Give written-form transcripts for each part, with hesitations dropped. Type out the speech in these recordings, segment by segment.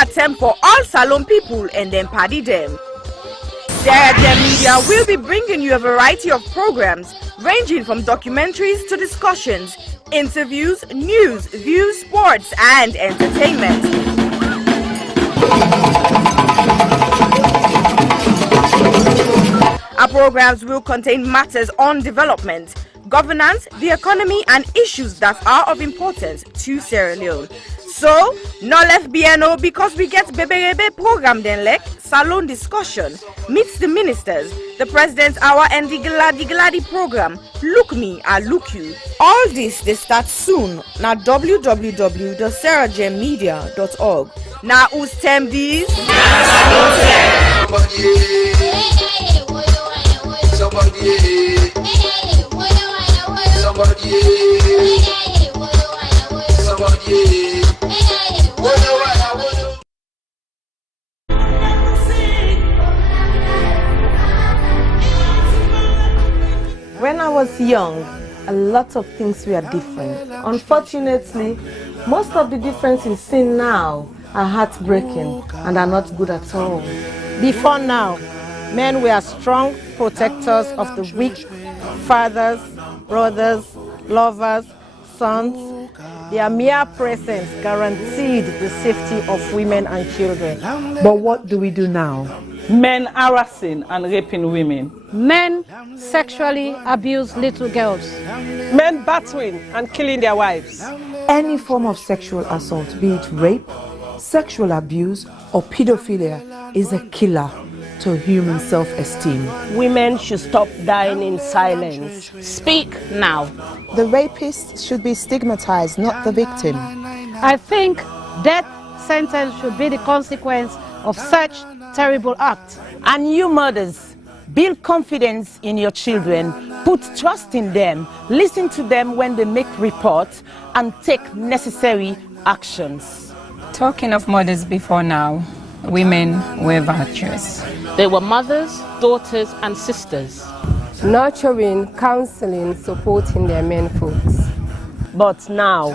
attempt for all Salone people and then party them. Sierra Leone Media will be bringing you a variety of programs ranging from documentaries to discussions, interviews, news, views, sports and entertainment. Our programs will contain matters on development, governance, the economy and issues that are of importance to Sierra Leone. So, no left BNO because we get Bebe program then like Salone discussion, meets the ministers, the president's hour and the Gladi program. Look me, I look you. All this they start soon na www.sierragemedia.org. Now who's tem these? When I was young, a lot of things were different. Unfortunately, most of the differences seen now are heartbreaking and are not good at all. Before now, men were strong protectors of the weak, fathers, brothers, lovers, sons. Their mere presence guaranteed the safety of women and children. But what do we do now? Men harassing and raping women. Men sexually abuse little girls. Men battering and killing their wives. Any form of sexual assault, be it rape, sexual abuse, or pedophilia, is a killer to human self-esteem. Women should stop dying in silence. Speak now. The rapist should be stigmatized, not the victim. I think death sentence should be the consequence of such terrible act. And you mothers, build confidence in your children, put trust in them, listen to them when they make reports, and take necessary actions. Talking of mothers before now, women were virtuous. They were mothers, daughters, and sisters. Nurturing, counseling, supporting their men folks. But now,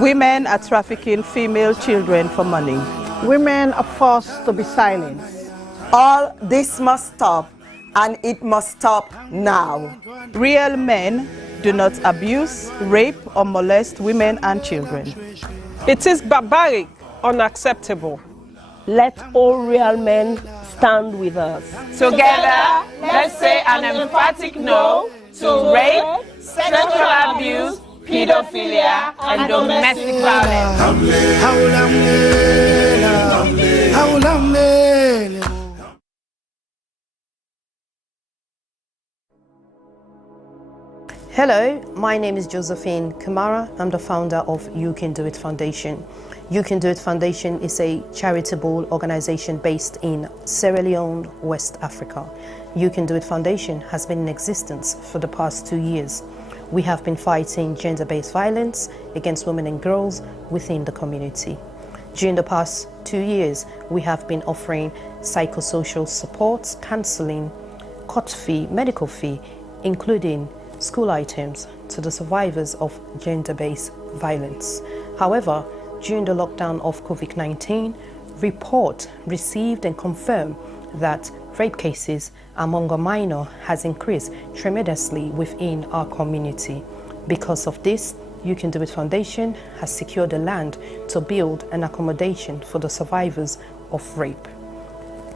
women are trafficking female children for money. Women are forced to be silenced. All this must stop, and it must stop now. Real men do not abuse, rape, or molest women and children. It is barbaric, unacceptable. Let all real men stand with us. Together, let's say an emphatic no to rape, sexual abuse, pedophilia, and domestic violence. Hello, my name is Josephine Kamara. I'm the founder of You Can Do It Foundation. You Can Do It Foundation is a charitable organization based in Sierra Leone, West Africa. You Can Do It Foundation has been in existence for the past 2 years. We have been fighting gender-based violence against women and girls within the community. During the past 2 years, we have been offering psychosocial support, counseling, court fee, medical fee, including school items to the survivors of gender-based violence. However, during the lockdown of COVID-19, report received and confirmed that rape cases among a minor has increased tremendously within our community. Because of this, You Can Do It Foundation has secured the land to build an accommodation for the survivors of rape.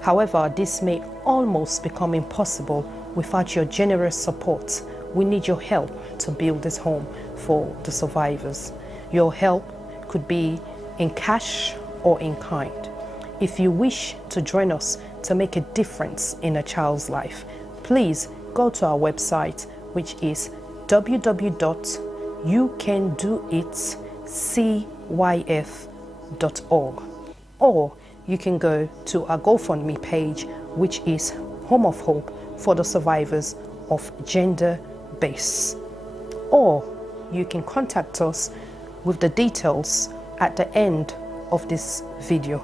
However, this may almost become impossible without your generous support. We need your help to build this home for the survivors. Your help could be in cash or in kind. If you wish to join us to make a difference in a child's life, please go to our website, which is www.youcandoitcyf.org, or you can go to our GoFundMe page, which is Home of Hope for the survivors of gender-based. Or you can contact us with the details at the end of this video.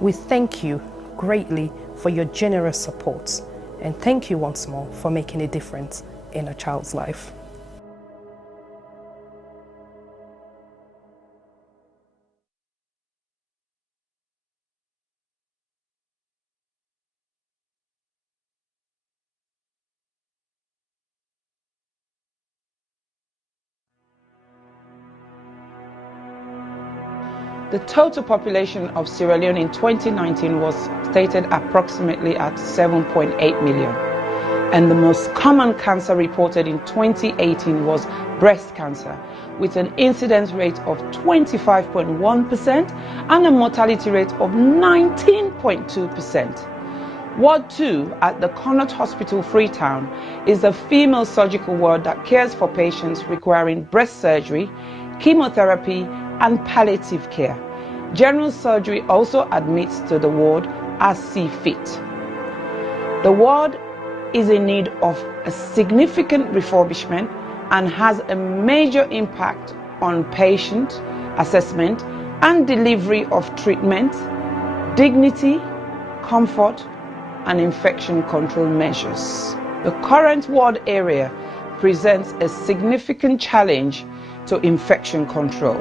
We thank you greatly for your generous support, and thank you once more for making a difference in a child's life. The total population of Sierra Leone in 2019 was stated approximately at 7.8 million. And the most common cancer reported in 2018 was breast cancer, with an incidence rate of 25.1% and a mortality rate of 19.2%. Ward 2 at the Connaught Hospital, Freetown, is a female surgical ward that cares for patients requiring breast surgery, chemotherapy, and palliative care. General surgery also admits to the ward as see fit. The ward is in need of a significant refurbishment and has a major impact on patient assessment and delivery of treatment, dignity, comfort, and infection control measures. The current ward area presents a significant challenge to infection control.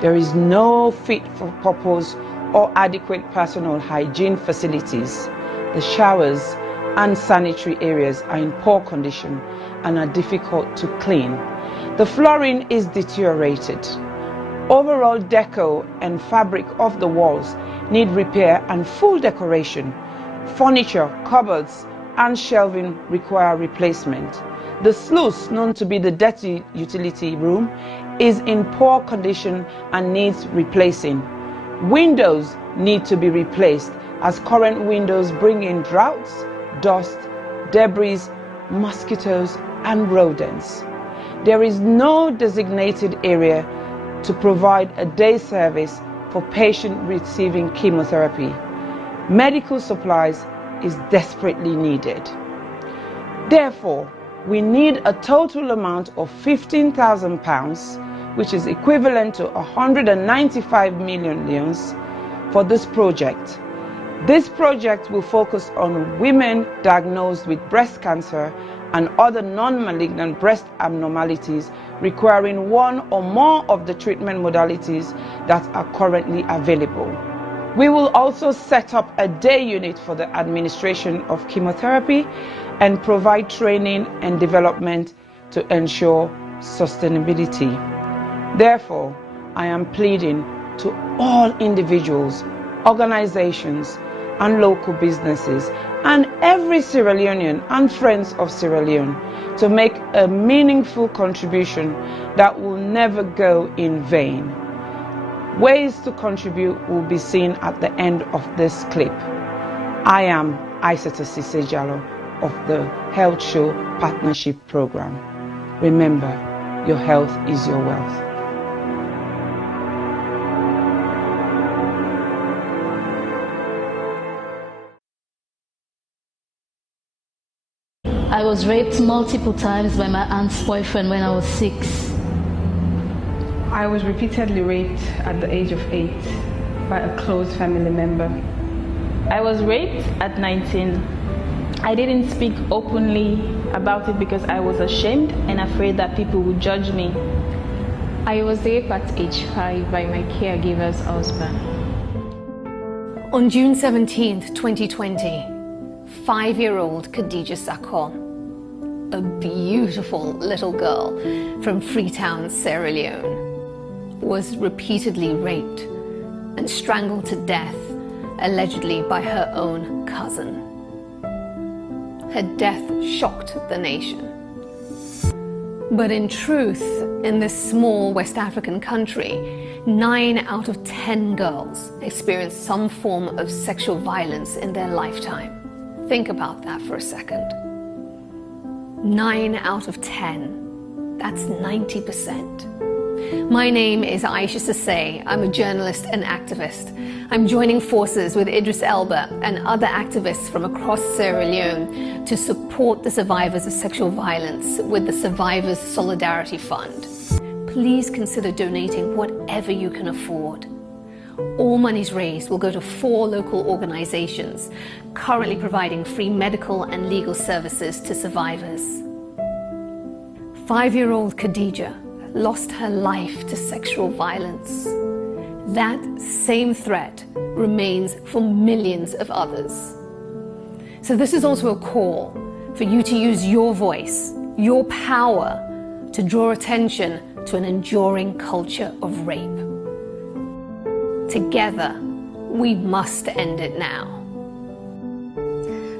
There is no fit for purpose or adequate personal hygiene facilities. The showers and sanitary areas are in poor condition and are difficult to clean. The flooring is deteriorated. Overall deco and fabric of the walls need repair and full decoration. Furniture, cupboards, and shelving require replacement. The sluice, known to be the dirty utility room, is in poor condition and needs replacing. Windows need to be replaced as current windows bring in draughts, dust, debris, mosquitoes, and rodents. There is no designated area to provide a day service for patients receiving chemotherapy. Medical supplies is desperately needed. Therefore, we need a total amount of £15,000, which is equivalent to 195 million leones, for this project. This project will focus on women diagnosed with breast cancer and other non-malignant breast abnormalities requiring one or more of the treatment modalities that are currently available. We will also set up a day unit for the administration of chemotherapy and provide training and development to ensure sustainability. Therefore, I am pleading to all individuals, organizations, and local businesses, and every Sierra Leonean and friends of Sierra Leone to make a meaningful contribution that will never go in vain. Ways to contribute will be seen at the end of this clip. I am Aissata Boye Jallo of the Health Show Partnership Program. Remember, your health is your wealth. I was raped multiple times by my aunt's boyfriend when I was 6. I was repeatedly raped at the age of 8 by a close family member. I was raped at 19. I didn't speak openly about it because I was ashamed and afraid that people would judge me. I was raped at age 5 by my caregiver's husband. On June 17th, 2020, 5-year-old Khadija Sakho, a beautiful little girl from Freetown, Sierra Leone, was repeatedly raped and strangled to death, allegedly by her own cousin. Her death shocked the nation. But in truth, in this small West African country, 9 out of 10 girls experience some form of sexual violence in their lifetime. Think about that for a second. 9 out of 10. That's 90%. My name is Aisha Sase. I'm a journalist and activist. I'm joining forces with Idris Elba and other activists from across Sierra Leone to support the survivors of sexual violence with the Survivors Solidarity Fund. Please consider donating whatever you can afford. All monies raised will go to 4 local organizations currently providing free medical and legal services to survivors. 5-year-old Khadija lost her life to sexual violence. That same threat remains for millions of others. So this is also a call for you to use your voice, your power, to draw attention to an enduring culture of rape. Together, we must end it now.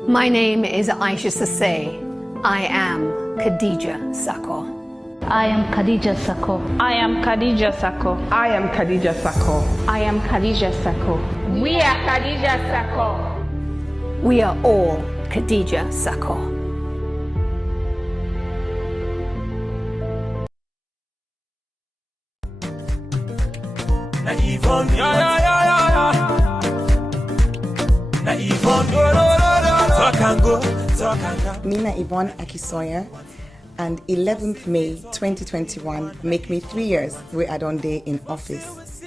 My name is Aisha Sasay. I am Khadija Sako. I am Khadija Sako. I am Khadija Sako. I am Khadija Sako. I am Khadija Sako. We are Khadija Sako. We are all Khadija Sako. Mina Yvonne Akisoya, and 11th May 2021 make me 3 years where I don't day in office.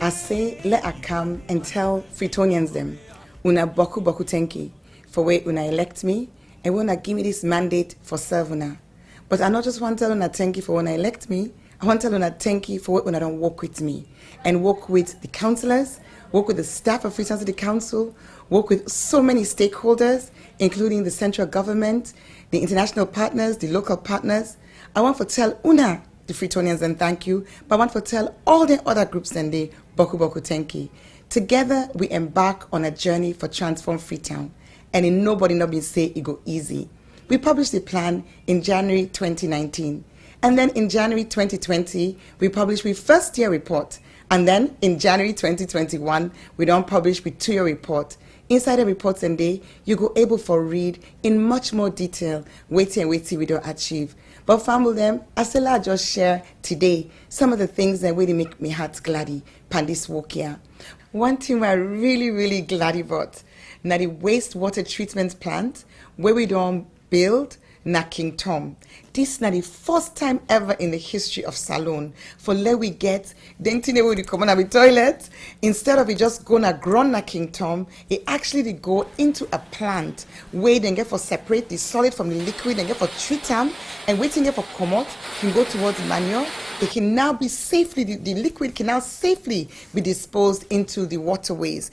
I say let I come and tell Freetonians them, una boku tenki for where una elect me and wanna give me this mandate for serve una. But I not just want to tell una thank you for when I elect me, I want to tell una thank you for when I don't work with me and work with the councillors, work with the staff of Freetown City Council, work with so many stakeholders, including the central government, the international partners, the local partners. I want to tell una, the Freetonians, and thank you, but I want to tell all the other groups and the boku tenki. Together, we embark on a journey for transform Freetown, and in nobody not been say it go easy. We published the plan in January 2019, and then in January 2020, we published with first year report, and then in January 2021, we don't publish with 2-year report. Inside the reports and day, you go able for read in much more detail, waiting we don't achieve. But family them, I still I just share today some of the things that really make me heart gladdy pan this walk here. One thing I really glad about, now the wastewater treatment plant where we don't build na King Tom. This na the first time ever in the history of Salone for let we get the thing we come on our toilet. Instead of it just gonna grow na King Tom, it actually go into a plant where they get for separate the solid from the liquid and get for treat them and waiting for come out can go towards manure. It can now be safely, the liquid can now safely be disposed into the waterways.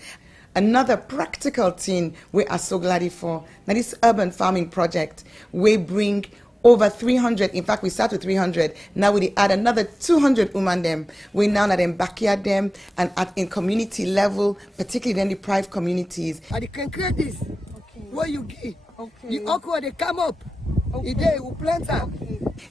Another practical thing we are so glad for, now this urban farming project, we bring over 300, in fact we start with 300, now we add another 200 women them. We now at them backyard them and in community level, particularly in the deprived communities. And you can create this, where you give, the okra they come up, they will plant them.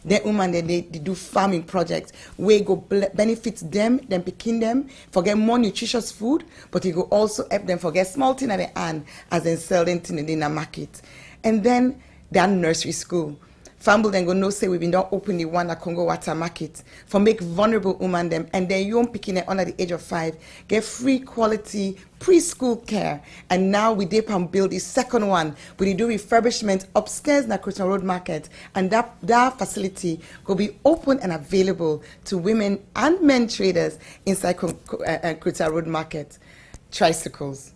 The women they do farming projects where go benefit them picking them for get more nutritious food, but it go also help them for get small thing at the end as they sell them in the market. And then their nursery school. Famble then go no say we've been done open the one at Congo Water Market for make vulnerable women them and then young picking it under the age of 5 get free quality preschool care. And now we dip and build the second one. We do refurbishment upstairs in the Freetown Road Market, and that facility will be open and available to women and men traders inside Freetown Road Market. Tricycles.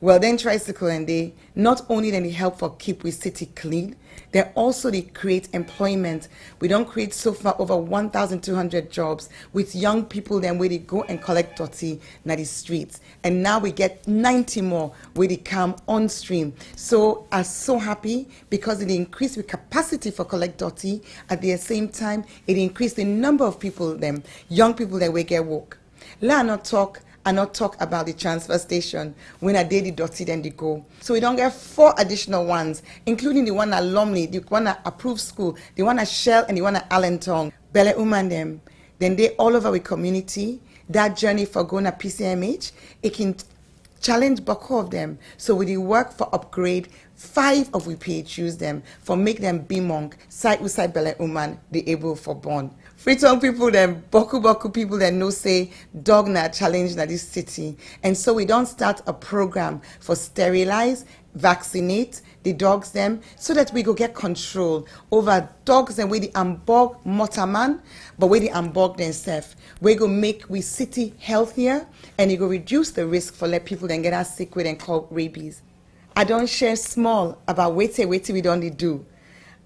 Well, then tricycle and they not only then they help for keep we city clean, they also they create employment. We don't create so far over 1,200 jobs with young people then where they go and collect dirty in the streets. And now we get 90 more where they come on stream. So I'm so happy because it increased the capacity for collect dirty. At the same time, it increased the number of people them, young people that we get work. Let not talk and not talk about the transfer station when I did the dirty then they go. So we don't get 4 additional ones, including the one at Lumley, the one at Approved School, the one at Shell, and the one at Allentown. Bele Uman them. Then they all over the community. That journey for going to PCMH, it can challenge Boko of them. So we work for upgrade 5 of we PHUs them for make them be monk, side with side Bele Uman, they able for born. Freetown people then, Boku people then know say dog na challenge na this city. And so we don't start a program for sterilize, vaccinate the dogs them so that we go get control over dogs and we the ambog motaman, but we the ambog themselves. We go make we city healthier and it go reduce the risk for let people then get us sick with and call rabies. I don't share small about wait we don't do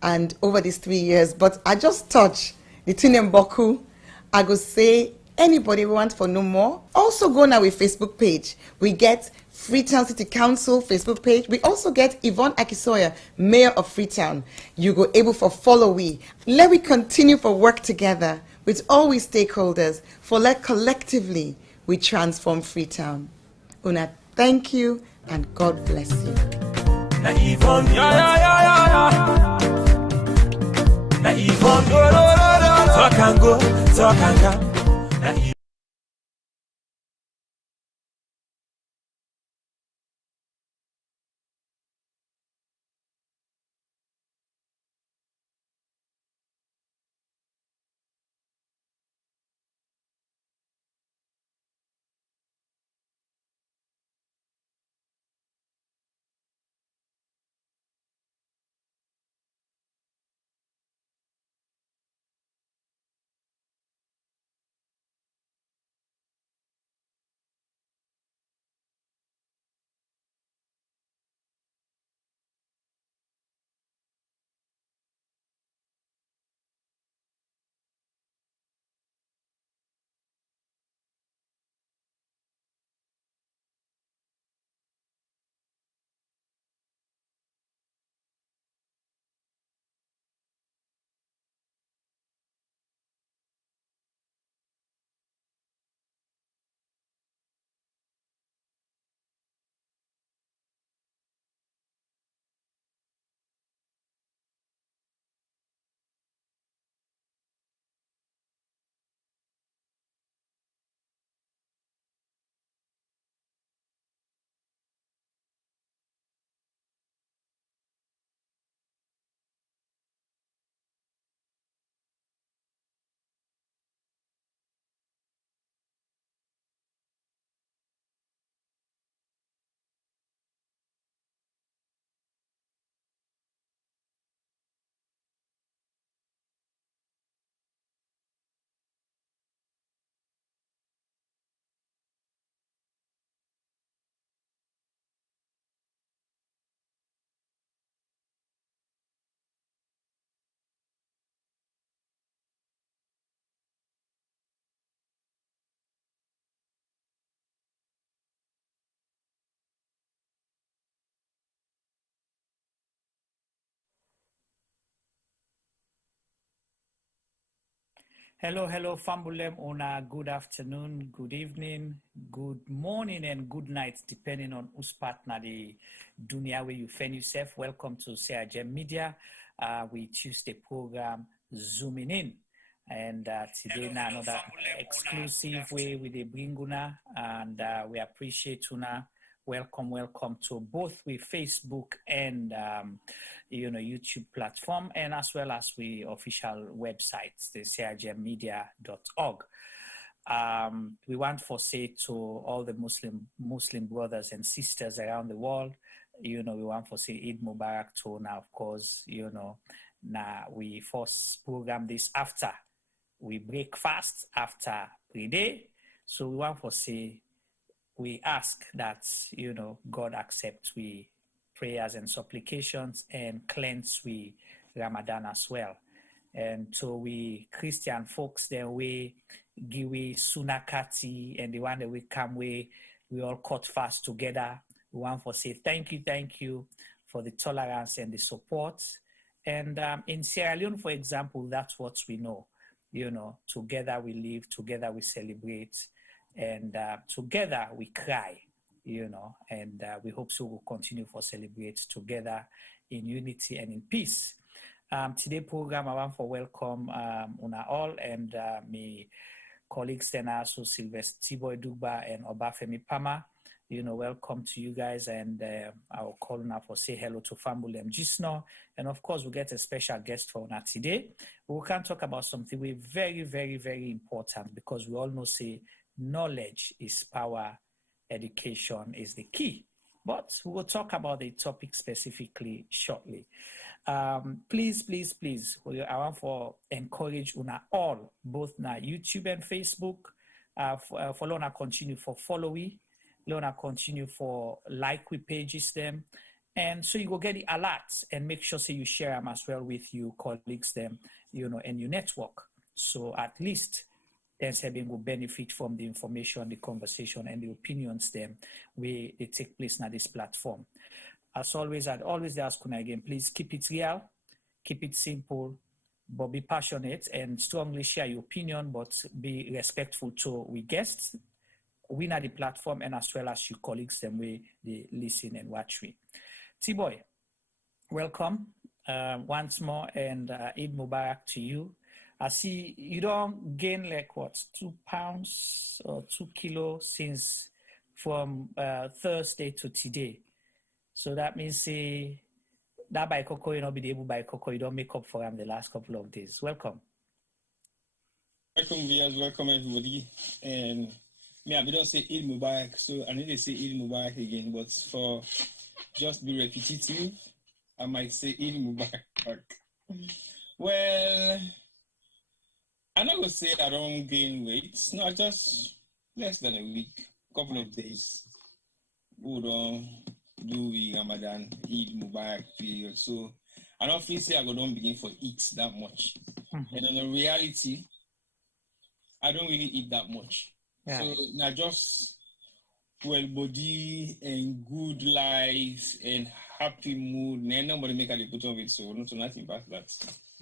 and over these 3 years, but I just touch the Tinem Boku. I go say anybody want for no more. Also go now with Facebook page. We get Freetown City Council Facebook page. We also get Yvonne Akisoya, Mayor of Freetown. You go able for follow we. Let we continue for work together with all we stakeholders for let collectively we transform Freetown. Una, thank you and God bless you. Talk and go. Hello, hello, Fambulem Ona. Good afternoon, good evening, good morning, and good night, depending on whose partner the dunya where you find yourself. Welcome to Sierra Leone Media. We choose the program Zooming In. And today now another exclusive way with the bring Una, and we appreciate Una. Welcome to both with Facebook and YouTube platform, and as well as we official websites, the sierramedia.org. We want to say to all the Muslim brothers and sisters around the world, we want to say Eid Mubarak to now, of course, now we first program this after we break fast after pre-day. So we want to say, we ask that, God accept we prayers and supplications and cleanse we Ramadan as well. And so we Christian folks, then we give we sunakati, and the one that we come we all cut fast together. We want to say thank you for the tolerance and the support. And in Sierra Leone, for example, that's what we know. Together we live, together we celebrate, and together we cry, and we hope so we'll continue to celebrate together in unity and in peace. Today program, I want to welcome Una all and my colleagues then also Sylvester Boye Dugba and Obafemi Pama. Welcome to you guys, and I'll call now for say hello to Fambulem Jisno. And of course, we'll get a special guest for Una today. We can talk about something we very, very, very important, because we all know say knowledge is power, education is the key. But we will talk about the topic specifically shortly. Please, I want to encourage Una all, both na YouTube and Facebook, follow Una continue for follow we. Leona continue for like we pages them, and so you will get the alerts, and make sure you share them as well with your colleagues them, and your network. So at least then Sebin will benefit from the information, the conversation, and the opinions them where they take place on this platform. As always, I'd always ask Kuna again, please keep it real, keep it simple, but be passionate and strongly share your opinion, but be respectful to we guests. we are the platform, and as well as your colleagues, them way they listen and watch me. T-Boy, welcome once more, and Eid Mubarak to you. I see you don't gain like what, 2 pounds or 2 kilos since from Thursday to today. So that means that by cocoa, you not be able to buy cocoa, you don't make up for them the last couple of days. Welcome. Welcome, viewers. Welcome, everybody. And me, I don't say Eid Mubarak, so I need to say Eid Mubarak again. But for just be repetitive, I might say Eid Mubarak. Well, I'm not going to say I don't gain weight. No, just less than a week, couple of days. We don't do Ramadan, Eid Mubarak period. So I don't feel say I don't begin for eat that much. Mm-hmm. And in the reality, I don't really eat that much. Yeah. So now just well body and good life and happy mood. Nobody make a put of it, so nothing about that.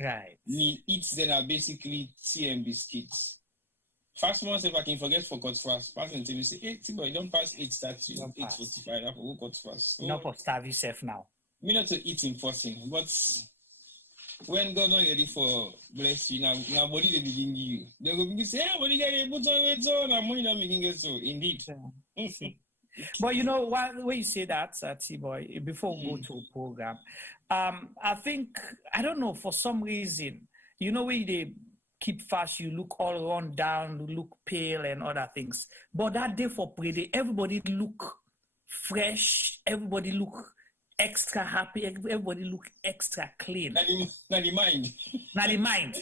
Right. Me eats then are basically tea and biscuits. Fast months if I can forget for cut fast. Pass until you say, hey, T-Boy, don't pass 8:30, 8:45. I will cut fast. So, not for starve yourself now. Me not to eat in person, but when God not ready for bless you, now body they begin you. They go begin to say, hey, body get a put on it so, now money not making it so. Indeed. Yeah. But you know, when you say that, T-Boy, before we go to a program, I think, I don't know, for some reason, you know, when they keep fast, you look all run down, you look pale and other things. But that day for prayer day, everybody look fresh, everybody look extra happy, everybody look extra clean. Not the mind. Not the mind.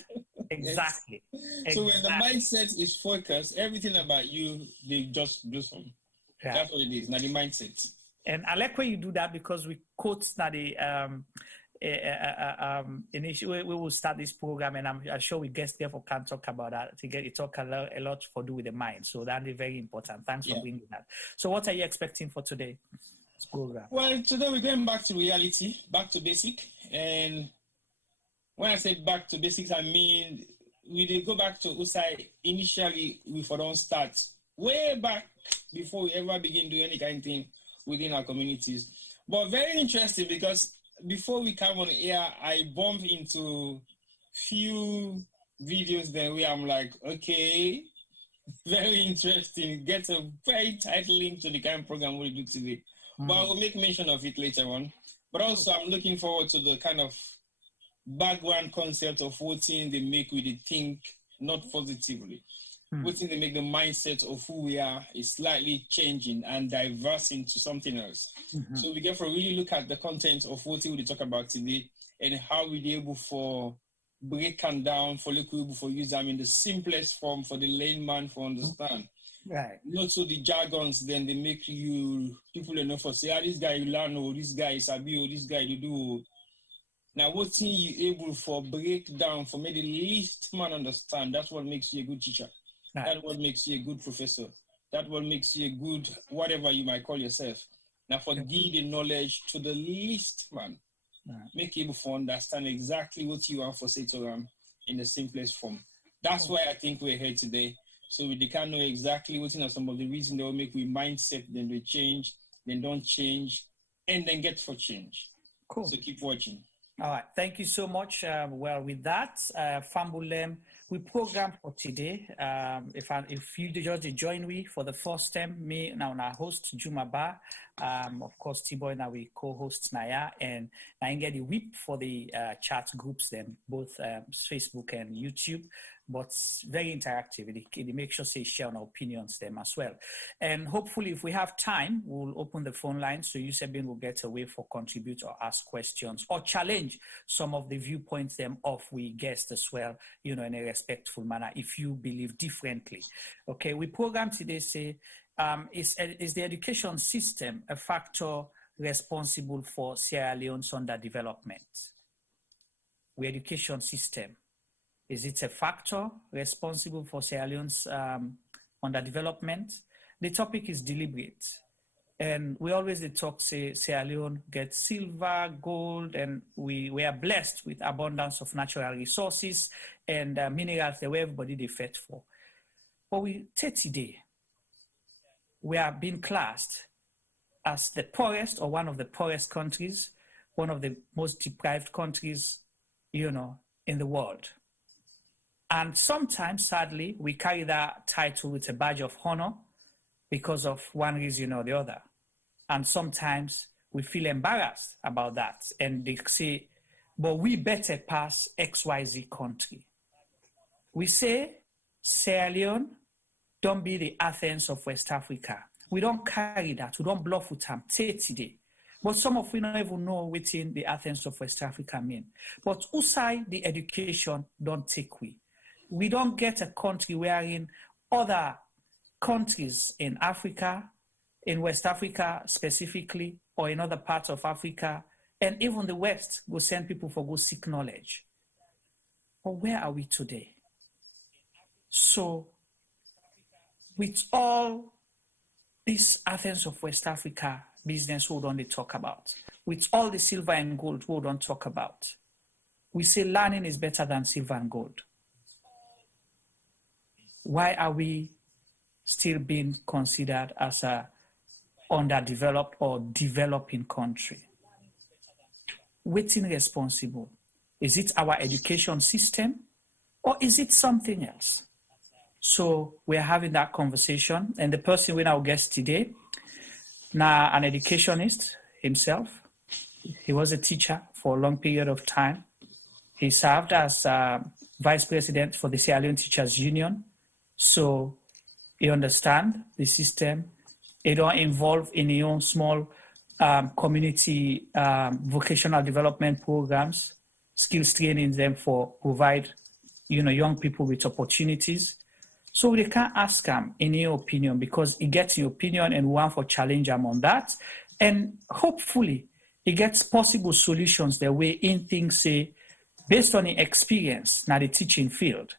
Exactly. Yes. So when the mindset is focused, everything about you, they just blossom. Yeah. That's what it is, not the mindset. And I like when you do that because we quote that initially we will start this program, and I'm sure we guests therefore can talk about that. It talk a lot for do with the mind, so that is very important. Thanks for bringing that. So what are you expecting for today's program? Well, today we're going back to reality, back to basic. And when I say back to basics, I mean we did go back to Usai. Initially we don't start way back before we ever begin doing any kind of thing within our communities. But very interesting because before we come on air, I bump into few videos there where I'm like, okay, very interesting. Get a very tight link to the kind of program we do today. But I will make mention of it later on. But also I'm looking forward to the kind of background concept of what thing they make with the think, not positively. What thing they make the mindset of who we are is slightly changing and diverse into something else. Mm-hmm. So we get to really look at the content of what we talk about today and how we be able for break them down for able for use them in the simplest form for the layman to understand. Right. Not so the jargons then they make you people enough for say, this guy you learn, or this guy is Abi, or this guy you do. Now what thing you able for break down for make the least man understand, that's what makes you a good teacher. Right. That's what makes you a good professor. That's what makes you a good whatever you might call yourself. Now for give the knowledge to the least man. Right. Make able to understand exactly what you want for say to them in the simplest form. That's why I think we're here today. So they can know exactly what some of the reasons they will make we mindset, then they change, then don't change, and then get for change. Cool. So keep watching. All right. Thank you so much. Well, with that, Fambulem, we program for today. If you just join me for the first time, me now our host Juma Ba, of course T-Boy now we co-host Naya, and I get the whip for the chat groups then both Facebook and YouTube. But very interactive. They make sure they share our opinions them as well. And hopefully if we have time, we'll open the phone line so Yusebin will get a way for contribute or ask questions or challenge some of the viewpoints them of we guests as well, you know, in a respectful manner if you believe differently. Okay, we program today say, is the education system a factor responsible for Sierra Leone's underdevelopment? The education system. Is it a factor responsible for Sierra Leone's underdevelopment? The topic is deliberate. And we always talk, say, Sierra Leone gets silver, gold, and we are blessed with abundance of natural resources and minerals that everybody they fed for. But we take today, we are being classed as the poorest or one of the poorest countries, one of the most deprived countries, in the world. And sometimes, sadly, we carry that title with a badge of honor because of one reason or the other. And sometimes we feel embarrassed about that. And they say, but we better pass XYZ country. We say, Sierra Leone, don't be the Athens of West Africa. We don't carry that. We don't bluff with them today. But some of we don't even know within the Athens of West Africa mean. But outside the education don't take we. We don't get a country wherein other countries in Africa, in West Africa specifically, or in other parts of Africa, and even the West go send people for go seek knowledge. But where are we today? So, with all this Athens of West Africa business we don't talk about, with all the silver and gold we don't talk about, we say learning is better than silver and gold. Why are we still being considered as a underdeveloped or developing country? What's responsible? Is it our education system or is it something else? So we're having that conversation, and the person we now guest today, now an educationist himself. He was a teacher for a long period of time. He served as vice president for the Sierra Leone Teachers Union. So he understands the system. He don't involve in your own small community vocational development programs, skills training them for provide, young people with opportunities. So they can't ask him in your opinion because he gets your opinion and want for challenge him on that. And hopefully he gets possible solutions the way in things say, based on the experience, now the teaching field,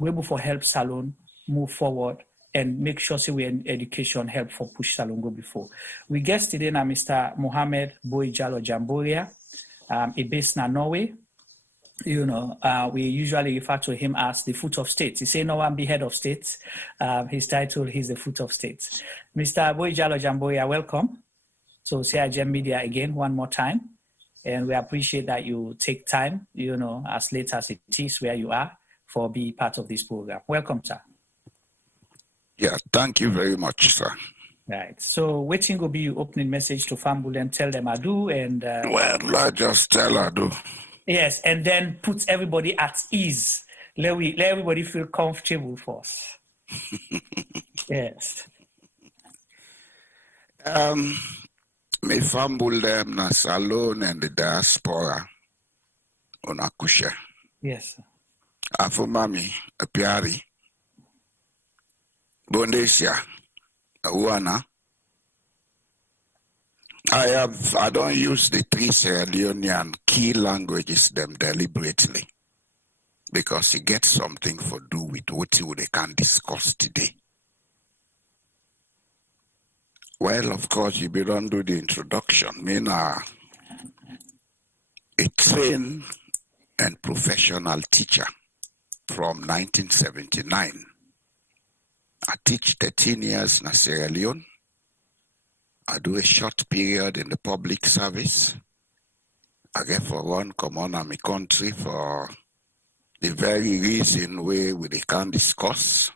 we're able for help Salone move forward and make sure say we in education help for push Salone go before. We guest today now Mr. Mohammed Boye Jallo Jamboria, he based in Norway. We usually refer to him as the foot of state. He say no one be head of state. His title, he's the foot of state. Mr. Boye Jallo Jamboria, welcome to CIGM Media again, one more time. And we appreciate that you take time, as late as it is where you are, for be part of this program. Welcome, sir. Yeah, thank you very much, sir. Right. So, waiting will be your opening message to Fambul and tell them I do. And well, I just tell I do. Yes, and then put everybody at ease. Let everybody feel comfortable for us. Yes. Me fambul them na Salone and the diaspora on Akusha. Yes. Afumami apiari. Bondesia Awana. I don't use the three Sierra Leonean key languages them deliberately because it gets something for do with what they can discuss today. Well, of course, you don't do the introduction. Me a trained and professional teacher from 1979. I teach 13 years in Sierra Leone. I do a short period in the public service. I get for one come on in my country for the very reason where we can discuss.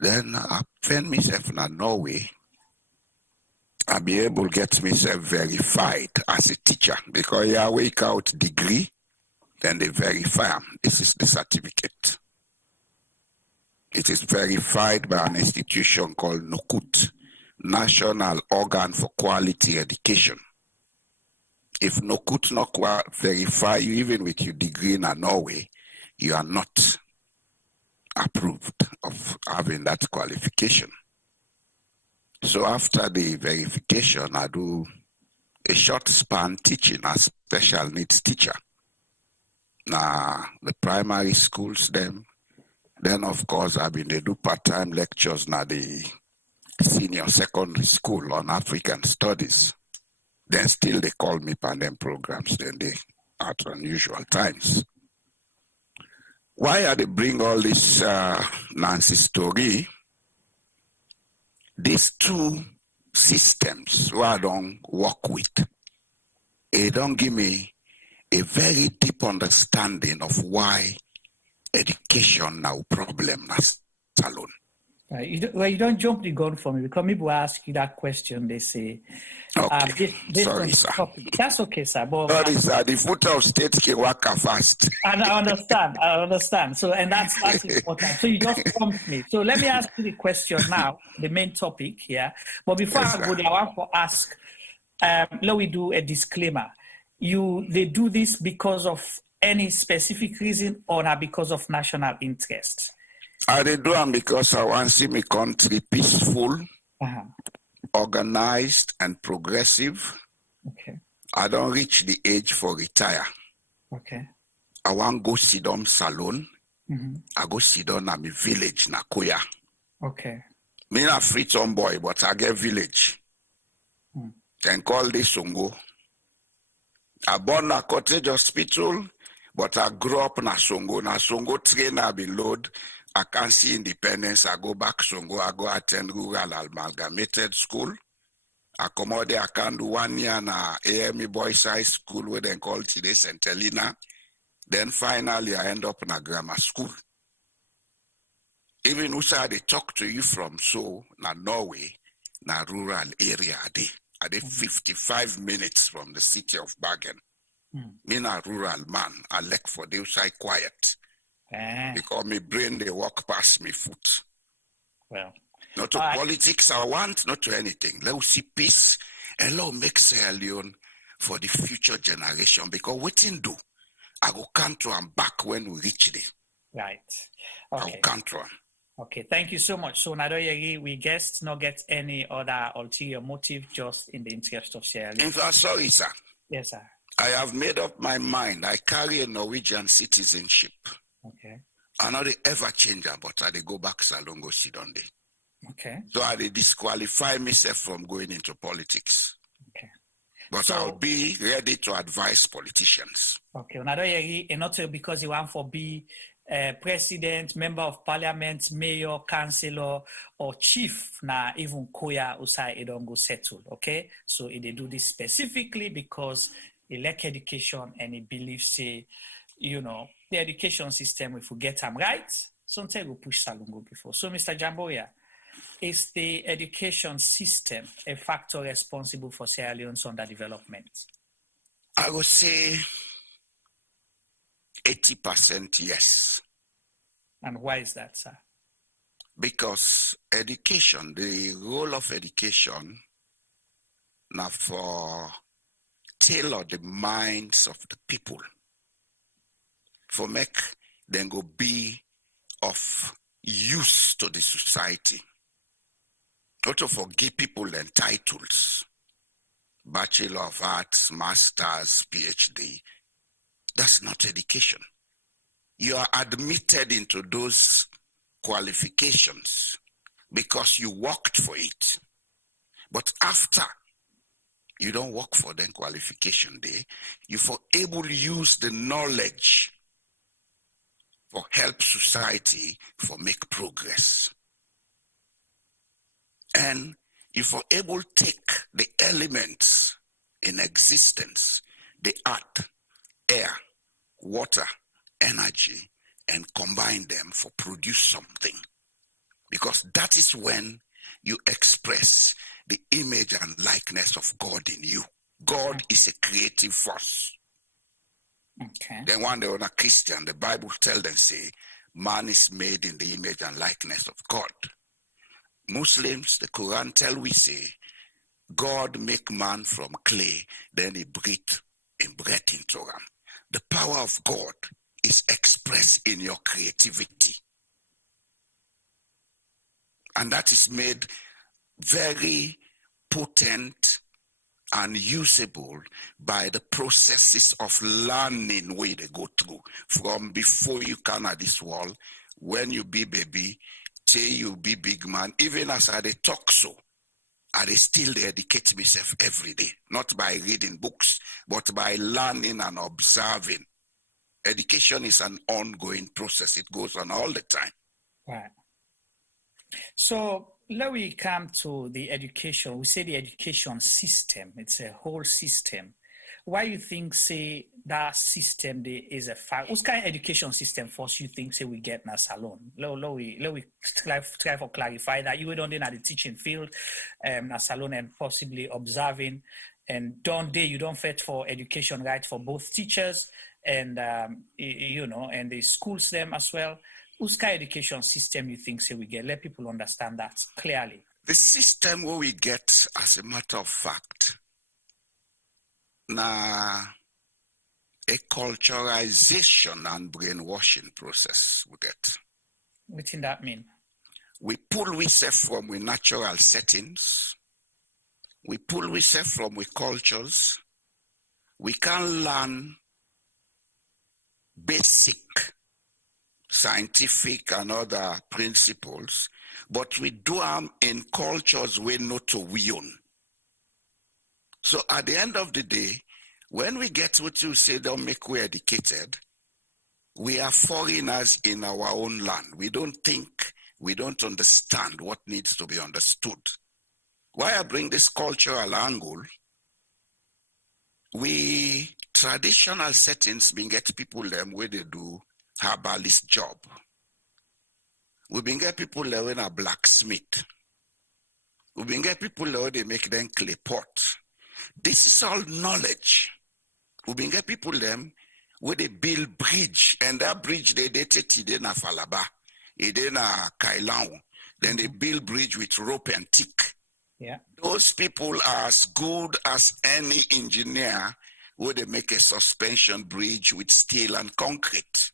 Then I find myself in Norway. I be able to get myself verified as a teacher because I wake out degree, then they verify. This is the certificate. It is verified by an institution called NOKUT, National Organ for Quality Education. If NOKUT not verify you, even with your degree in Norway, you are not approved of having that qualification. So after the verification, I do a short span teaching as special needs teacher. Now, the primary schools then of course, they do part-time lectures now the senior secondary school on African studies. Then still they call me for them programs, then they at unusual times. Why are they bring all this Nancy story? these two systems who I don't work with, it don't give me a very deep understanding of why education now problem nas salon. Right. You don't jump the gun for me, because people ask you that question, they say, okay, based sorry, on the sir. topic. That's okay, sir. But Sorry, sir. The foot of state can work fast. and I understand. So, and that's important. So you just prompt me. So let me ask you the question now, the main topic here. But before Yes, I go there, I want to ask, let me do a disclaimer. They do this because of any specific reason or not because of national interest? I dey do am because I want to see my country peaceful, organized, and progressive. Okay. I don't reach the age for retire. Okay. I want go sit down salon. Mm-hmm. I go sit down at my village, Nakoya. Okay. Me na Freetown boy, but I get village. Then call this Songo. I born na cottage hospital, but I grew up na Songo. Na Songo train I be load. I can't see independence. I go back Songo. I go attend rural amalgamated school. I come out there. I can do 1 year na AME Boys High School, where they call today St. Helena. Then finally I end up in a grammar school. Even Usa, they talk to you from so na Norway, na rural area are they 55 minutes from the city of Bergen. Me na rural man. I like for the outside quiet. Because my brain they walk past me foot. Well, not to politics I want, not to anything. Let's see peace and let's make Sierra Leone for the future generation. Because waiting do, I go control and back when we reach there. Right. Okay. I will control. Okay, thank you so much. So Nadoyeri, we guess not get any other ulterior motive, just in the interest of Sierra Leone. In fact, sorry, sir. Yes, sir. I have made up my mind. I carry a Norwegian citizenship. Okay. I know they ever change, but I they go back Salongo sit on there. Okay. So I they disqualify myself from going into politics. Okay. But So, I'll be ready to advise politicians. Okay. Nadoyeri, and not because you want for be president, member of parliament, mayor, councillor, or chief, na even Koya Usai it don't go settle. Okay. So they do this specifically because he like education and he believes, say, the education system, if we get them right, sometimes we push Salongo before. So, Mr. Jamboria, is the education system a factor responsible for Sierra Leone's underdevelopment? I would say 80% yes. And why is that, sir? Because education, the role of education, now for tailor the minds of the people, for make them go be of use to the society. Not to forgive people them titles, Bachelor of Arts, Masters, PhD. That's not education. You are admitted into those qualifications because you worked for it. But after you don't work for them qualification day, you for able to use the knowledge for help society for make progress. And you for able take the elements in existence, the earth, air, water, energy, and combine them for produce something. Because that is when you express the image and likeness of God in you. God is a creative force. Okay. Then one day when a Christian, the Bible tells them, say, man is made in the image and likeness of God. Muslims, the Quran tell we say, God make man from clay, then he breathe into him. The power of God is expressed in your creativity. And that is made very potent and usable by the processes of learning where they go through. From before you come at this world, when you be baby, till you be big man, even as I they talk so, I they still educate myself every day, not by reading books, but by learning and observing. Education is an ongoing process. It goes on all the time. Right. So Now we come to the education. We say the education system. It's a whole system. Why you think, say, that system is a fact? What kind of education system first you think, say, we get in a salon? Let we try to clarify that. You don't in the teaching field, a salon, and possibly observing. And you don't fight for education right for both teachers and, and the schools them as well. Whose kind of education system you think, say, we get? Let people understand that clearly. The system where we get, as a matter of fact, na a culturalization and brainwashing process we get. What does that mean? We pull ourselves from our natural settings. We pull ourselves from our cultures. We can learn basic scientific and other principles, but we do them in cultures we not to we own. So at the end of the day, when we get what you say, don't make we educated, we are foreigners in our own land. We don't think, we don't understand what needs to be understood. Why I bring this cultural angle, we traditional settings been get people them where they do herbalist job. We been get people there when a blacksmith. We been get people there they make them clay pot. This is all knowledge. We been get people them where they build bridge, and that bridge they dated in a Falaba, in a Kailan. Then they build bridge with rope and tick. Yeah. Those people are as good as any engineer where they make a suspension bridge with steel and concrete.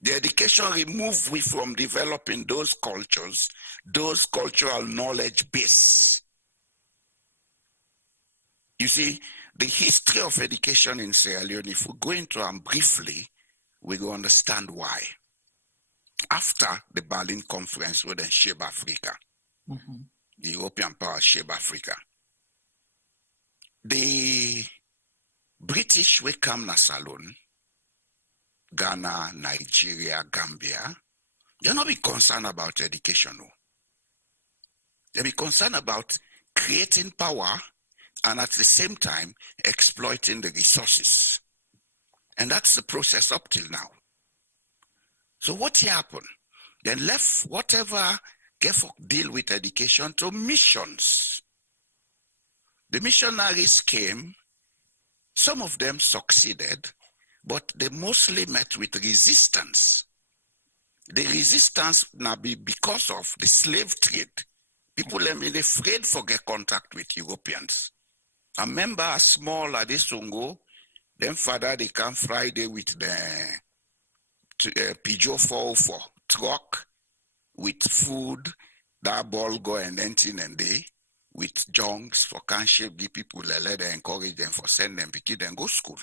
The education remove we from developing those cultures, those cultural knowledge base. You see, the history of education in Sierra Leone, if we go into them briefly, we go understand why. After the Berlin Conference, where they shape Africa, the European power shape Africa, the British will come na salon, Ghana, Nigeria, Gambia, they're not be concerned about education. No. They be concerned about creating power and at the same time exploiting the resources. And that's the process up till now. So what happened? Then left whatever deal with education to missions. The missionaries came, some of them succeeded, but they mostly met with resistance. The resistance now be because of the slave trade. People are afraid for get contact with Europeans. I remember a small Adesungo, then father they come Friday with the Peugeot 404 truck with food, that ball go and anything and they with junks for can shape give people a letter, encourage them for send them pick them go school.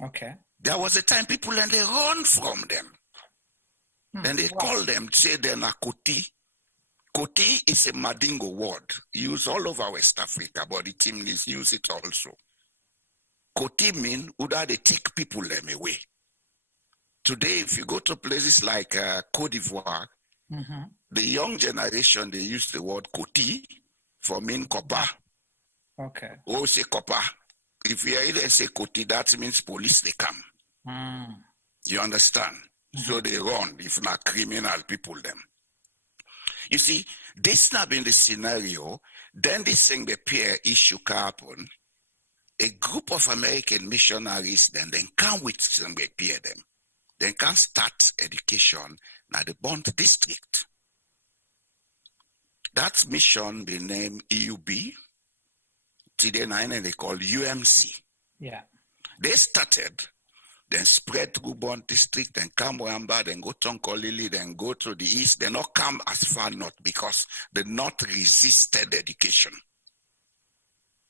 Okay. There was a time people and they run from them. Then they call them, say they're na Koti. Koti is a Madingo word used all over West Africa, but the team is use it also. Koti mean Uda they take people them away. Today, if you go to places like Côte d'Ivoire, the young generation, they use the word Koti for mean copper. Okay. Or say copper. If you either say Koti, that means police they come. You understand? So they run if not criminal people them. You see, this not been the scenario. Then this thing the peer issue happen. A group of American missionaries then come with some peer them. Then can start education now the Bond district. That mission be named EUB. Today nine and they call UMC. Yeah. They started, then spread through Bond district, then come Wamba, then go Tonkolili, then go to the east. They not come as far north because the north resisted education.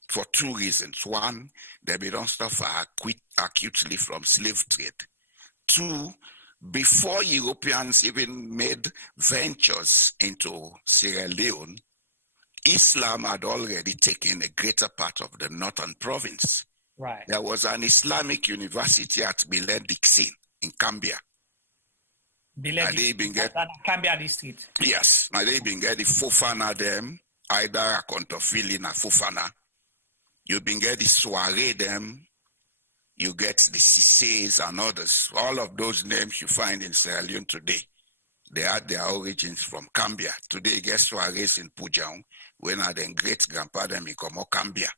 For two reasons. One, they don't suffer acutely from slave trade. Two, before Europeans even made ventures into Sierra Leone, Islam had already taken a greater part of the northern province. Right. There was an Islamic university at Milen Dixon in Gambia. And they been get Cambia district. yes, and they been get the Fofana them, either a Contofili na Fofana. You been get the Soiree them, you get the Sisseys and others. All of those names you find in Sierra Leone today, they had their origins from Cambia. Today you get Soirees in Pujang, when are then great grandpa them become Cambia.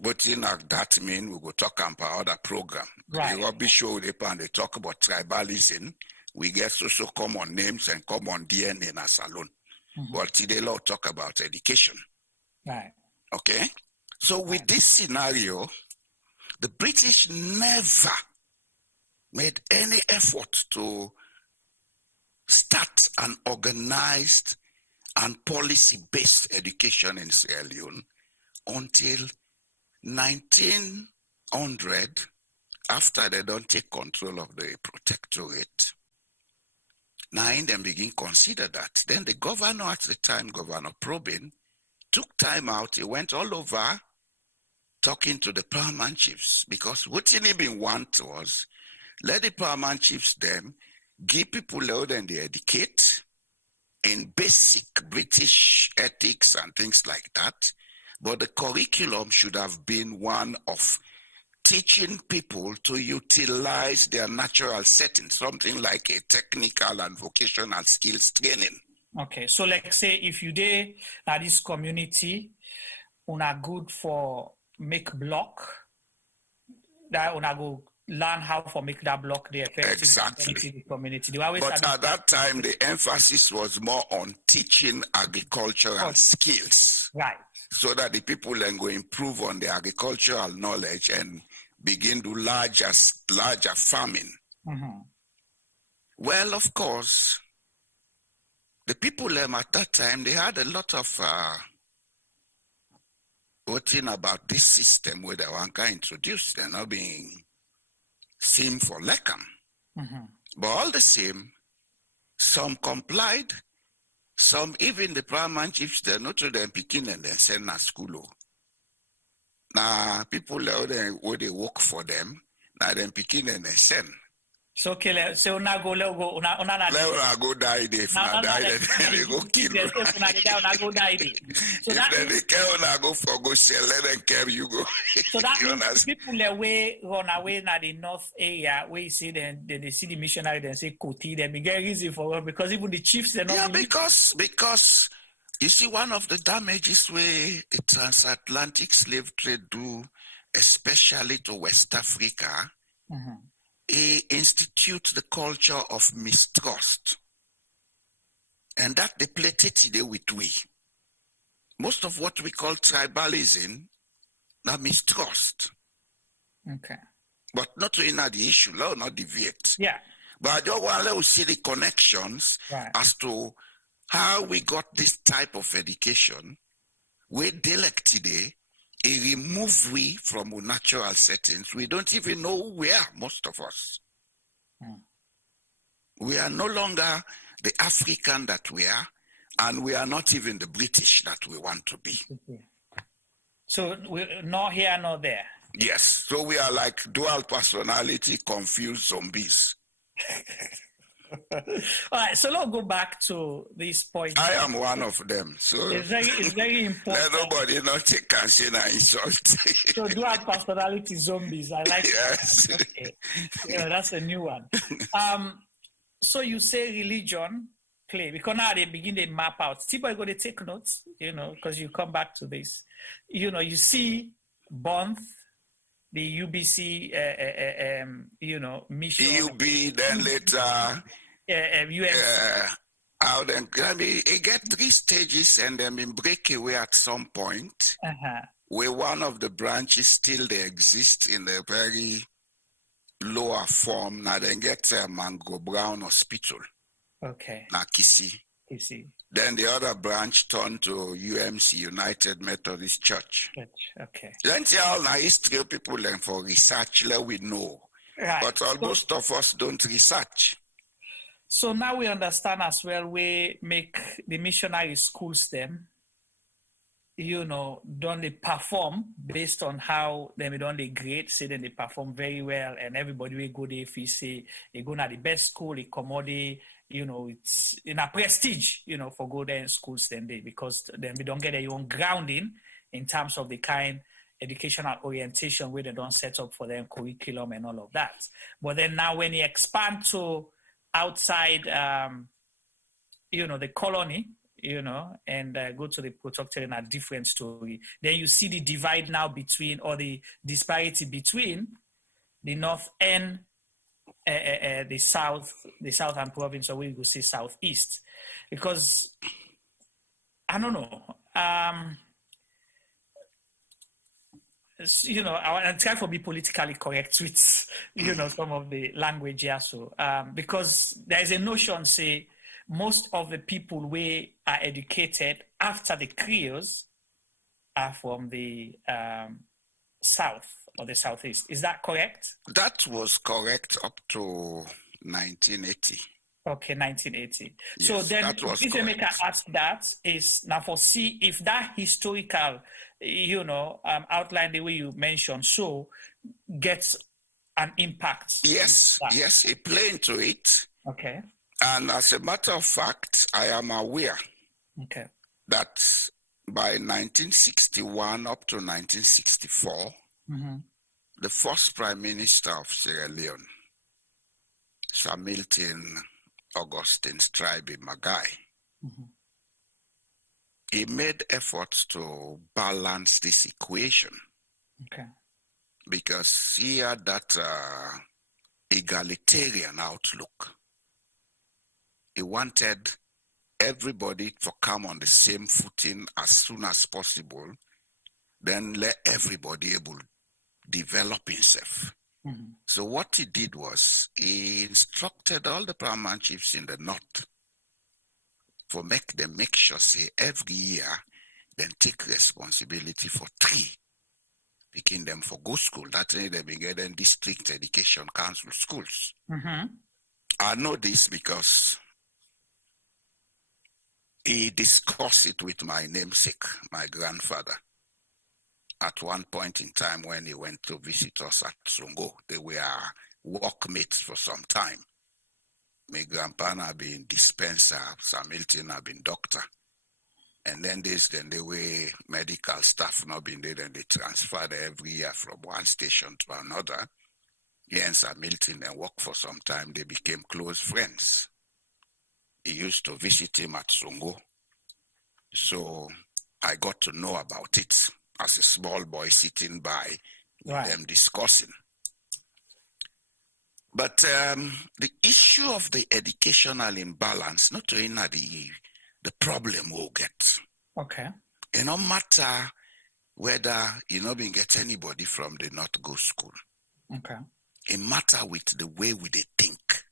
But in that mean we go talk about other program. Right. The rugby show and they talk about tribalism. We get social common names and common DNA in a salon. But today we'll talk about education. Right. Okay? So with this scenario, the British never made any effort to start an organized and policy-based education in Sierra Leone until 1900, after they don't take control of the protectorate. Now in them begin consider that. Then the governor at the time, Governor Probin, took time out. He went all over talking to the paramount chiefs, because what he been want was let the paramount chiefs them give people load and they educate in basic British ethics and things like that. But the curriculum should have been one of teaching people to utilize their natural setting, something like a technical and vocational skills training. Okay, so like say if you dey at this community, una good for make block, that una go learn how to make that block the effective Exactly. the community. But at that time, the emphasis was more on teaching agricultural skills. Right. So that the people then go improve on their agricultural knowledge and begin to larger farming. Well, of course, the people at that time, they had a lot of voting about this system where they want to introduce. They're not being seen for Lekam. But all the same, some complied. Some, even the paramount chiefs, they're not to them picking and then send to school. Now, people where they work for them, now them picking and then send. So, okay, so una go die there. If not die, then they go kill you. If they care, una go for go sell, let them care, you go. So that means people way run away na the north area where you see they see the missionary, then say Koti, they be get easy for them because even the chiefs they're not. Yeah, because you see one of the damages where the transatlantic slave trade do, especially to West Africa. He institutes the culture of mistrust. And that depleted today with we. Most of what we call tribalism, now mistrust. Okay. But not to the issue, let not deviate. Yeah. But I don't want to see the connections as to how we got this type of education. We delect today. It remove we from our natural settings. We don't even know where, most of us. We are no longer the African that we are, and we are not even the British that we want to be. So we're not here, not there. Yes. So we are like dual personality, confused zombies. All right, so let's go back to this point. I am one of them, so it's very important. Let nobody not take cancel and insult. So dual personality zombies, I like yes. That. Okay. Yeah, that's a new one. So you say religion play, because now they begin to map out. People go to take notes, because you come back to this. You see Bonth, the UBC, mission. EUB, then later. How then? I mean, it get 3 stages and then we break away at some point. Where one of the branches still they exist in a very lower form. Now then get Mango Brown Hospital. Okay. Now Kisi. Then the other branch turned to UMC, United Methodist Church. Okay. Then all now history people learn for research, let we know. Right. But most of us don't research. So now we understand as well, we make the missionary schools them, don't they perform based on how them don't they grade, say then they perform very well, and everybody will go there if you say they go to the best school, they commodity, it's in a prestige, for go there in schools then they, because then we don't get their own grounding in terms of the kind educational orientation where they don't set up for them curriculum and all of that. But then now when you expand to outside, the colony, and go to the protectorate in a different story, then you see the divide now between, or the disparity between the north and the southern province, or we will say southeast, because I don't know. I try to be politically correct with, some of the language here. So, because there is a notion, say, most of the people who are educated after the Creoles are from the south or the southeast. Is that correct? That was correct up to 1980. Okay, 1980. Yes, so then, that was the reason I correct. ask that is now for see if that historical, outline the way you mentioned, so gets an impact. Yes, it play into it. Okay. And as a matter of fact, I am aware that by 1961 up to 1964, the first Prime Minister of Sierra Leone, Sir Milton Augustine Stribe Magai, he made efforts to balance this equation. Okay. Because he had that egalitarian outlook. He wanted everybody to come on the same footing as soon as possible, then let everybody able to develop himself. So what he did was he instructed all the paramount chiefs in the north for make sure, say, every year, then take responsibility for 3, picking them for go school. That's why they began in district education council schools. I know this because he discussed it with my namesake, my grandfather, at one point in time when he went to visit us at Songo. They were workmates for some time. My grandpa had been dispenser, Sir Milton had been doctor. And then they were medical staff not been there, and they transferred every year from one station to another. He and Sir Milton and worked for some time. They became close friends. He used to visit him at Songo. So I got to know about it as a small boy sitting by with them discussing. But the issue of the educational imbalance, not only the problem we'll get. Okay. It no matter whether been get anybody from the north go school. Okay. It matter with the way we they think.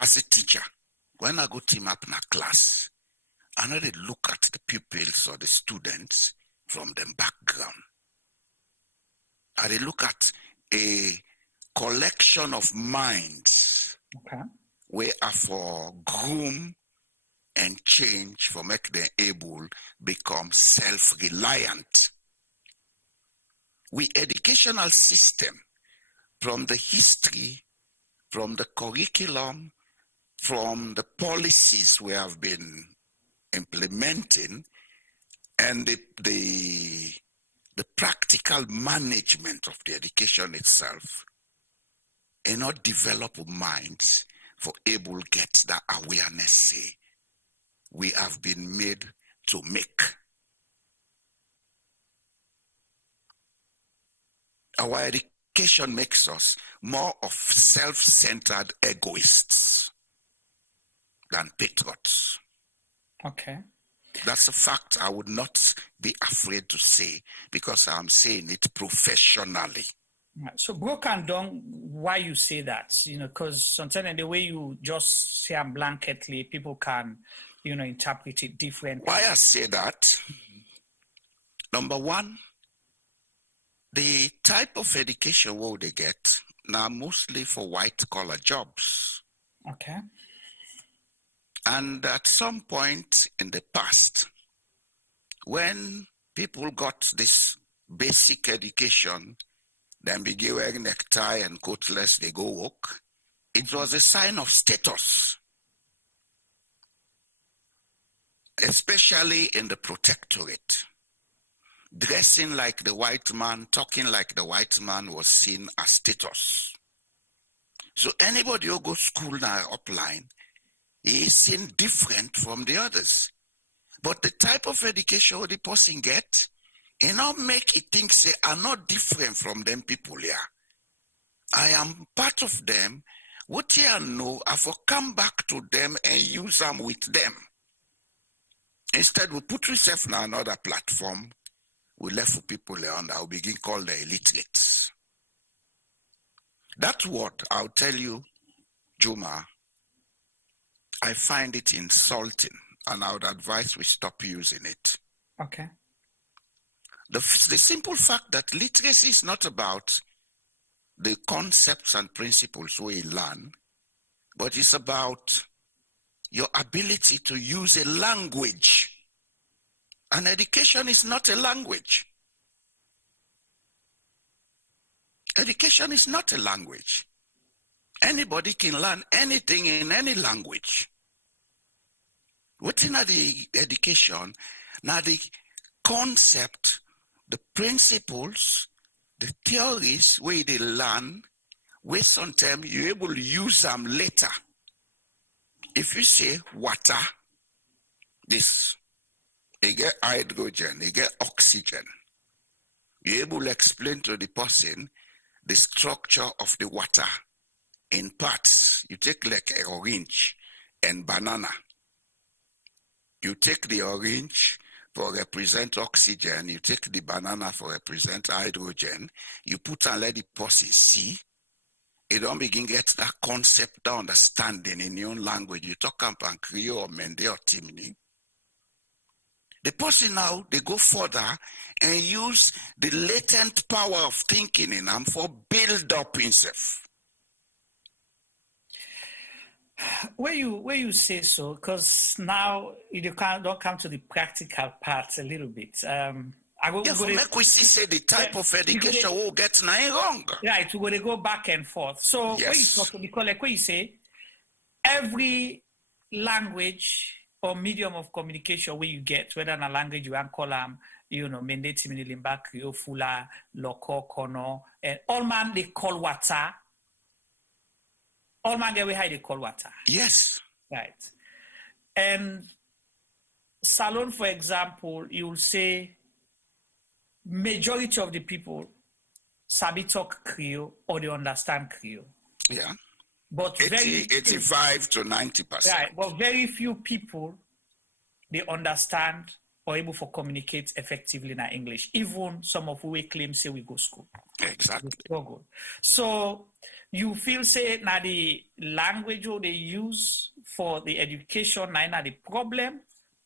As a teacher, when I go team up in a class, I know they look at the pupils or the students from the background. I they look at a collection of minds where are for groom and change for make them able become self-reliant. We educational system, from the history, from the curriculum, from the policies we have been implementing, and the practical management of the education itself, and not develop minds for able get that awareness, say, we have been made to make. Our education makes us more of self-centered egoists than patriots. Okay. That's a fact I would not be afraid to say, because I'm saying it professionally. So broken down why you say that, because sometimes the way you just say them blanketly, people can, interpret it differently. Why I say that? Number one, the type of education what they get now mostly for white collar jobs. Okay. And at some point in the past, when people got this basic education, then begin wearing necktie and coatless, they go walk, it was a sign of status, especially in the protectorate. Dressing like the white man, talking like the white man was seen as status. So anybody who goes school now upline is seen different from the others. But the type of education the person get, it not make it think say, I'm not different from them people here. I am part of them. What you know, I for come back to them and use them with them. Instead, we put ourselves on another platform. We left for people on that we begin call the illiterates. That word, I'll tell you, Juma, I find it insulting, and I would advise we stop using it. Okay. The simple fact that literacy is not about the concepts and principles we learn, but it's about your ability to use a language. And education is not a language. Education is not a language. Anybody can learn anything in any language. Within the education, now the concept, the principles, the theories where they learn, where sometimes you're able to use them later. If you say water, this, you get hydrogen, you get oxygen. You're able to explain to the person the structure of the water in parts. You take like an orange and banana. You take the orange for represent oxygen, you take the banana for represent hydrogen, you put and let the person see. You don't begin get that concept, that understanding in your own language. You talk up and Creole or Mende or Timni. The person now, they go further and use the latent power of thinking in them for build up himself. Where you say so, because now you don't come to the practical parts a little bit. Make we see the type of education we'll get now wrong. Right, we're going to go back and forth. So yes. When you talk, because like what you say, every language or medium of communication where you get, whether in a language you want to call them, Mende, Timini, Limba, Creole, Fula, Loko, Kono, and all man they call water. All man get how they call water. Yes. Right. And Salon, for example, you will say majority of the people sabi talk Creole or they understand Creole. Yeah. But 85 to 90%. Right. But very few people they understand or able to communicate effectively in English. Even some of who claim say we go school. Exactly. So you feel say now the language they use for the education now the problem,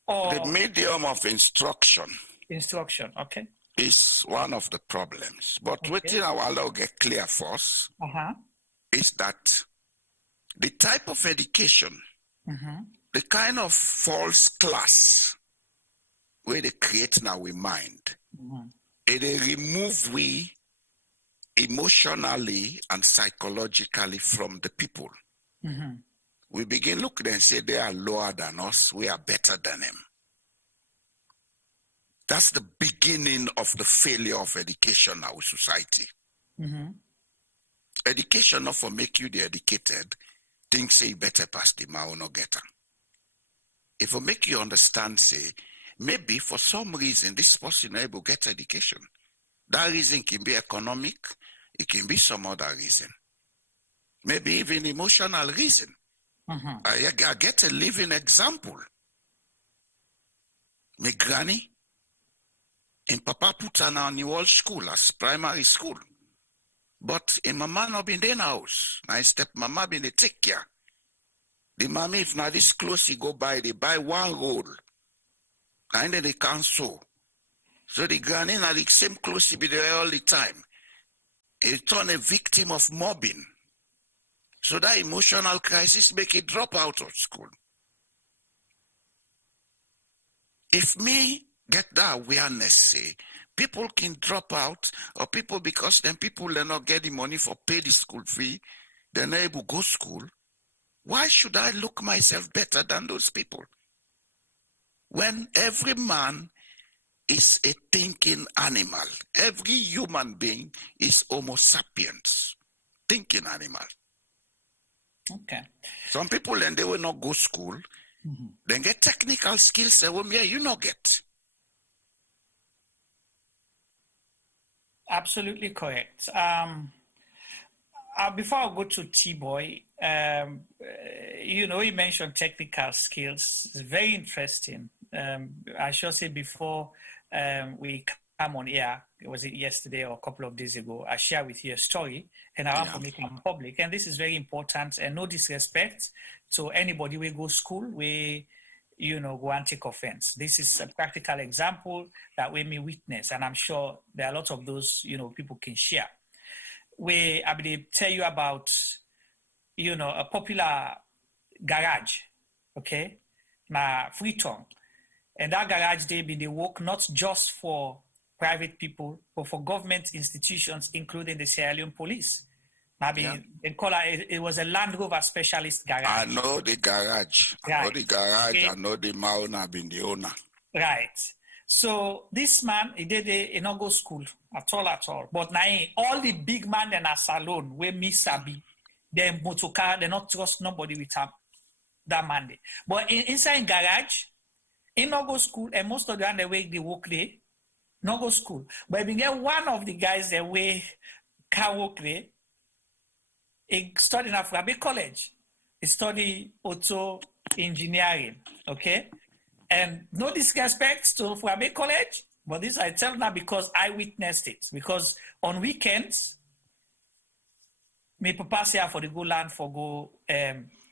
or the medium of instruction. Instruction, okay. Is one of the problems. But within our law get clear for us is that the type of education, the kind of false class where they create now we mind, they remove we emotionally and psychologically from the people. We begin looking and say they are lower than us, we are better than them. That's the beginning of the failure of education in our society. Education not for make you the educated, think say you better pass the or no get them. If it make you understand, say, maybe for some reason this person not able to get education. That reason can be economic, it can be some other reason. Maybe even emotional reason. I get a living example. My granny, in Papa put her on the old school as primary school. But in mama not been in the house. My step mama been the take care. The mommy, if not this close, he go buy, they buy one roll. And then they can't sew. So the granny not the same clothes, he be there all the time. He turn a victim of mobbing. So that emotional crisis make it drop out of school. If me get that awareness, say, people can drop out, or people, because then people are not getting money for pay the school fee, they're not able to go school. Why should I look myself better than those people? When every man is a thinking animal, every human being is Homo sapiens, thinking animal. Okay. Some people, and they will not go school, then get technical skills, say, well, yeah, you not get. Absolutely correct. Before I go to T-Boy, you know, you mentioned technical skills. It's very interesting. I should say before we come on air, was it yesterday or a couple of days ago, I shared with you a story, and I want to make it public. And this is very important, and no disrespect to anybody who go school, we, you know, go and take offense. This is a practical example that we may witness, and I'm sure there are a lot of those, you know, people can share. I will tell you about, you know, a popular garage, okay, na Freetown. And that garage, they work not just for private people, but for government institutions, including the Sierra Leone police. They call it was a Land Rover specialist garage. I know the garage. Right. I know the garage. Okay. I know the Mauna, I've been the owner. Right. So this man, he not go school at all. But now all the big man in a salon where me sabi, they motorcar, they not trust nobody with that man. But inside garage, he not go school, and most of the way they work there, not go school. But we get one of the guys that way can work there. He studied in Afrabe College. He studied auto engineering, okay? And no disrespect to Afrabe College, but this I tell now because I witnessed it. Because on weekends, my papa say for the go land for go,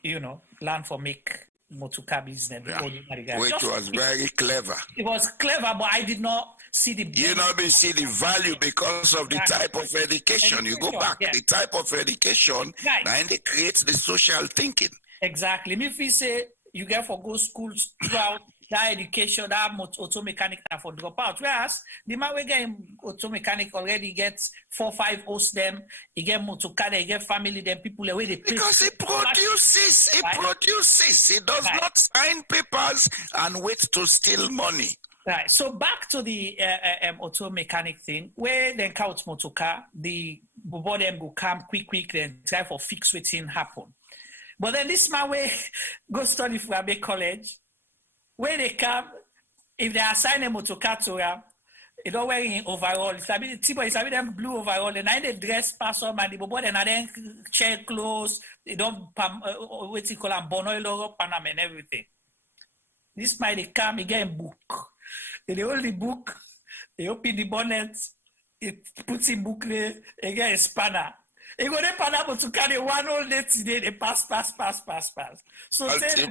you know, land for make motorcar business. Yeah. Which was very clever. It was clever, but I did not see the... You not be see the value because of the type of education. You go back, yeah. the type of education, Right. and it creates the social thinking. Exactly. If we say you get for go schools throughout that education, that auto mechanic for drop out. Whereas the man we get auto mechanic already gets 4-5 hosts them, he get motor car, he get family, them people the way they pay. Because he produces, he does not sign papers and wait to steal money. Right. So back to the auto mechanic thing, where then count motor car, the bobo them go come quick, then try for fix what thing happen. But then this man way go study for Abbey College. When they come, if they assign a motor car to her, they don't wearing overall. It's a them blue overall. And then they dress pass on and the bobo then they check clothes. They don't what you call them bonoilo panam and everything. This man they come, he get a book. They hold the book, they open the bonnet, it puts in book there, they get a spanner. They go there panel to carry one whole day today, they pass. So they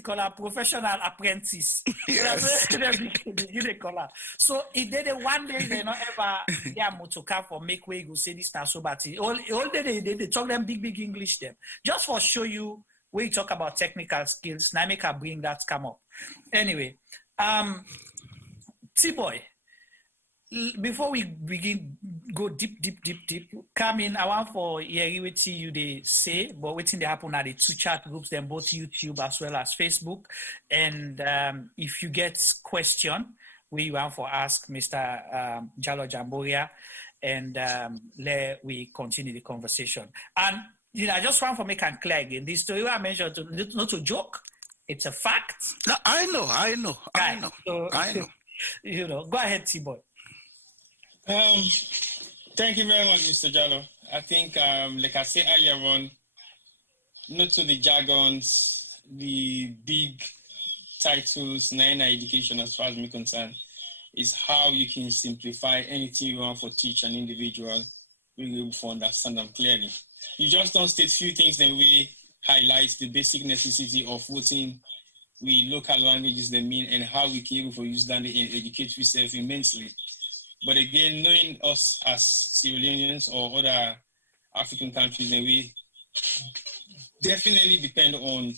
call them professional apprentice. Yes. They call them. So if they one day they not ever get a motor car for make way go say this now so but all day they talk them big English them. Just for show you when you talk about technical skills, now make her bring that come up. Anyway, T-Boy, before we begin, go deep, come in, I want for hear what you they say, but waiting they happen at the two chat groups, then both YouTube as well as Facebook. And if you get question, we want for ask Mr. Jallo Jamboria, and we continue the conversation. And you know, I just want to make it clear again. This story I mentioned, not a joke. It's a fact. No, I know. So, I know. You know, go ahead, T-Boy. Thank you very much, Mr. Jallo. I think, like I said earlier on, not to the jargons, the big titles, Naina education, as far as me concerned, is how you can simplify anything you want for teach an individual. We will able to understand them clearly. You just don't state few things, then we highlight the basic necessity of what we local languages they mean and how we can able to use that and educate ourselves immensely. But again, knowing us as Sierra Leoneans or other African countries, then we definitely depend on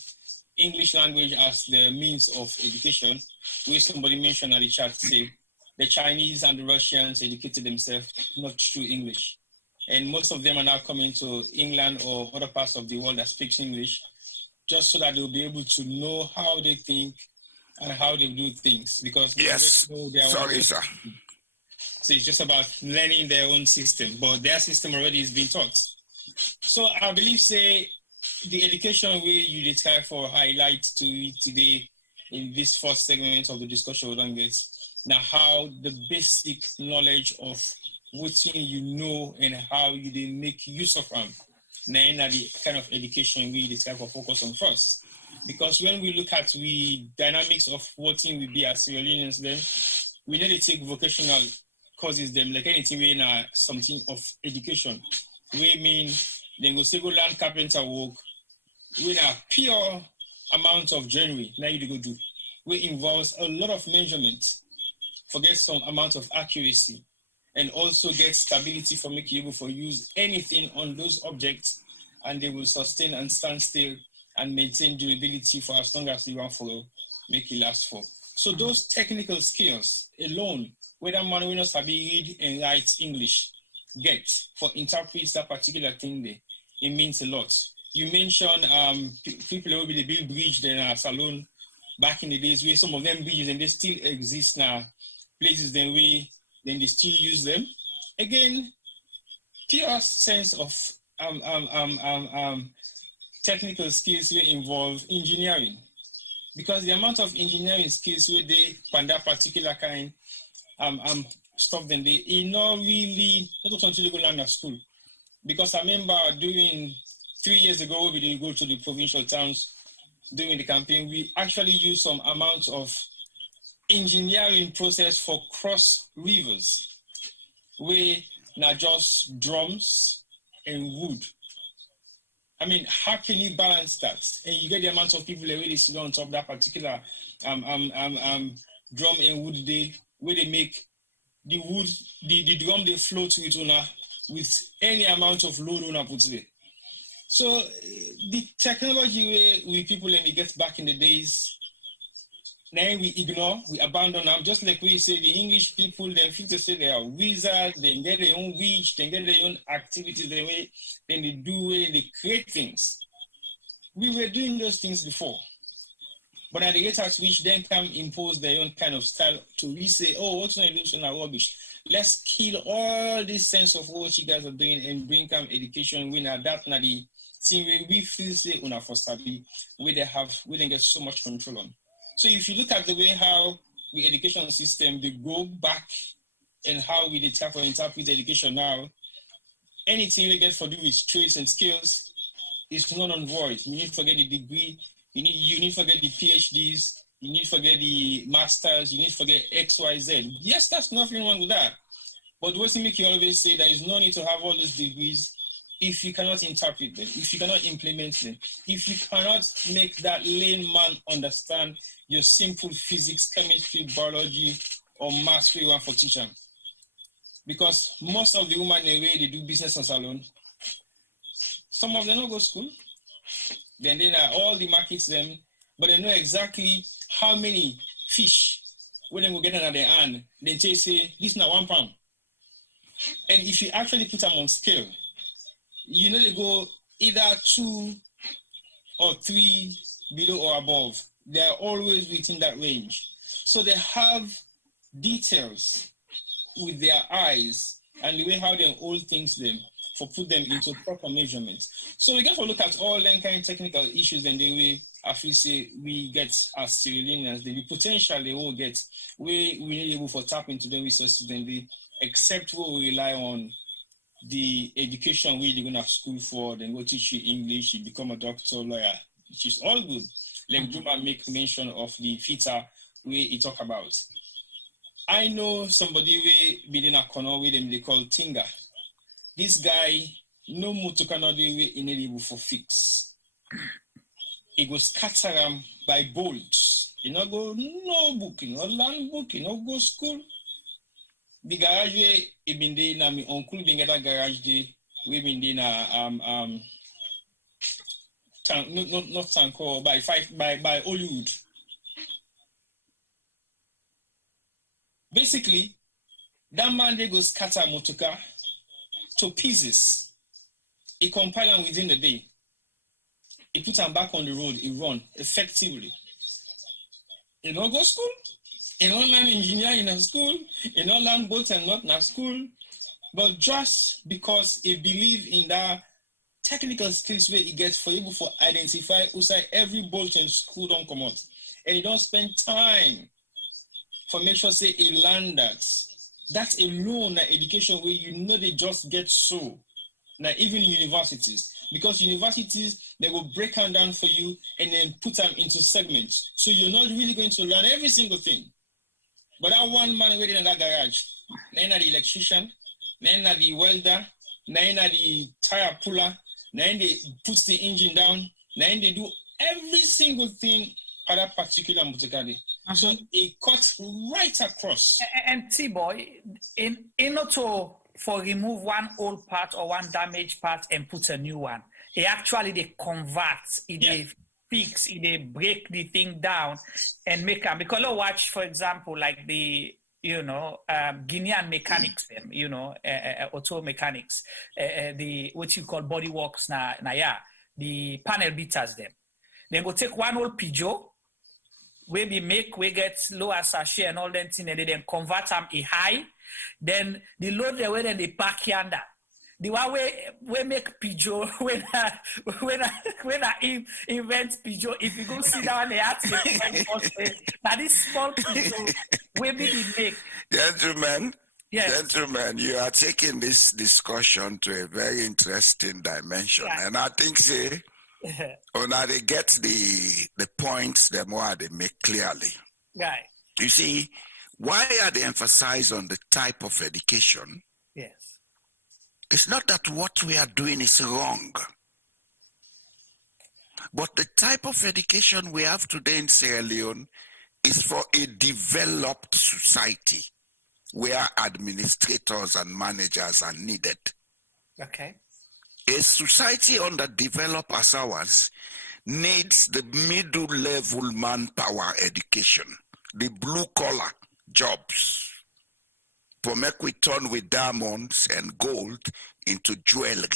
English language as the means of education, where somebody mentioned at the chat, say the Chinese and the Russians educated themselves not through English. And most of them are now coming to England or other parts of the world that speaks English, just so that they'll be able to know how they think and how they do things. Because they know their own sir. So it's just about learning their own system, but their system already is being taught. So I believe, say, the education way you describe for highlight to it today in this first segment of the discussion we don't get now how the basic knowledge of what you know and how you they make use of them. Now the kind of education we describe for focus on first. Because when we look at the dynamics of what we be as Sierra Leoneans, then we need to take vocational courses them like anything we in something of education. We mean then go say go learn carpenter work with a pure amount of joinery. Now you go do. Which involves a lot of measurements, forget some amount of accuracy, and also get stability for making you able to use anything on those objects, and they will sustain and stand still and maintain durability for as long as you want for make it last for. So those technical skills alone, whether man will not read and write English, get for interpret that particular thing there, it means a lot. You mentioned people who will be the build bridge in a salon back in the days where some of them bridges and they still exist now, places then they still use them. Again, pure sense of technical skills will involve engineering. Because the amount of engineering skills where they find that particular kind stuff then they not really not until go learn at school. Because I remember during 3 years ago we did go to the provincial towns during the campaign, we actually used some amount of engineering process for cross rivers, where not just drums and wood. I mean, how can you balance that? And you get the amount of people that really sit on top of that particular drum and wood where they make the wood, the drum they float with any amount of load on put there. So the technology where we people and we get back in the days, now we ignore, we abandon them. Just like we say, the English people, they feel to say they are wizards, they get their own witch, they get their own activities, the way, then they do it, they create things. We were doing those things before. But at the rate at which then come impose their own kind of style to we say, oh, what's going to do so now rubbish? Let's kill all this sense of what you guys are doing and bring come education when that na the thing where we feel say una for sabi, where they get so much control on. So if you look at the way how the education system they go back and how we try to interpret education now, anything we get for do with trades and skills is not on void. You need to forget the degree, you need to forget the PhDs, you need to forget the masters, you need to forget XYZ. Yes, that's nothing wrong with that. But what make you always say there is no need to have all those degrees if you cannot interpret them, if you cannot implement them, if you cannot make that layman understand your simple physics, chemistry, biology, or maths you want for teaching. Because most of the women in the way they do business on salon, some of them don't go to school. Then they know all the markets them, but they know exactly how many fish when they go get another hand. They say, this is not £1. And if you actually put them on scale, you know they go either 2 or 3 below or above. They are always within that range. So they have details with their eyes and the way how they hold things them for put them into proper measurements. So we get to look at all them kind of technical issues and the way I feel say we get as Sierra Leoneans, the potential they will get, we need able for tap into the resources then they except we rely on the education we going to school for, then go teach you English, you become a doctor, lawyer, which is all good. Like Juma make mention of the FITA where he talk about. I know somebody where be in a corner with them they call Tinga. This guy no mutukana way enable for fix. He goes scatter them by bolts. He not go no booking, no land booking, no go school. The garage where he been there na my uncle been get that garage there we been there na not Tanko, by Hollywood. Basically, that man they go scatter motoka to pieces. He compile them within the day. He put them back on the road. He run effectively. He don't go school. He don't learn engineer in a school. He don't learn boat and not in a school. But just because he believe in that technical skills where he gets for able to identify outside every bolt in school don't come out. And he don't spend time for make sure say he learn that. That's alone an education where you know they just get so. Now even universities. Because universities, they will break them down for you and then put them into segments. So you're not really going to learn every single thing. But that one man waiting in that garage, then the electrician, then the welder, then the tire puller, then they put the engine down, then they do every single thing for that particular motorcar. So it cuts right across. And T-Boy, in order for remove one old part or one damaged part and put a new one, it actually they convert, they fix, they break the thing down and make them. Because I watch, for example, like the Guinean mechanics, them, auto mechanics, the what you call body works the panel beaters them. They go take one old Peugeot, we get lower sachet and all that thing, and they then convert them a high. Then the load the way then they park yonder. The one we make Peugeot when I invent Peugeot. If you go sit down, they ask me now this small Peugeot we make. Gentlemen, you are taking this discussion to a very interesting dimension, and I think now they get the points the more they make clearly. Right. You see, why are they emphasize on the type of education? Yes. It's not that what we are doing is wrong, but the type of education we have today in Sierra Leone is for a developed society where administrators and managers are needed. Okay. A society underdeveloped as ours needs the middle level manpower education, the blue collar jobs, for make we turn with diamonds and gold into jewelry.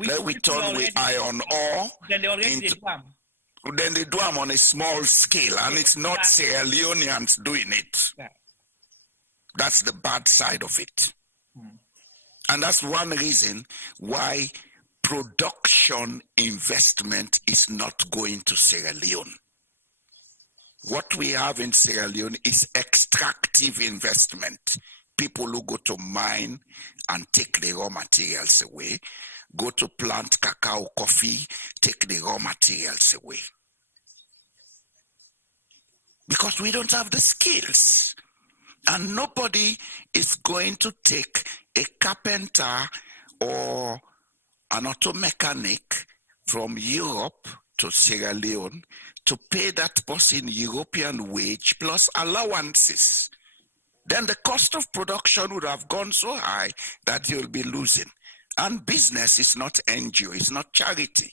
Then we turn with iron ore. Then they already into, then they do them on a small scale, and it's not Sierra Leoneans doing it. Yeah. That's the bad side of it. And that's one reason why production investment is not going to Sierra Leone. What we have in Sierra Leone is extractive investment. People who go to mine and take the raw materials away, go to plant cacao, coffee, take the raw materials away. Because we don't have the skills. And nobody is going to take a carpenter or an auto mechanic from Europe to Sierra Leone to pay that person European wage plus allowances. Then the cost of production would have gone so high that you'll be losing. And business is not NGO, it's not charity.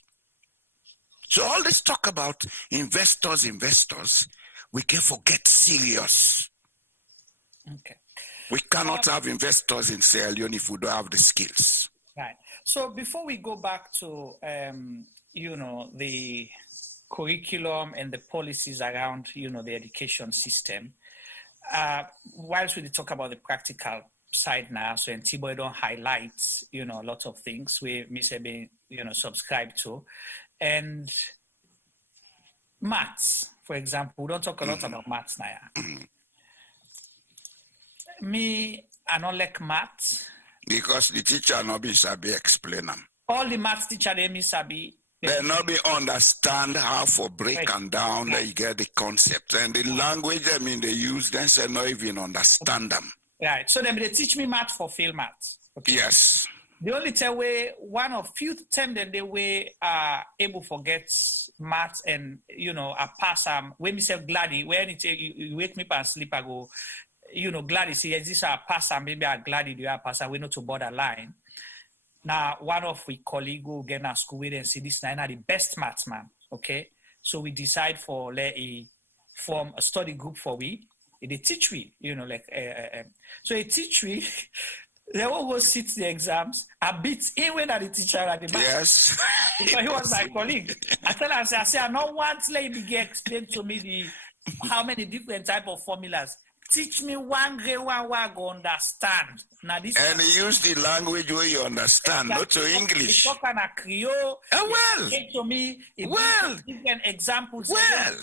So all this talk about investors, we can forget serious. Okay. We cannot have investors in Sierra Leone if we don't have the skills. Right. So before we go back to, the curriculum and the policies around, the education system, whilst we talk about the practical side now, so and T-Boy don't highlight, a lot of things we maybe, subscribe to. And maths, for example, we don't talk a lot about maths now. Me, I don't like maths. Because the teacher not be sabi explain them. All the maths teacher they me sabi. They not be understand how for break and down, they get the concept. And the language they use, then say not even understand them. Right. So they teach me maths for fail maths. Okay. Yes. The only time one of few times that they were able to get maths and, I pass when me say gladdy, when you wake me up and sleep, I go, gladly say, yes, this I pass maybe I gladly do I pass we know to borderline. Now, one of we colleague who get na school with and see this now the best maths man. Okay, so we decide for form a study group for we. They teach we, so they teach we. They all go sit the exams. I beat him when the teacher at the back. Yes. Because he was my colleague. I tell him, I say, I not want lady get explain to me how many different type of formulas. Teach me one grade one way I go understand. Now this and use the language where you understand, not to English. He talk on a Creole. Well. To me, different examples. Well,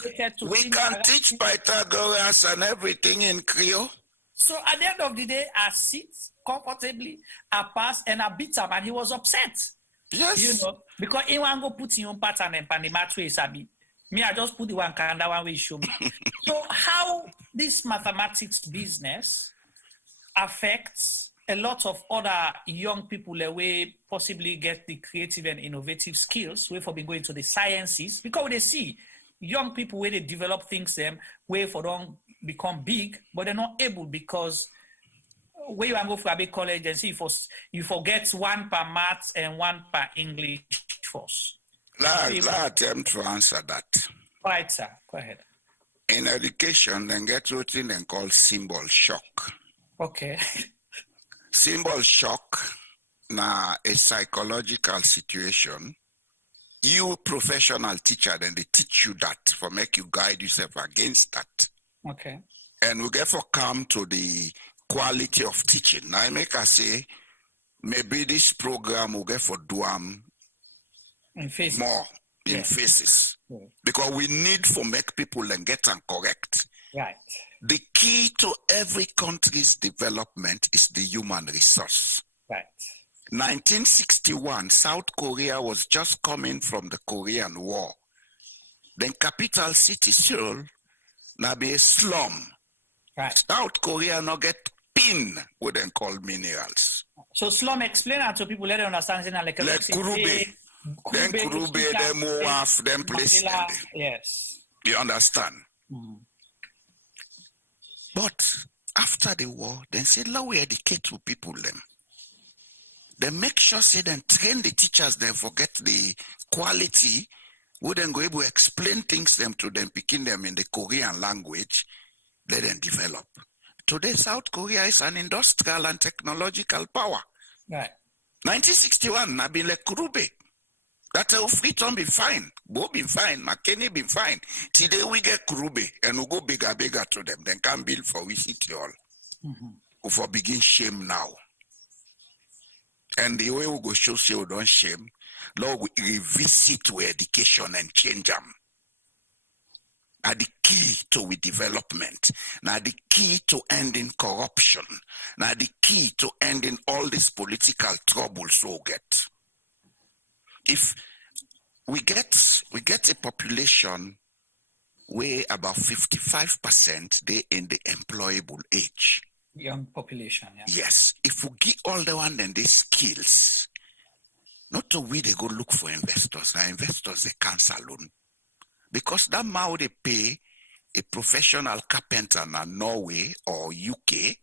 we can teach Pythagoras and everything in Creole. So at the end of the day, I sit comfortably, I pass, and I beat him, and he was upset. Yes. Because he want to put his own pattern and the math way sabi. Me, I just put the one calendar one way show me. So how this mathematics business affects a lot of other young people that way possibly get the creative and innovative skills, way for being going to the sciences, because they see young people where they develop things them, way for them become big, but they're not able because where you go for a big college and see you forget one per maths and one per English first. Let attempt to answer that. Right, sir. Go ahead. In education, they get what they call symbol shock. Okay. Symbol shock, na a psychological situation. You professional teacher, then they teach you that for make you guide yourself against that. Okay. And we get for come to the quality of teaching. Now I make us say, maybe this program will get for do more in phases. Yeah. Because we need to make people and get them correct. Right. The key to every country's development is the human resource. Right. 1961, South Korea was just coming from the Korean War. Then capital city Seoul now be a slum. Right. South Korea now get pin what they call minerals. So slum, explain that to people, let them understand. Like Kurube. Then Kurube, them Moaf, them place. Yes. You understand? Mm. But after the war, then say, let we educate to people them. They make sure say then train the teachers, then forget the quality, would then go able to explain things them to them, picking them in the Korean language, let them develop. Today, South Korea is an industrial and technological power. Right. 1961, I've been like Kurube. That's how Freetown be fine. Bo be fine. McKinney be fine. Today we get Kurube and we go bigger to them. Then can build for we city all. We for begin shame now. And the way we go show say we don't shame, Lord, we revisit to education and change them. Now the key to we development. Now the key to ending corruption. Now the key to ending all these political troubles we get. If we get a population where about 55% they in the employable age. Young population, yeah. Yes. If we give all the one then the skills, not to we they go look for investors. Now investors they can't saloon. Because that how they pay a professional carpenter in Norway or UK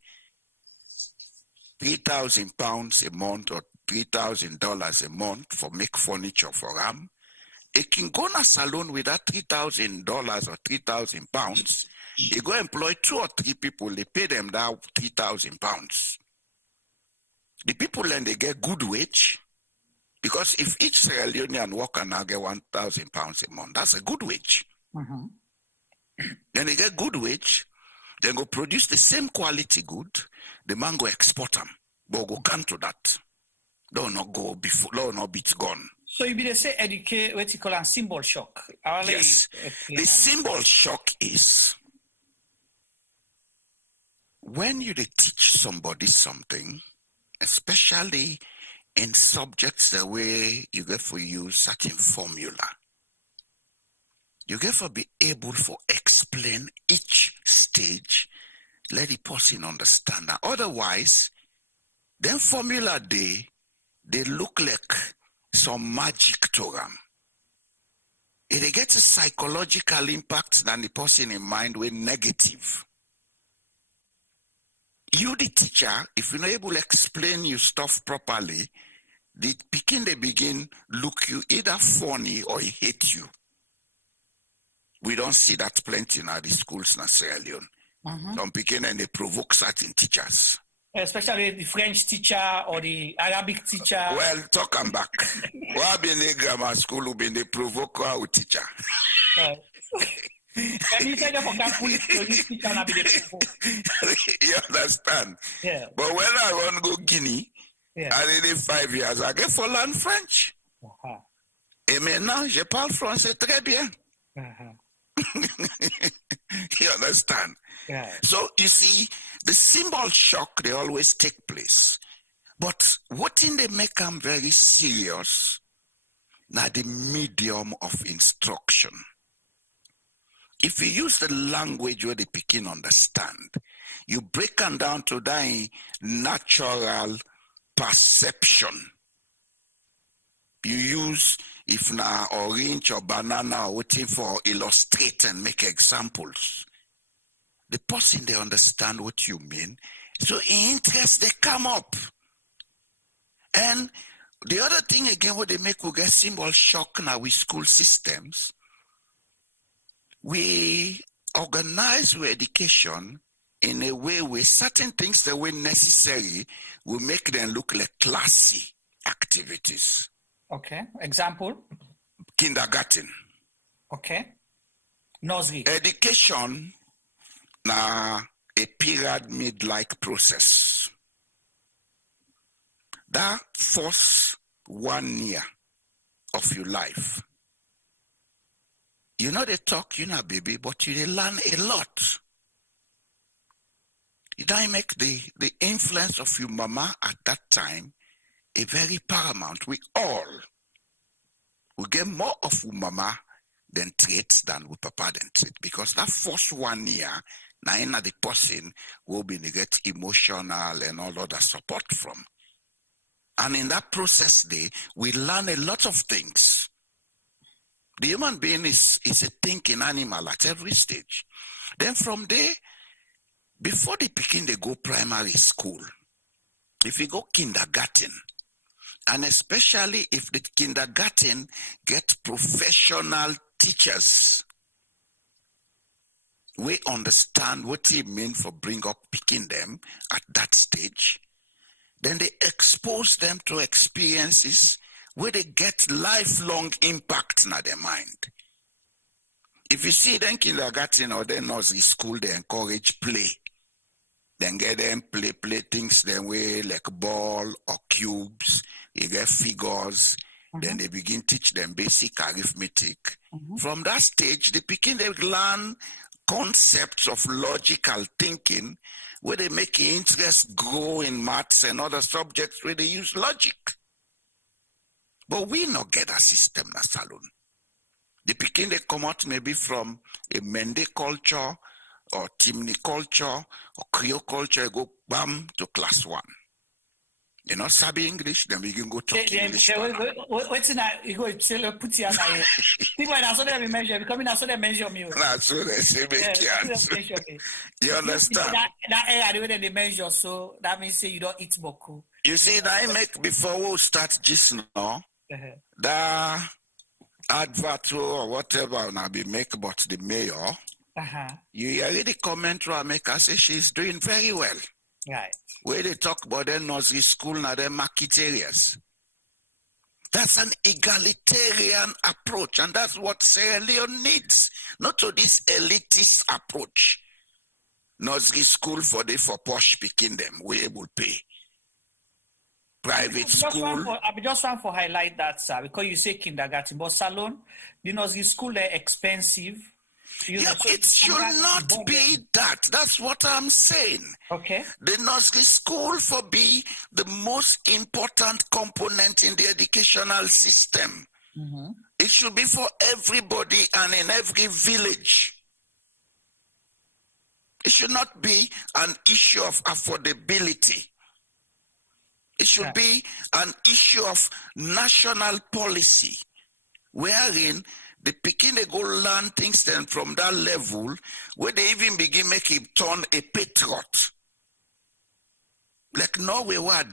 £3,000 a month or $3,000 a month for make furniture for them. It can go to a salon with that $3,000 or £3,000. You go employ 2 or 3 people, they pay them that £3,000. The people then they get good wage. Because if each Sierra Leonean worker now get £1,000 a month, that's a good wage. Mm-hmm. Then they get good wage, then go produce the same quality good, the man go export them. But go come to that. Don't not go before, don't not be gone. So you be the say educate what you call a symbol shock. Yes. The symbol shock is when you teach somebody something, especially in subjects the way you get for use certain formula. You get for be able to explain each stage, let the person understand that. Otherwise, then formula they look like some magic to them. If they get a psychological impact than the person in mind with negative. You, the teacher, if you're not able to explain your stuff properly, the pikin they begin look you either funny or he hate you. We don't see that plenty in the schools in Sierra Leone. Some pikin and they provoke certain teachers. Especially the French teacher or the Arabic teacher. Well, talk and back. What been the grammar school who been the provoke our teacher? Can you say that for police teacher and be the provoke? You understand? Yeah. But when I want to go Guinea, I did 5 years, I get for learn French. Et maintenant, je parle français très bien. You understand? Yeah. So you see, the symbol shock, they always take place. But what in they make them very serious, now the medium of instruction. If you use the language where the Pekin understand, you break them down to that natural perception. You use, if na orange or banana or waiting for illustrate and make examples. The person, they understand what you mean. So in interest, they come up. And the other thing again, what they make, we get symbol shock now with school systems. We organize our education in a way where certain things that were necessary will make them look like classy activities. Okay. Example? Kindergarten. Okay. Nursery. Education na a pyramid-like process. That first 1 year of your life, you know they talk, you know, baby, but you learn a lot. It make the influence of your mama at that time a very paramount. We get more of your mama than traits than with papa than trait, because that first 1 year, now in the person will be get emotional and all other support from. And in that process we learn a lot of things. The human being is a thinking animal at every stage. Then from there, before they begin, they go primary school. If you go kindergarten, and especially if the kindergarten get professional teachers, we understand what it means for bring up picking them at that stage. Then they expose them to experiences where they get lifelong impact in their mind. If you see them kindergarten or then nursery school, they encourage play. Then get them play things then way like ball or cubes. You get figures. Then they begin teach them basic arithmetic. From that stage, they begin to learn concepts of logical thinking where they make interest grow in maths and other subjects where they use logic. But we not get a system na salon. The Pekin they come out maybe from a Mende culture or Timni culture or Creole culture, go bam to class 1. You know, sabi English, then we can go talk English. What's in that? You go put your eye. People are so they measure. Becoming so they measure me. That's what they say. You understand? That area the way they measure, so that means say you don't eat boku. You see, now I make before we start just now. That advert or whatever now be make about the mayor. You already comment or make her say she's doing very well. Right. Where they talk about their nursery school now their market areas. That's an egalitarian approach, and that's what Sierra Leone needs. Not to this elitist approach. Nursery school for posh picking them, we able pay. Private school. I just want to highlight that, sir, because you say kindergarten, but salon, the nursery school they're expensive. It should not be that. That's what I'm saying. Okay. The nursery school for be the most important component in the educational system. It should be for everybody and in every village. It should not be an issue of affordability. It should be an issue of national policy, wherein the Pekin they go learn things then from that level where they even begin make it turn a patriot. Like Norway where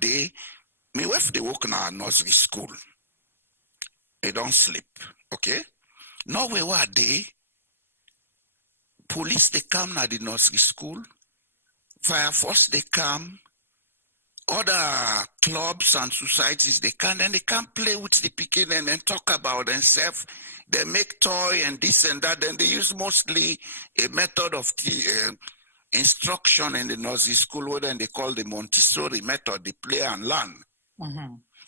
Me wife they work na nursery school. They don't sleep, okay? Now where were they? Police they come na the nursery school. Fire force they come. Other clubs and societies they can, and they can play with the picking and then talk about themselves. They make toy and this and that. Then they use mostly a method of the instruction in the nursery school, what then they call the Montessori method, the play and learn.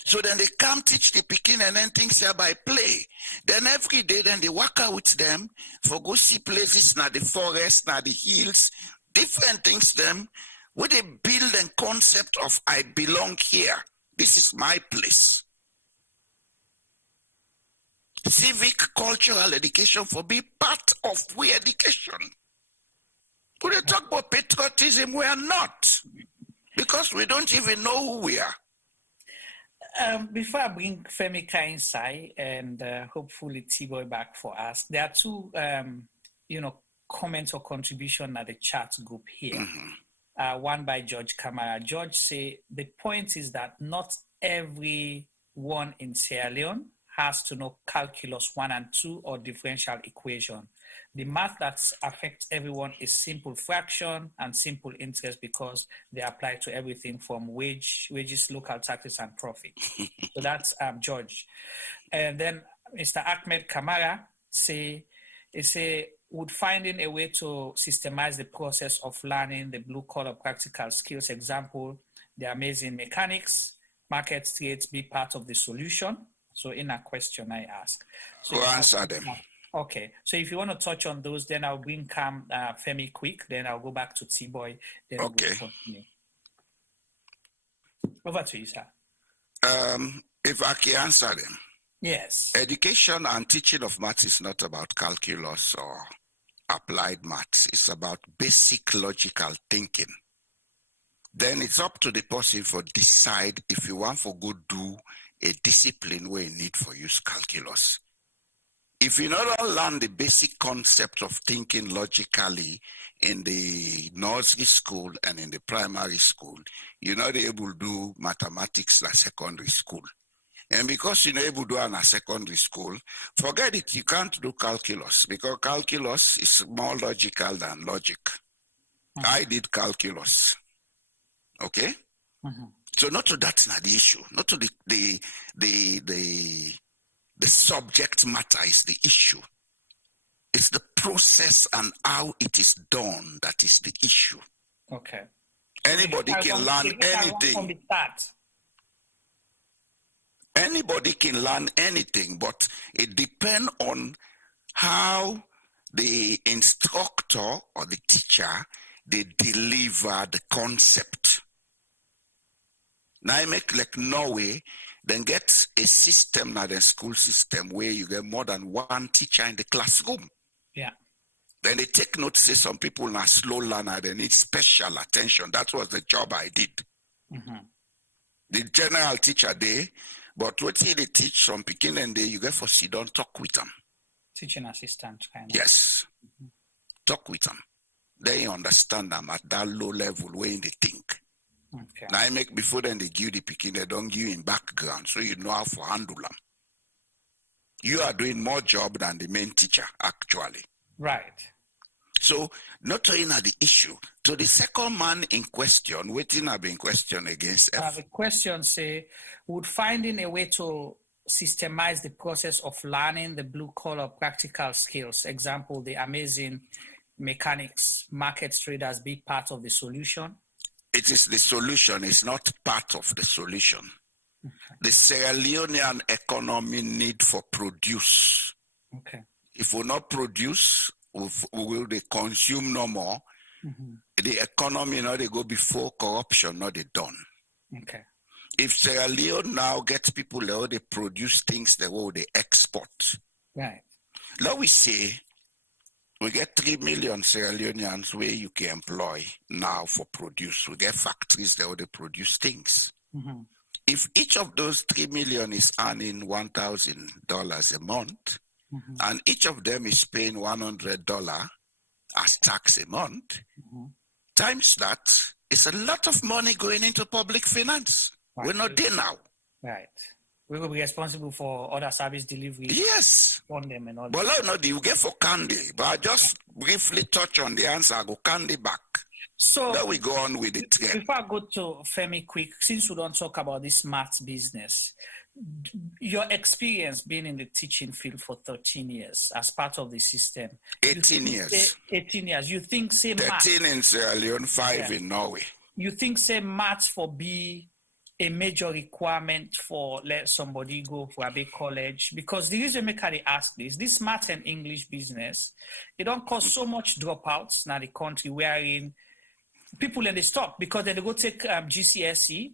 So then they come teach the picking and then things here by play. Then every day, then they work out with them for go see places, now the forest, now the hills, different things them, where they build a concept of I belong here. This is my place. Civic, cultural education for be part of we education. When they talk about patriotism, we are not. Because we don't even know who we are. Before I bring Femika inside and hopefully T-Boy back for us, there are two, comments or contribution at the chat group here. One by George Kamara. George say the point is that not everyone in Sierra Leone has to know calculus 1 and 2 or differential equation. The math that affects everyone is simple fraction and simple interest because they apply to everything from wages, local taxes, and profit. So that's George. And then Mr. Ahmed Kamara would finding a way to systemize the process of learning the blue-collar practical skills, example, the amazing mechanics, market trades be part of the solution. So in a question I ask. So we'll answer them. Okay, so if you want to touch on those, then I'll bring Femi quick, then I'll go back to T-Boy, then okay. We'll continue. Over to you, sir. If I can answer them. Yes. Education and teaching of maths is not about calculus or applied maths. It's about basic logical thinking. Then it's up to the person for decide if you want for good do a discipline where you need for use calculus. If you not learn the basic concept of thinking logically in the nursery school and in the primary school, you're not able to do mathematics like secondary school. And because you're not able to do it in a secondary school, forget it, you can't do calculus because calculus is more logical than logic. I did calculus. Okay? So not to that's not the issue. Not to the subject matter is the issue. It's the process and how it is done that is the issue. Okay. Anybody can learn anything. Anybody can learn anything, but it depends on how the instructor or the teacher, they deliver the concept. Now I make like Norway, then get a system, not a school system, where you get more than one teacher in the classroom. Yeah. Then they take note, say some people are slow learner, they need special attention. That was the job I did. The general teacher there, but what they teach some picking and you get for sit down, talk with them. Teaching assistant, kind of. Yes. Talk with them. They understand them at that low level where they think. Okay. Now I make before then they give the picking, they don't give you in background, so you know how to handle them. You are doing more job than the main teacher, actually. Right. So not to the issue. To the second man in question, waiting have been questioned against F. The question say, would finding a way to systemize the process of learning the blue-collar practical skills, example, the amazing mechanics, market traders, be part of the solution? It is the solution. It's not part of the solution. The Sierra Leonean economy need for produce. Okay. If we not produce, we will they consume no more. The economy, they go before corruption, not they done. Okay. If Sierra Leone now gets people there, they produce things that will they export. Right. Let we say we get 3 million Sierra Leoneans where you can employ now for produce. We get factories that will they produce things. If each of those 3 million is earning $1,000 a month, and each of them is paying $100 as tax a month, times that, it's a lot of money going into public finance. Right. We're not there now. Right. We will be responsible for other service delivery. Yes. On them and all But that. no, you get for candy. But I just briefly touch on the answer. I go candy back. So then we go on with the trend. Before I go to Femi quick, since we don't talk about this maths business, your experience being in the teaching field for 13 years as part of the system. 18 years. 18 years. You think, say, 13 maths, in Sierra Leone, 5 in Norway. You think, say, maths for be a major requirement for let somebody go for a big college? Because the reason I ask this maths and English business, it don't cause so much dropouts now the country wherein people and they stop because then they go take GCSE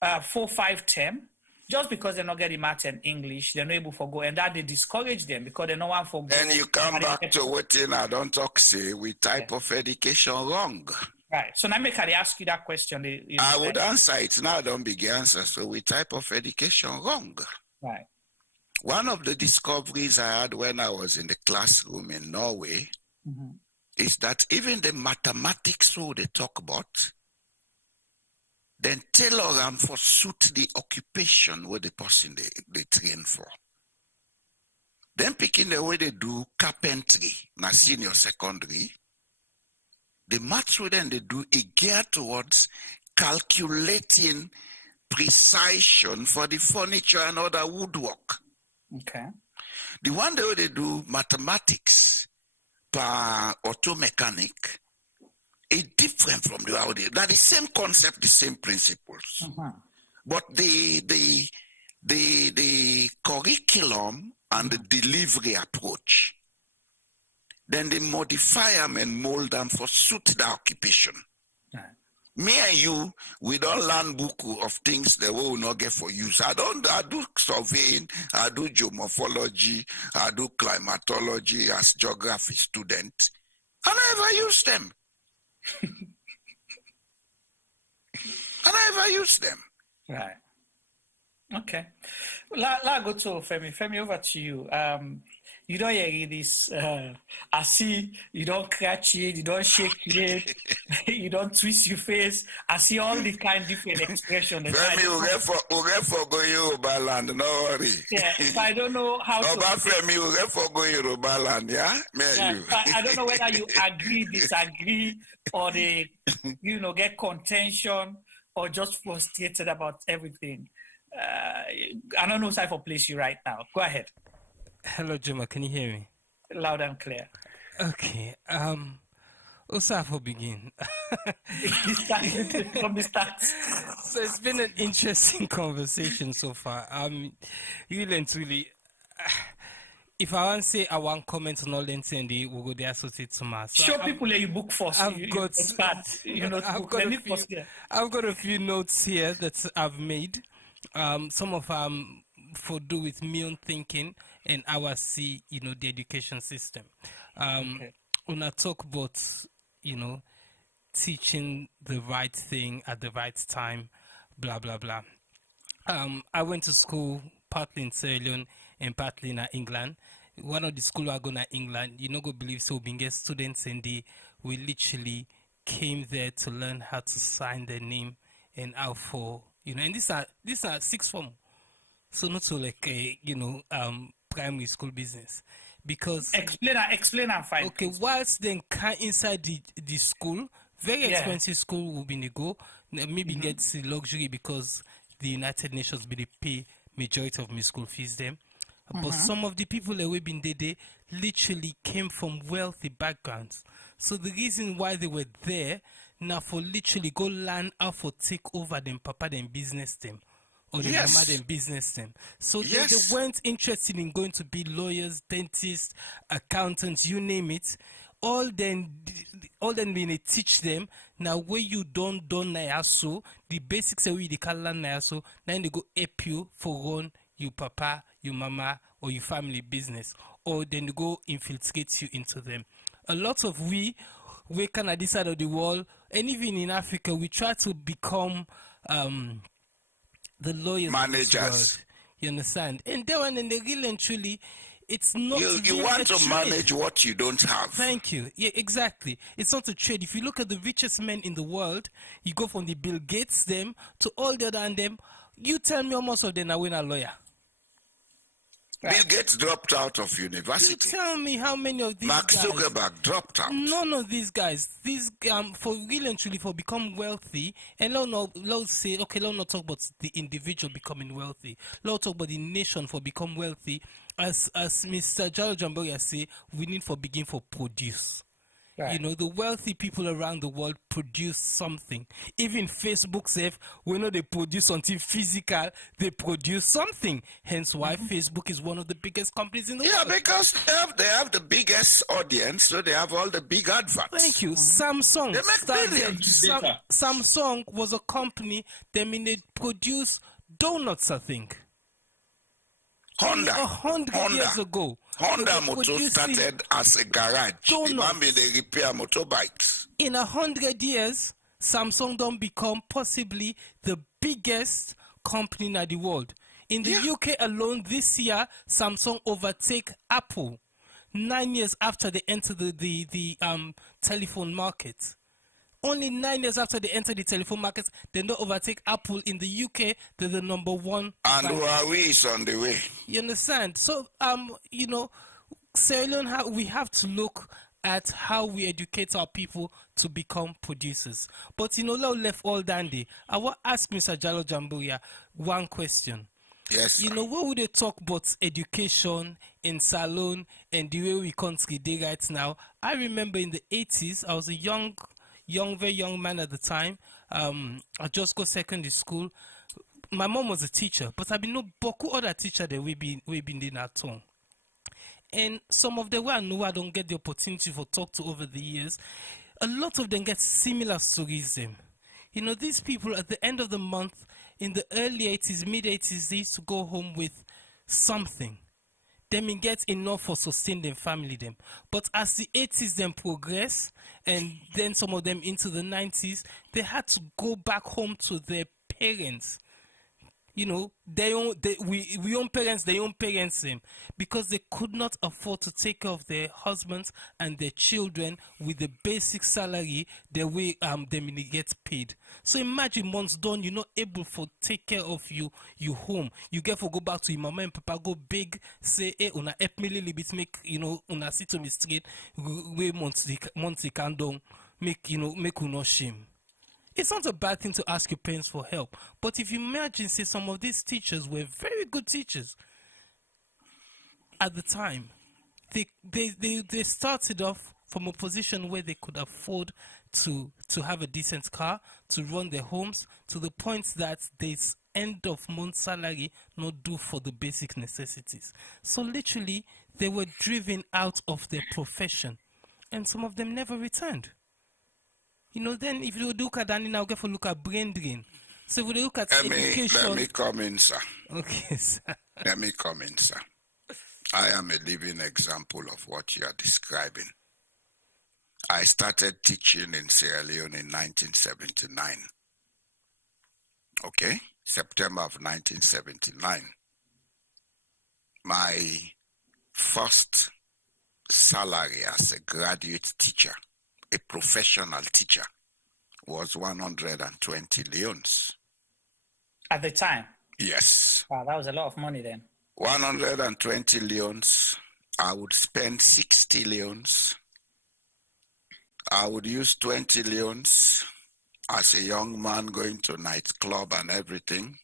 4-5 term just because they're not getting math and English, they're not able to go, and that they discourage them because they're not one for go. And you come back to what I don't talk say with type of education wrong. Right. So now I ask you that question. I would answer it now. Don't begin answer. So we type of education wrong. Right. One of the discoveries I had when I was in the classroom in Norway is that even the mathematics who they talk about, then tailor them for suit the occupation where the person they train for. Then picking the way they do carpentry, na senior secondary, the maths where then they do is geared towards calculating precision for the furniture and other woodwork. Okay. The one day they do mathematics per auto mechanic is different from the other. They're the same concept, the same principles. But the curriculum and the delivery approach, then they modify them and mold them for suit the occupation. Me and you, we don't learn book of things that we will not get for use. I do surveying, I do geomorphology, I do climatology as geography student. I never use them. I never use them. Right. Okay. Let's go to Femi. Femi, over to you. You don't hear this. I see you don't catch it, you don't shake it, you don't twist your face. I see all the kind of different expressions. Femi, you for go Yoruba land, no worry. Yeah, but I don't know how to. Femi, you for go Yoruba land, yeah? Yeah, I don't know whether you agree, disagree, or they, get contention, or just frustrated about everything. I don't know if I for place you right now. Go ahead. Hello, Juma. Can you hear me? Loud and clear. Okay. Usafo begin. From the start. So it's been an interesting conversation so far. Really, if I want to say I want comments on all the we'll go there associate to mass. So show people that you book first. I've got a few notes here that I've made. Some of them for do with me own thinking and our see, the education system. When I talk about, teaching the right thing at the right time, blah, blah, blah. I went to school partly in Sierra Leone and partly in England. One of the school I go to England, go believe so being students and we literally came there to learn how to sign their name and how for, and these are sixth form. So not so like a, primary school business. Because explain and find. Okay, whilst then inside the school, very expensive school will be go, maybe get the luxury because the United Nations will pay majority of my school fees them. But some of the people that we've been there literally came from wealthy backgrounds. So the reason why they were there now for literally go learn how to take over them papa them business them. Or the mama them business them. So they weren't interested in going to be lawyers, dentists, accountants, you name it. All then when they teach them now where you don't so the basics that we can learn so then they go help you for run your papa, your mama, or your family business, or then they go infiltrate you into them. A lot of we kind of this side of the world, and even in Africa, we try to become the lawyers, managers. You understand? And then when they really and truly, It's not. You really want a to trade. manage what you don't have. Thank you. Yeah, exactly. It's not a trade. If you look at the richest men in the world, you go from the Bill Gates them to all the other and them. You tell me how most of them are a lawyer. Bill Gates dropped out of university. You tell me how many of these Mark guys. Zuckerberg dropped out. None of these guys. These for really and truly for become wealthy, and let's say okay, let's not talk about the individual becoming wealthy. Let's talk about the nation for become wealthy. As Mr. Jallo Jamboria say, we need for begin for produce. Right. You know, the wealthy people around the world produce something. Even Facebook says, we know they produce something physical, they produce something. Hence why Facebook is one of the biggest companies in the world. Yeah, because they have the biggest audience, so they have all the big adverts. Thank you. Samsung. They make billions. Samsung was a company that they produce donuts, I think. Honda. 100 years ago. Honda Motor started as a garage. Donuts. They repair motorbikes. In 100 years, Samsung don't become possibly the biggest company in the world. In the UK alone, this year, Samsung overtake Apple 9 years after they entered the telephone market. Only 9 years after they entered the telephone market, they don't overtake Apple in the UK. They're the number one. And Huawei is on the way. You understand? So, you know, Sierra Leone, we have to look at how we educate our people to become producers. But, you know, left all dandy. I want to ask Mr. Jallo Jamboria one question. Yes. You know, what would they talk about education in Salone and the way we country day right now? I remember in the 80s, I was a very young man at the time. I just go secondary school. My mom was a teacher, but I been no boku other teacher that we been in at home. And some of them I don't get the opportunity for talk to over the years. A lot of them get similar stories. Them, you know, these people at the end of the month in the early 80s, mid 80s, they used to go home with something. Them get enough for sustain them family them. But as the 80s then progress, and then some of them into the 90s, they had to go back home to their parents. You know, we own parents, they own parents them, because they could not afford to take care of their husbands and their children with the basic salary the way them get paid. So imagine months done, you're not able to take care of you home. You get to go back to your mama and papa, go big, say, hey, una help me little bit, make, you know, una sit on me straight, way months can don't make, you know, make you no shame. It's not a bad thing to ask your parents for help. But if you imagine, say, some of these teachers were very good teachers at the time. They started off from a position where they could afford to have a decent car, to run their homes, to the point that this end of month salary not do for the basic necessities. So literally, they were driven out of their profession. And some of them never returned. You know, then if you look at Danny now, get for look at brain drain. So if we look at education. Let me come in, sir. Okay, sir. Let me come in, sir. I am a living example of what you are describing. I started teaching in Sierra Leone in 1979. Okay? September of 1979. My first salary as a graduate teacher, a professional teacher, was 120 leones. At the time? Yes. Wow, that was a lot of money then. 120 leones. I would spend 60 leones. I would use 20 leones as a young man going to nightclub and everything.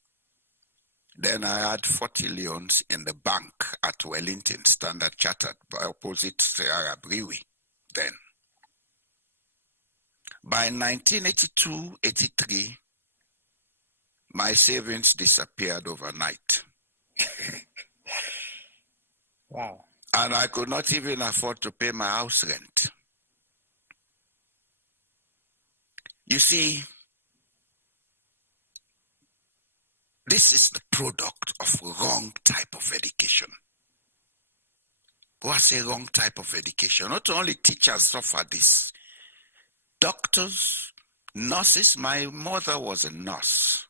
Then I had 40 leones in the bank at Wellington, Standard Chartered, opposite Sierra Brewery then. By 1982-83, my savings disappeared overnight. Wow. And I could not even afford to pay my house rent. You see, this is the product of wrong type of education. When I say wrong type of education, not only teachers suffer this, doctors, nurses. My mother was a nurse.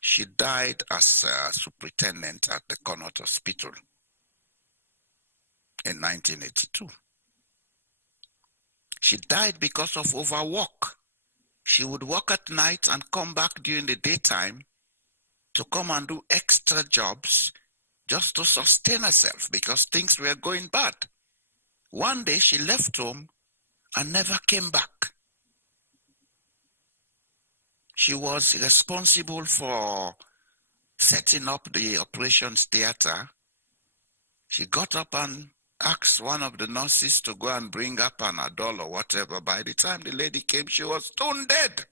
She died as a superintendent at the Connaught Hospital. in 1982. She died because of overwork. She would work at night and come back during the daytime to come and do extra jobs just to sustain herself because things were going bad. One day she left home and never came back. She was responsible for setting up the operations theater. She got up and asked one of the nurses to go and bring up an adult or whatever. By the time the lady came, she was stone dead.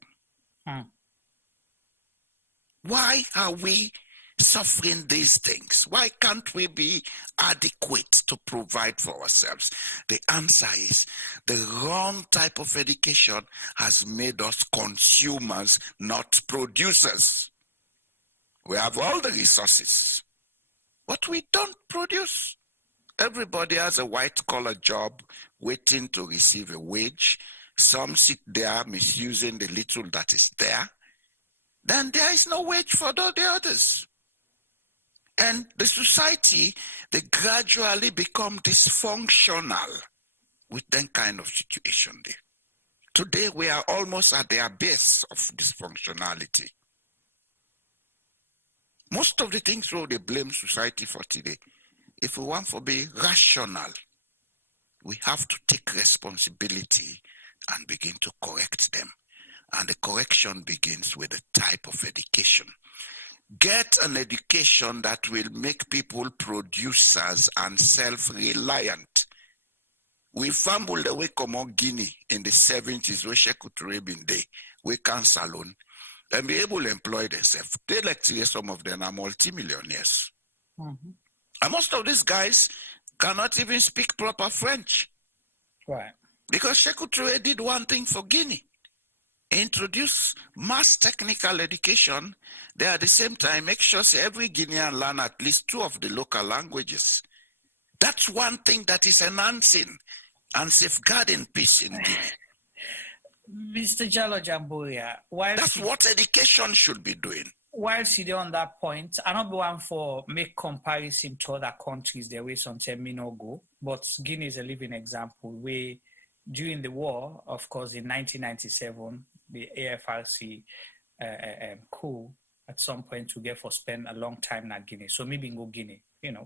Why are we suffering these things? Why can't we be adequate to provide for ourselves? The answer is the wrong type of education has made us consumers, not producers. We have all the resources, but we don't produce. Everybody has a white-collar job waiting to receive a wage. Some sit there misusing the little that is there. Then there is no wage for all the others. And the society, they gradually become dysfunctional with that kind of situation there. Today, we are almost at the abyss of dysfunctionality. Most of the things they blame society for today, if we want to be rational, we have to take responsibility and begin to correct them. And the correction begins with a type of education. Get an education that will make people producers and self-reliant. We fumbled away from Guinea in the 70s, where Shekuture been there, we can salon, and be able to employ themselves. They like to hear some of them are multimillionaires. Mm-hmm. And most of these guys cannot even speak proper French. Right. Because Shekuture did one thing for Guinea. Introduce mass technical education. They at the same time make sure every Guinean learn at least 2 of the local languages. That's one thing that is enhancing and safeguarding peace in Guinea. Mr. Jallo Jamboria, that's what education should be doing. While you're on that point, another one for make comparison to other countries, there way some terminal go, but Guinea is a living example where during the war, of course, in 1997, the AFRC coup at some point to get for spend a long time in Guinea. So maybe go Guinea,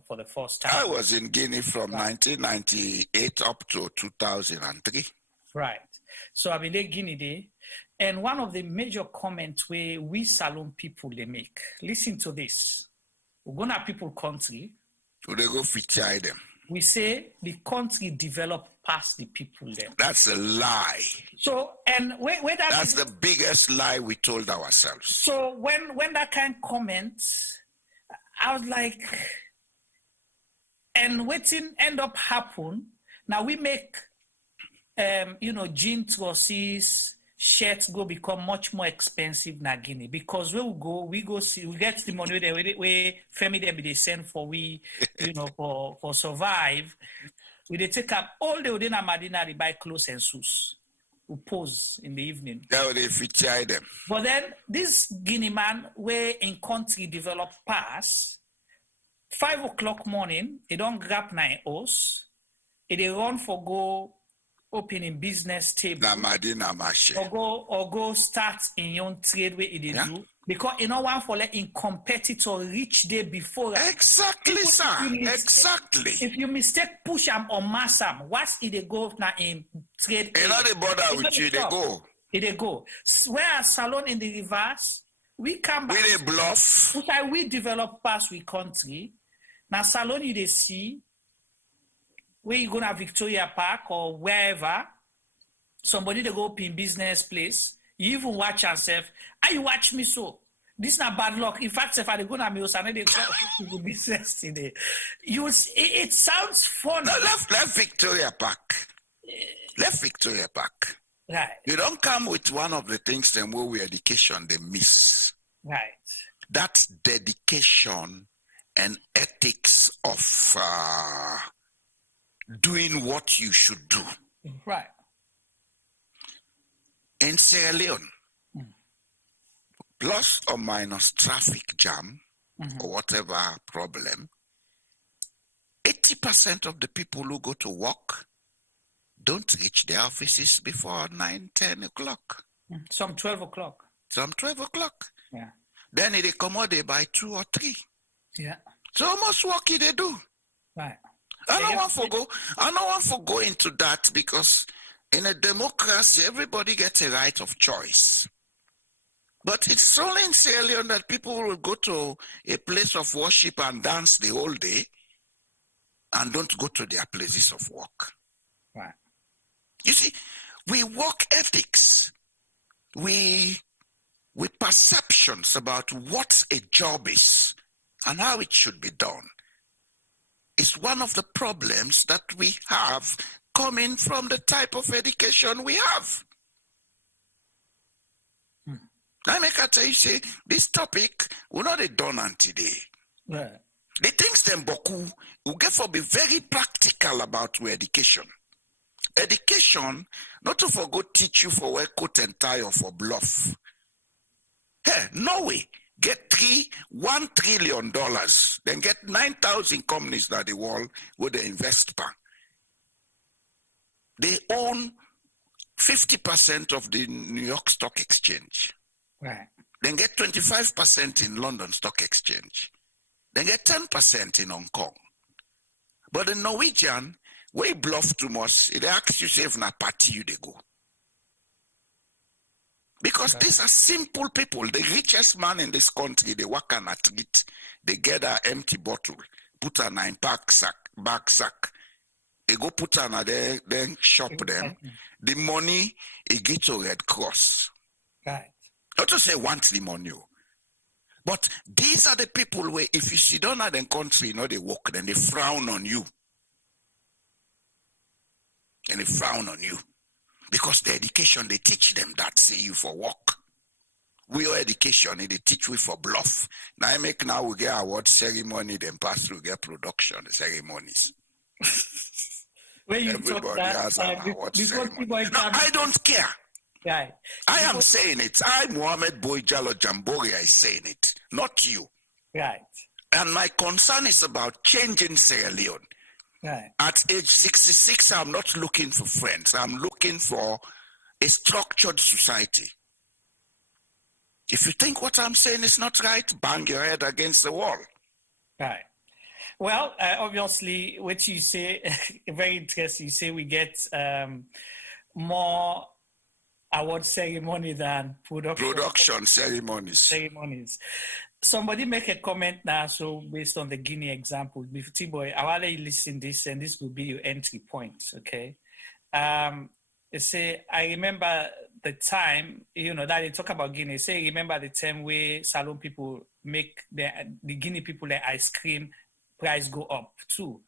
for the first time. I was in Guinea from 1998 up to 2003. Right. So I've been there Guinea Day. And one of the major comments where we Salon people they make, listen to this. We're going to people country. So they go feature them. We say the country developed past the people there. That's a lie. So, and when that's the biggest lie we told ourselves. So when that kind of comment, I was like, and waiting end up happen. Now we make, jean trusses, shirts go become much more expensive in Guinea because we go see, we get the money we family them they send for we, for survive. We they take up all the Odena Madina, they buy clothes and shoes. We pose in the evening. Now they feature them. But then this Guinea man where in country develop pass, 5 o'clock morning, they don't grab 9 hours, they run for go opening business table or go start in your trade where they do because one for let in competitor reach there before exactly sir exactly if you mistake push them or mass them what's it they go now in trade they bother with you they go where Salon in the reverse we come back we bluff we develop past we country now Salon you they see where you gonna Victoria Park or wherever, somebody they go up in business place, you even watch yourself, you watch me so. This is not bad luck. In fact, if I go to me, they go business today. It sounds fun. No, left Victoria Park. Left Victoria Park. Right. You don't come with one of the things them where we education they miss. Right. That's dedication and ethics of doing what you should do. Right. In Sierra Leone, plus or minus traffic jam or whatever problem, 80% of the people who go to work don't reach their offices before 9, 10 o'clock. Some 12 o'clock. Some 12 o'clock. Yeah. Then they come out there by 2 or 3. Yeah. So how much work they do? Right. I don't want to go into that, because in a democracy, everybody gets a right of choice. But it's only in Sierra Leone that people will go to a place of worship and dance the whole day and don't go to their places of work. Right. You see, we work ethics. We perceptions about what a job is and how it should be done is one of the problems that we have coming from the type of education we have. I make a tell you, say, this topic will not be done on today. Right. The things them boku will get for be very practical about your education. Education, not to forgo teach you for wear coat and tie or for bluff. Hey, Norway get $1 trillion, then get 9,000 companies that the world where they invest pan. They own 50% of the New York Stock Exchange. Right. Then get 25% in London Stock Exchange. Then get 10% in Hong Kong. But the Norwegian, we bluff too much. They ask you if na party you they go. Because these are simple people. The richest man in this country, they work on a treat. They get an empty bottle, put an 9-pack bag sack. They go put on a then shop them. The money, it get to Red Cross. Right. Not to say want the money. But these are the people where if you sit down at the country, you know, they work, then they frown on you. And they frown on you. Because the education, they teach them that, say you for work. We are education, they teach we for bluff. Now we get award ceremony, then pass through get production ceremonies. When you everybody has an award ceremony. No, I don't care. Right. I am saying it. Boye Jallo Jamboria is saying it, not you. Right. And my concern is about changing Sierra Leone. Right. At age 66, I'm not looking for friends. I'm looking for a structured society. If you think what I'm saying is not right, bang your head against the wall. Right. Well, obviously, what you say, very interesting. You say we get more award ceremony than production ceremonies. Somebody make a comment now, so based on the Guinea example, Boye, I want you listen this, and this will be your entry point, okay? They say, I remember the time, that they talk about Guinea, say, remember the time where Salon people make the Guinea people, their ice cream price go up too.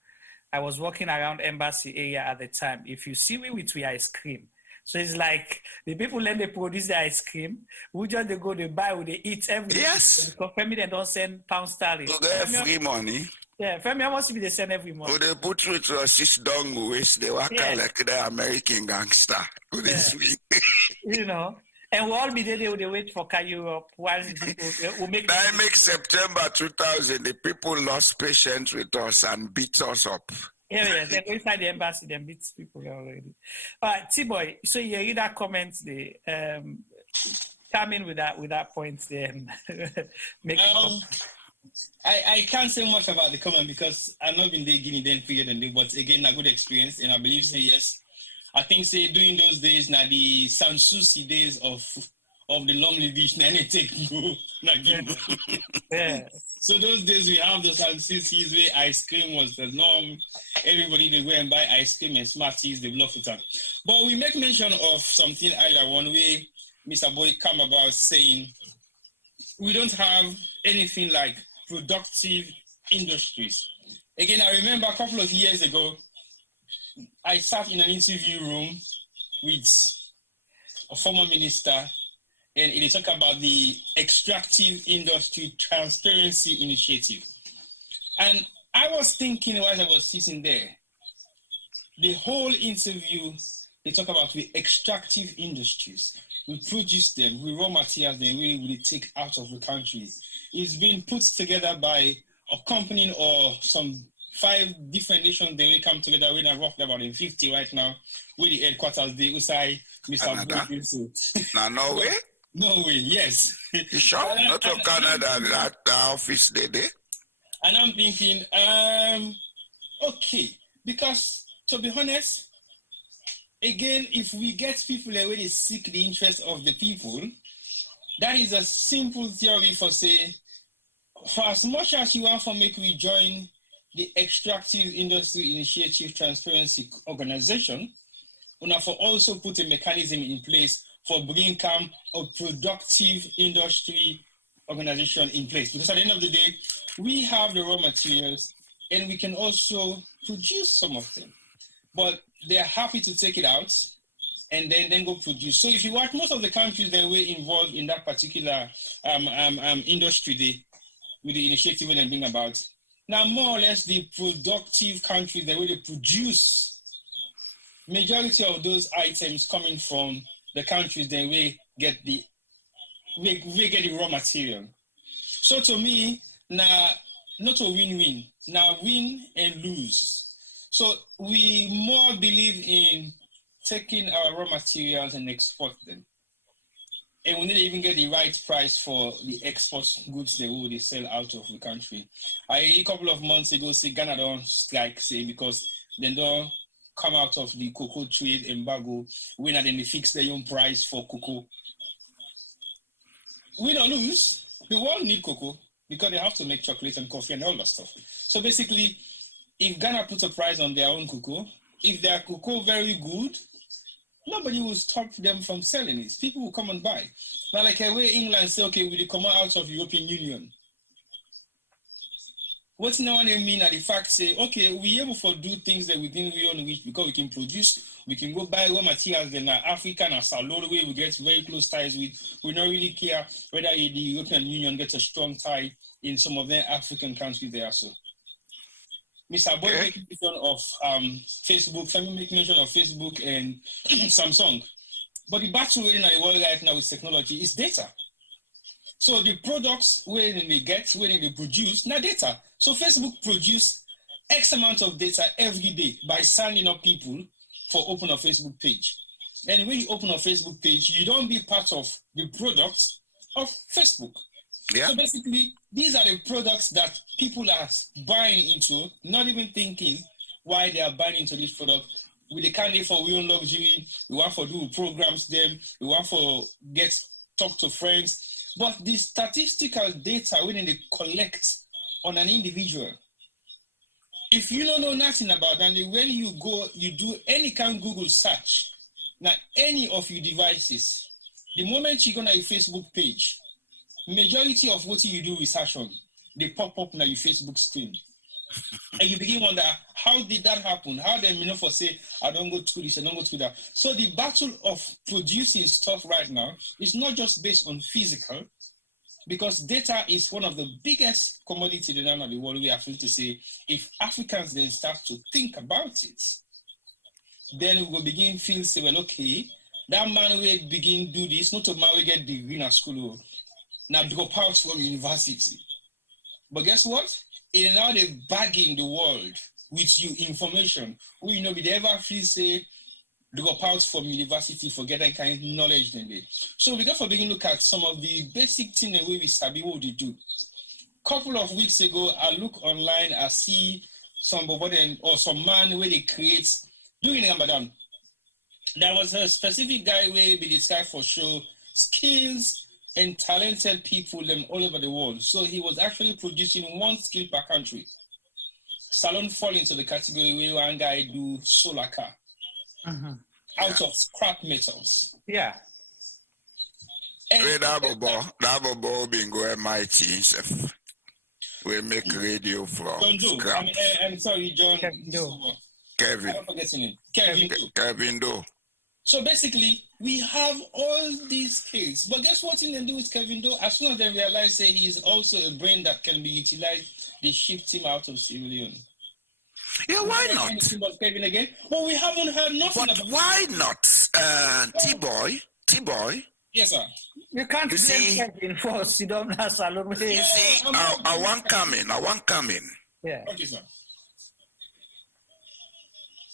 I was walking around Embassy area at the time. If you see me with ice cream, so it's like the people let they produce the ice cream. We just they go, they buy, they eat everything. Yes. Because family they don't send pound sterling. So they have free money. Yeah, family must be they send every month. So they put you to a down waist. They work like the American gangster. And we'll all be there. They wait for Europe. While people will make. I make September 2000. The people lost patience with us and beat us up. Yeah, they go inside the embassy, then beat people already. All right, T-Boy, so you read that comment there. Come in with that point there and make it I can't say much about the comment because I've not been there Guinea then period and day, but again a good experience and I believe say yes. I think say during those days now the Sanssouci days of the long division and it take go. Yeah. So those days we have the Sanssoucis where ice cream was the norm. Everybody they go and buy ice cream and Smarties, they love it. But we make mention of something earlier one way Mr. Boye come about saying we don't have anything like productive industries. Again, I remember a couple of years ago, I sat in an interview room with a former minister and it talked about the Extractive Industry Transparency Initiative. And I was thinking while I was sitting there, the whole interview, they talk about the extractive industries. We produce them, we raw materials, then we take out of the country. It's been put together by a company or some 5 different nations, they will come together. We're roughly about in 50 right now. With the headquarters, they Usai, Mr. Boye. Norway? Norway, yes. You sure? Not from Canada, that office there. And I'm thinking, okay, because to be honest, again, if we get people that really seek the interest of the people, that is a simple theory for say, for as much as you want to make we join the Extractive Industry Initiative Transparency Organization, we have to also put a mechanism in place for bringing a productive industry organization in place. Because at the end of the day, we have the raw materials and we can also produce some of them. But they're happy to take it out and then go produce. So if you watch most of the countries that were involved in that particular industry, with the initiative and everything about, now more or less the productive countries that where they produce, majority of those items coming from the countries that we get the raw material. So to me, now not a win-win, now win and lose. So we more believe in taking our raw materials and export them. And we need to even get the right price for the export goods they sell out of the country. A couple of months ago, say Ghana don't strike, say, because they don't come out of the cocoa trade embargo, when then they fix their own price for cocoa. We don't lose. The world need cocoa because they have to make chocolate and coffee and all that stuff. So basically, if Ghana puts a price on their own cocoa, if their cocoa very good, nobody will stop them from selling it. People will come and buy. Now, like where England say, okay, we come out of European Union. What's now what I mean at the fact say, okay, we're able to do things that within we own which because we can produce, we can go buy raw materials then Africa and Salon way we get very close ties with. We don't really care whether the European Union gets a strong tie in some of the African countries there. So Mr. Boye make mention of Facebook, family make mention of Facebook and Samsung. But the battle in the world right now with technology is data. So the products where they get, where they produce, now data. So Facebook produce X amount of data every day by signing up people for open a Facebook page. And when you open a Facebook page, you don't be part of the products of Facebook. Yeah. So basically, these are the products that people are buying into, not even thinking why they are buying into this product. With the candidate for we own luxury, we want to do programs them, we want to talk to friends. But the statistical data when they collect on an individual, if you don't know nothing about that, when you go, you do any kind of Google search, now any of your devices, the moment you go on a Facebook page, majority of what you do research on, they pop up on your Facebook screen. And you begin wonder, how did that happen? How they for say, I don't go through this, I don't go through that. So the battle of producing stuff right now is not just based on physical, because data is one of the biggest commodities in the world. We have to say, if Africans then start to think about it, then we will begin feel, say, well, okay, that man will begin do this, not a man will get degree in a school, now drop out from university. But guess what? In now they bagging the world with you information. We know we ever feel say drop out from university for getting kind of knowledge than they. So we got to begin look at some of the basic things the way we study what they do. Couple of weeks ago, I look online, I see somebody or some man where they create during Ramadan. There was a specific guy where be this guy for show skills and talented people them all over the world. So he was actually producing one skill per country. Salon fall into the category where one guy do solar car out of scrap metals. Yeah. That ball bingo MIT. We make radio from scrap. I'm sorry, John. Kevin. I'm forgetting him. Kevin Do. So basically, we have all these skills. But guess what they do with Kevin Do? As soon as they realize say he is also a brain that can be utilized, they shift him out of Sierra Leone. Yeah, why not? Kevin again? But we haven't heard nothing but about why not? T-Boy? Yes, sir. You can't blame Kevin for Sidon Salon. You see, I want coming. Yeah. Okay, sir.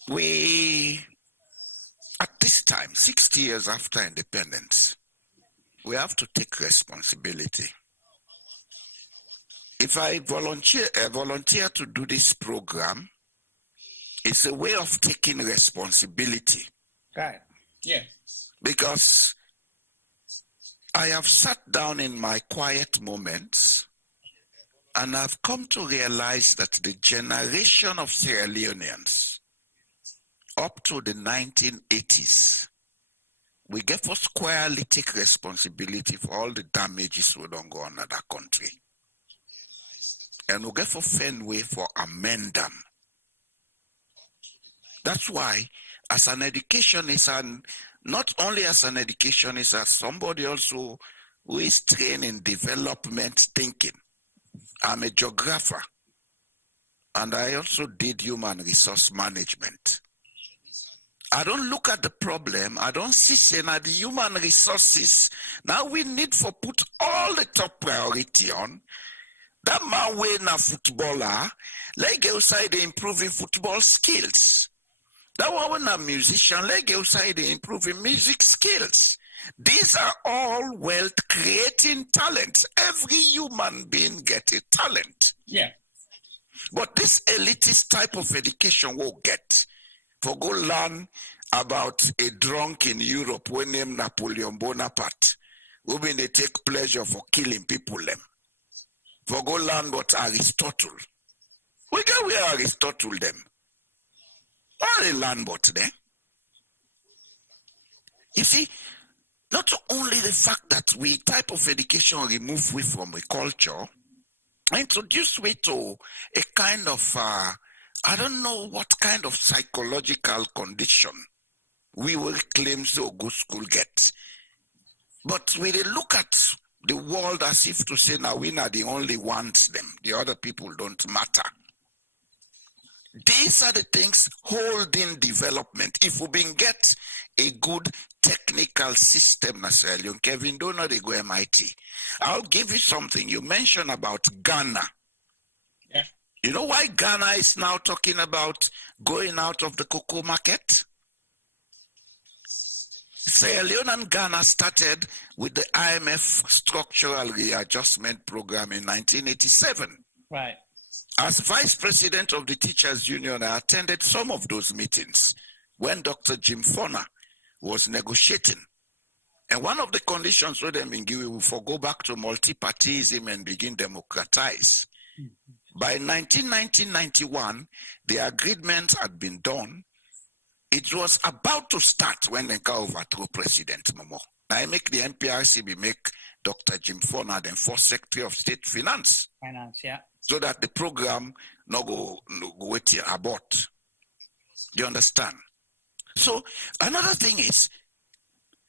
we, at this time, 60 years after independence, we have to take responsibility. If I volunteer to do this program, it's a way of taking responsibility. Right. Yeah. Because I have sat down in my quiet moments and I've come to realize that the generation of Sierra Leoneans up to the 1980s, we get for squarely take responsibility for all the damages we don't go on in that country. And we get for find way for amend them. That's why, as an educationist, and not only as an educationist, as somebody also who is trained in development thinking. I'm a geographer, and I also did human resource management. I don't look at the problem. I don't see say now the human resources. Now we need for put all the top priority on. That man when a footballer, like outside improving football skills. That one when a musician, like outside improving music skills. These are all wealth creating talents. Every human being get a talent. Yeah. But this elitist type of education will get. For go learn about a drunk in Europe when named Napoleon Bonaparte, who when they take pleasure for killing people them. For go learn about Aristotle. We get where Aristotle them. What they learn about them? You see, not only the fact that we type of education remove we from a culture, introduce we to a kind of I don't know what kind of psychological condition we will claim so good school get. But we look at the world as if to say now we are the only ones them. The other people don't matter. These are the things holding development. If we can get a good technical system, Kevin, don't know they go MIT. I'll give you something. You mentioned about Ghana. Yeah. You know why Ghana is now talking about going out of the cocoa market? Sierra Leone and Ghana started with the IMF Structural Readjustment Program in 1987. Right. As Vice President of the Teachers Union, I attended some of those meetings when Dr. Jim Fonner was negotiating. And one of the conditions for them in Guinea will go back to multi-partyism and begin democratize. Mm-hmm. By 1991, the agreement had been done. It was about to start when they overthrew President Momo. Now I make the NPRC make Dr. Jim Fonner then first Secretary of State Finance. Finance, yeah. So that the program no go wait till abort. Do you understand? So another thing is,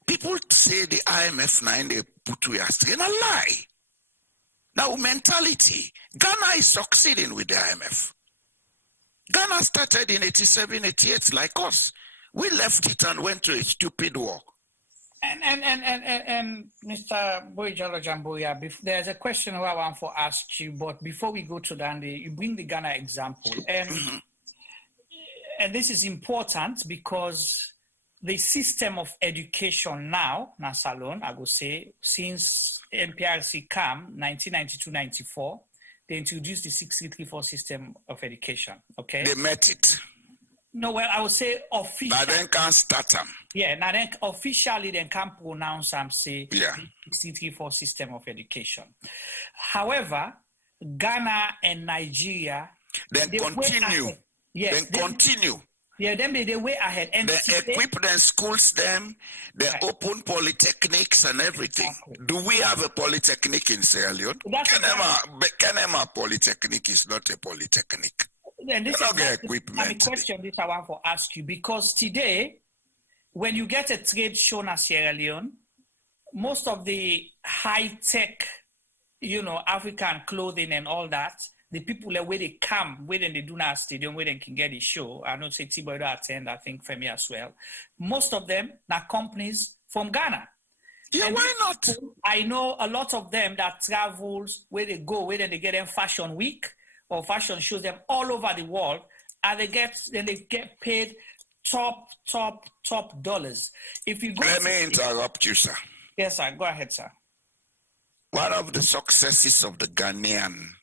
people say the IMF 9 they put to us in a lie. Now mentality, Ghana is succeeding with the IMF. Ghana started in 87, 88 like us. We left it and went to a stupid war. And Mr. Boye Jallo Jamboria, there's a question I want to ask you, but before we go to that, you bring the Ghana example. And this is important because the system of education now, Nasalon, I would say, since NPRC came, 1992-94, they introduced the 634 system of education, okay? They met it. No, well, I would say officially. But then can't start them. Yeah, now then officially they can pronounce and say yeah. 634 system of education. However, Ghana and Nigeria... Then continue. Yes, then continue. Yeah, then they way ahead. And they equip them, schools them, they open polytechnics and everything. Exactly. Do we have a polytechnic in Sierra Leone? Kenema Polytechnic is not a polytechnic. And this is equipment. The question this I want to ask you, because today, when you get a trade show in Sierra Leone, most of the high-tech, African clothing and all that, the people where they come, where they do not stadium, where they can get a show. I know say T-Boy attend, I think Femi as well. Most of them are companies from Ghana. Yeah, and why not? I know a lot of them that travels where they go, where they get them fashion week or fashion shows them all over the world. and they get paid top dollars. If you go, Let me interrupt you, sir. Yes, sir. Go ahead, sir. One of the successes of the Ghanaian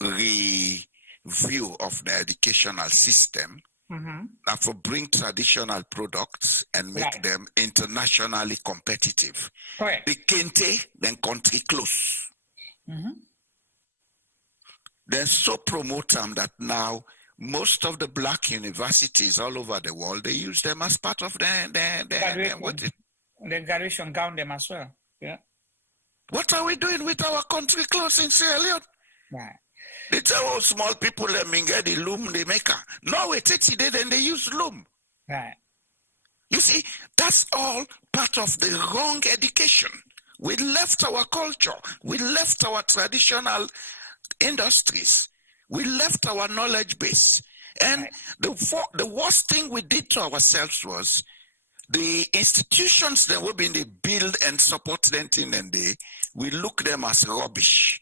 review of the educational system are for bring traditional products and make them internationally competitive. Correct. The kente, then country close. They so promote them that now most of the black universities all over the world, they use them as part of the graduation gown them as well. Yeah. What are we doing with our country clothes in Sierra Leone? Right. They tell small people that get the loom they make. No, it's it then they use loom. Right. You see, that's all part of the wrong education. We left our culture. We left our traditional industries. We left our knowledge base. And the worst thing we did to ourselves was the institutions that we've been they build and support them in, and we look them as rubbish.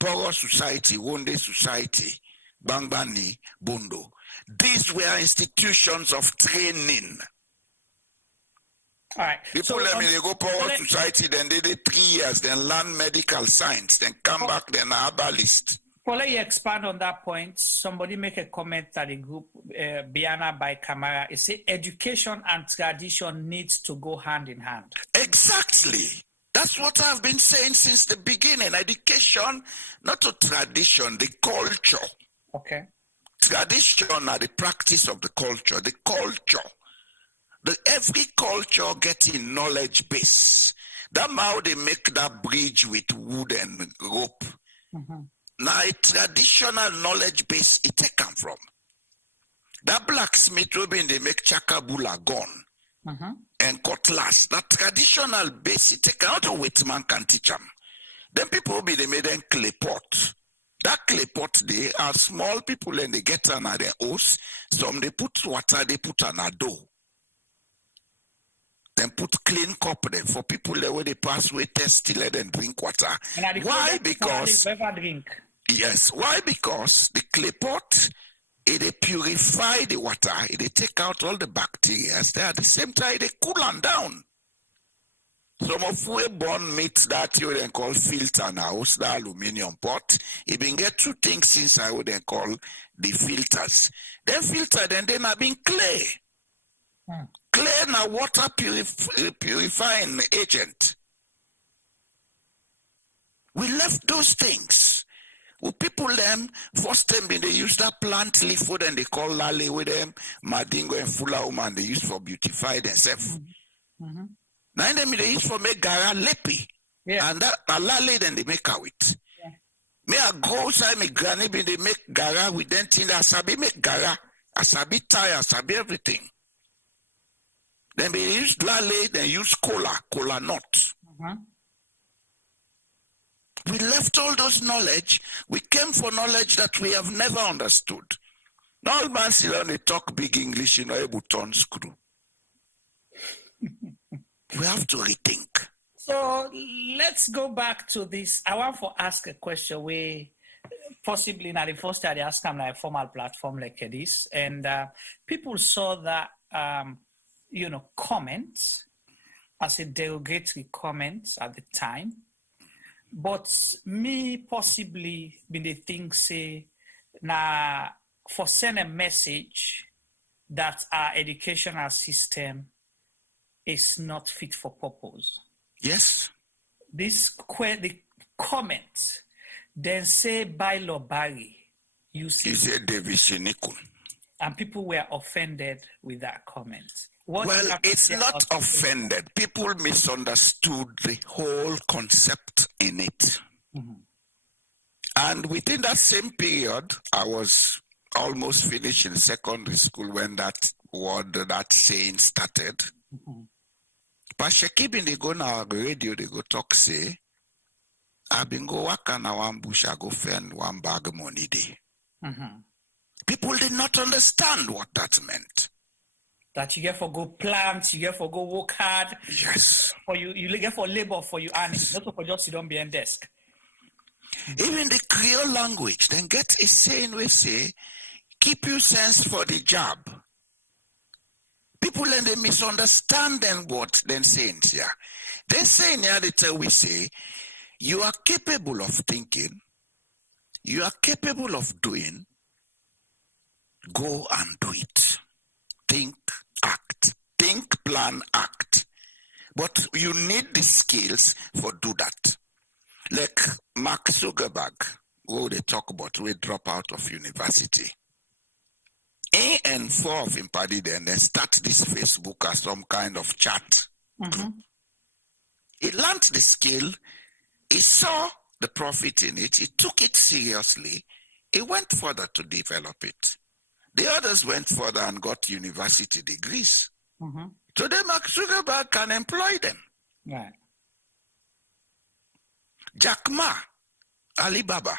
Power society, one day society, Bangbani, Bundo. These were institutions of training. All right. People they go power society, then they did 3 years, then learn medical science, then come back, then herbalist. Well, let you expand on that point. Somebody make a comment at the group, Biana by Kamara. It says education and tradition needs to go hand in hand. Exactly. That's what I've been saying since the beginning. Education, not a tradition, the culture. Okay. Tradition are the practice of the culture. The culture. Every culture getting knowledge base. That's how they make that bridge with wood and rope. Now, a traditional knowledge base, it come from. That blacksmith robin, they make chakabula gun and cutlass. That traditional base, it take out of which man can teach them. Then people be they made them clay pot. That clay pot, they are small people and they get under their hose. Some they put water, they put on a dough. Then put clean cup there for people that when they pass away, test let them drink water. Why? Because yes. Why? Because the clay pot, it purify the water, it take out all the bacteria. They at the same time they cool them down. Some of we born meat that you then call filter now, the aluminium pot. It been get 2 things inside what they call the filters. Then filter then have been clay. Clay na water purifying agent. We left those things. People them first time they use that plant leaf food and they call lale with them, madingo and fula woman they use for beautify themselves. Now them they use for make gara lepi. And that lale then they make out with. Me a go outside me granny be they make gara with them thing that asabi make gara, asabi tie, asabi everything. Then they use lale, then use cola nut. We left all those knowledge. We came for knowledge that we have never understood. Now all man still only talk big English, you know, able to turn screw. We have to rethink. So let's go back to this. I want to ask a question where possibly now the first time I asked them like a formal platform like this, and people saw that comments as a derogatory comment at the time. But me possibly been the thing say na for send a message that our educational system is not fit for purpose. Yes. The comment then say by law Barry. You say David Sinikun. And people were offended with that comment. Well, it's not offended. People misunderstood the whole concept in it. And within that same period, I was almost finished in secondary school when that saying started. Pastor Kibin, they go now radio, they go talk, say, I've been go work on one bush, I go find one bag of money day. People did not understand what that meant. That you get for go plant, you get for go work hard. Yes. For you get for labor for you earning, not for just sit down behind desk. Even the Creole language, then get a saying we say, keep your sense for the job. People then they misunderstand then what then saying here. Then saying here they tell we say, you are capable of thinking, you are capable of doing, go and do it. Think, act. Think, plan, act. But you need the skills for do that. Like Mark Zuckerberg, who they talk about, we drop out of university. A and 4 of him party then start this Facebook as some kind of chat. He learned the skill, he saw the profit in it, he took it seriously, he went further to develop it. The others went further and got university degrees. Today Mark Zuckerberg can employ them. Right. Jack Ma, Alibaba.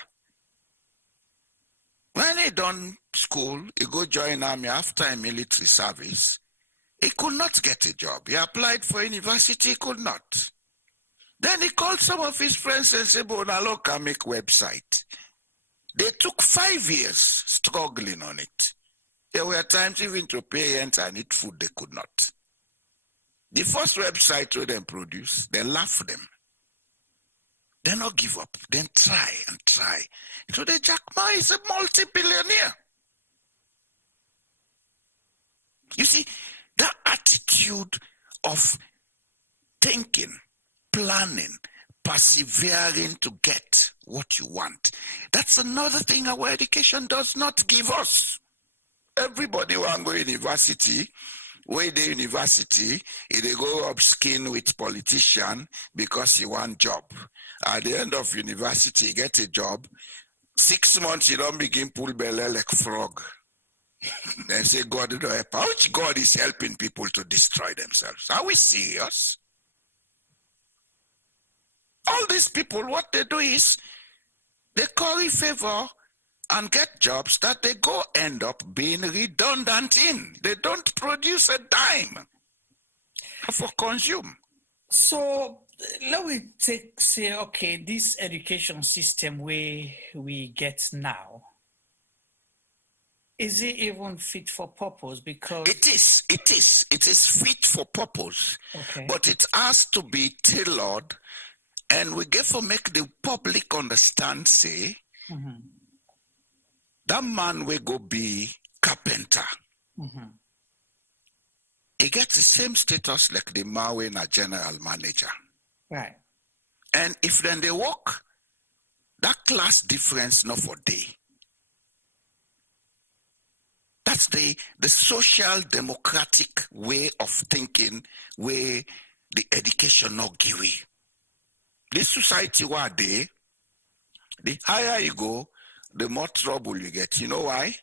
When he done school, he go join army after a military service. He could not get a job. He applied for university, he could not. Then he called some of his friends and said, "Bonalo can make website." They took 5 years struggling on it. There were times even to pay rent and eat food, they could not. The first website to them produce, they laugh them. They not give up. Then try and try. Today, Jack Ma is a multi-billionaire. You see, that attitude of thinking, planning, persevering to get what you want, that's another thing our education does not give us. Everybody want to go to university. Where the university, they go up skin with politician because he want job. At the end of university, he get a job. 6 months, you don't begin pull belly like frog. Then say, God, don't help. How much God is helping people to destroy themselves? Are we serious? All these people, what they do is, they curry favor and get jobs that they go end up being redundant in. They don't produce a dime for consume. So let me say, okay, this education system we get now, is it even fit for purpose? Because it is fit for purpose. Okay. But it has to be tailored, and we get to make the public understand, say, that man will go be carpenter. He gets the same status like the man when a general manager. Right. And if then they work, that class difference not for day. That's the social democratic way of thinking where the education not give you. This society where they, the higher you go, the more trouble you get. You know why?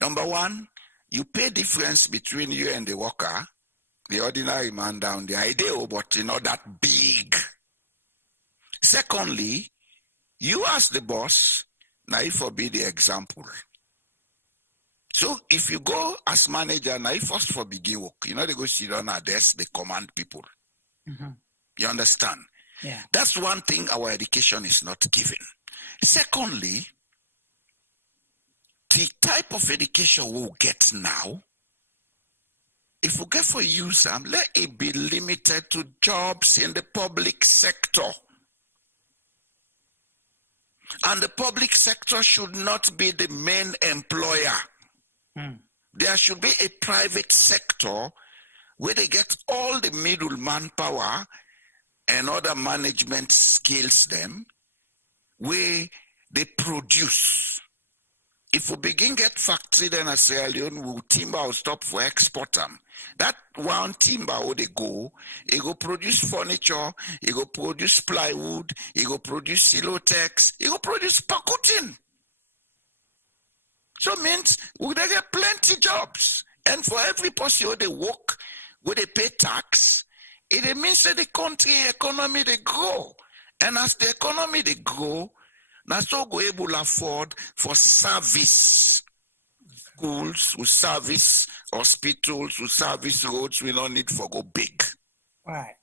Number one, you pay difference between you and the worker, the ordinary man down the idea, but not that big. Secondly, you as the boss, now you forbid the example. So if you go as manager, now you first for begin work, they go sit on a desk, they command people. You understand? Yeah. That's one thing our education is not giving. Secondly, the type of education we'll get now, if we get for use them, let it be limited to jobs in the public sector. And the public sector should not be the main employer. There should be a private sector where they get all the middle manpower and other management skills them, where they produce. If we begin get factory then at Sierra Leone, will timber will stop for export them. That one timber where they go, it go produce furniture, it go produce plywood, it go produce silotex, it go produce packaging. So means we they get plenty jobs. And for every person where they work, where they pay tax, it means that the country economy they grow. And as the economy they grow, now so go able to afford for service. Schools with service, hospitals with service roads, we don't need for go big. Right.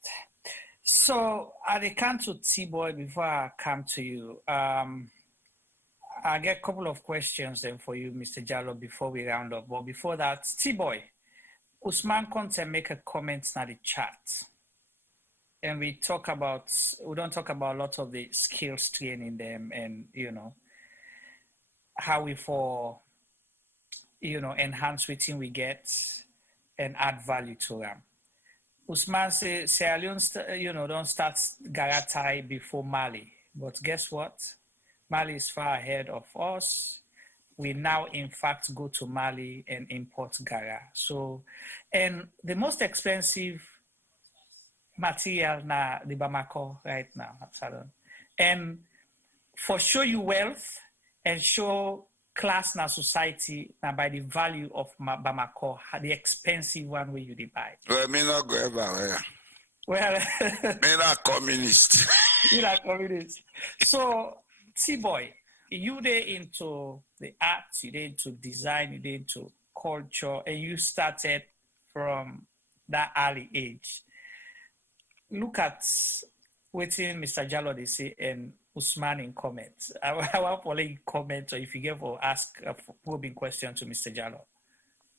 So I come to T-Boy before I come to you. I get a couple of questions then for you, Mr. Jallo, before we round up. But before that, T-Boy, Usman Conte make a comment in the chat. And we don't talk about a lot of the skills training them and, how we enhance what we get and add value to them. Usman say Sierra Leone, don't start Garatai before Mali. But guess what? Mali is far ahead of us. We now, in fact, go to Mali and import Gara. So, and the most expensive material na the Bamako right now, Absalom. And for show you wealth and show class na society na by the value of Bamako, the expensive one where you buy. Well, me not go everywhere. Well, me not communist. You not communist. So, T-Boy, you there into the arts, you there into design, you there into culture, and you started from that early age. Look at what Mr. Jallo they say and Usman in comments. I want to in comment, or if you give or ask a probing question to Mr. Jallo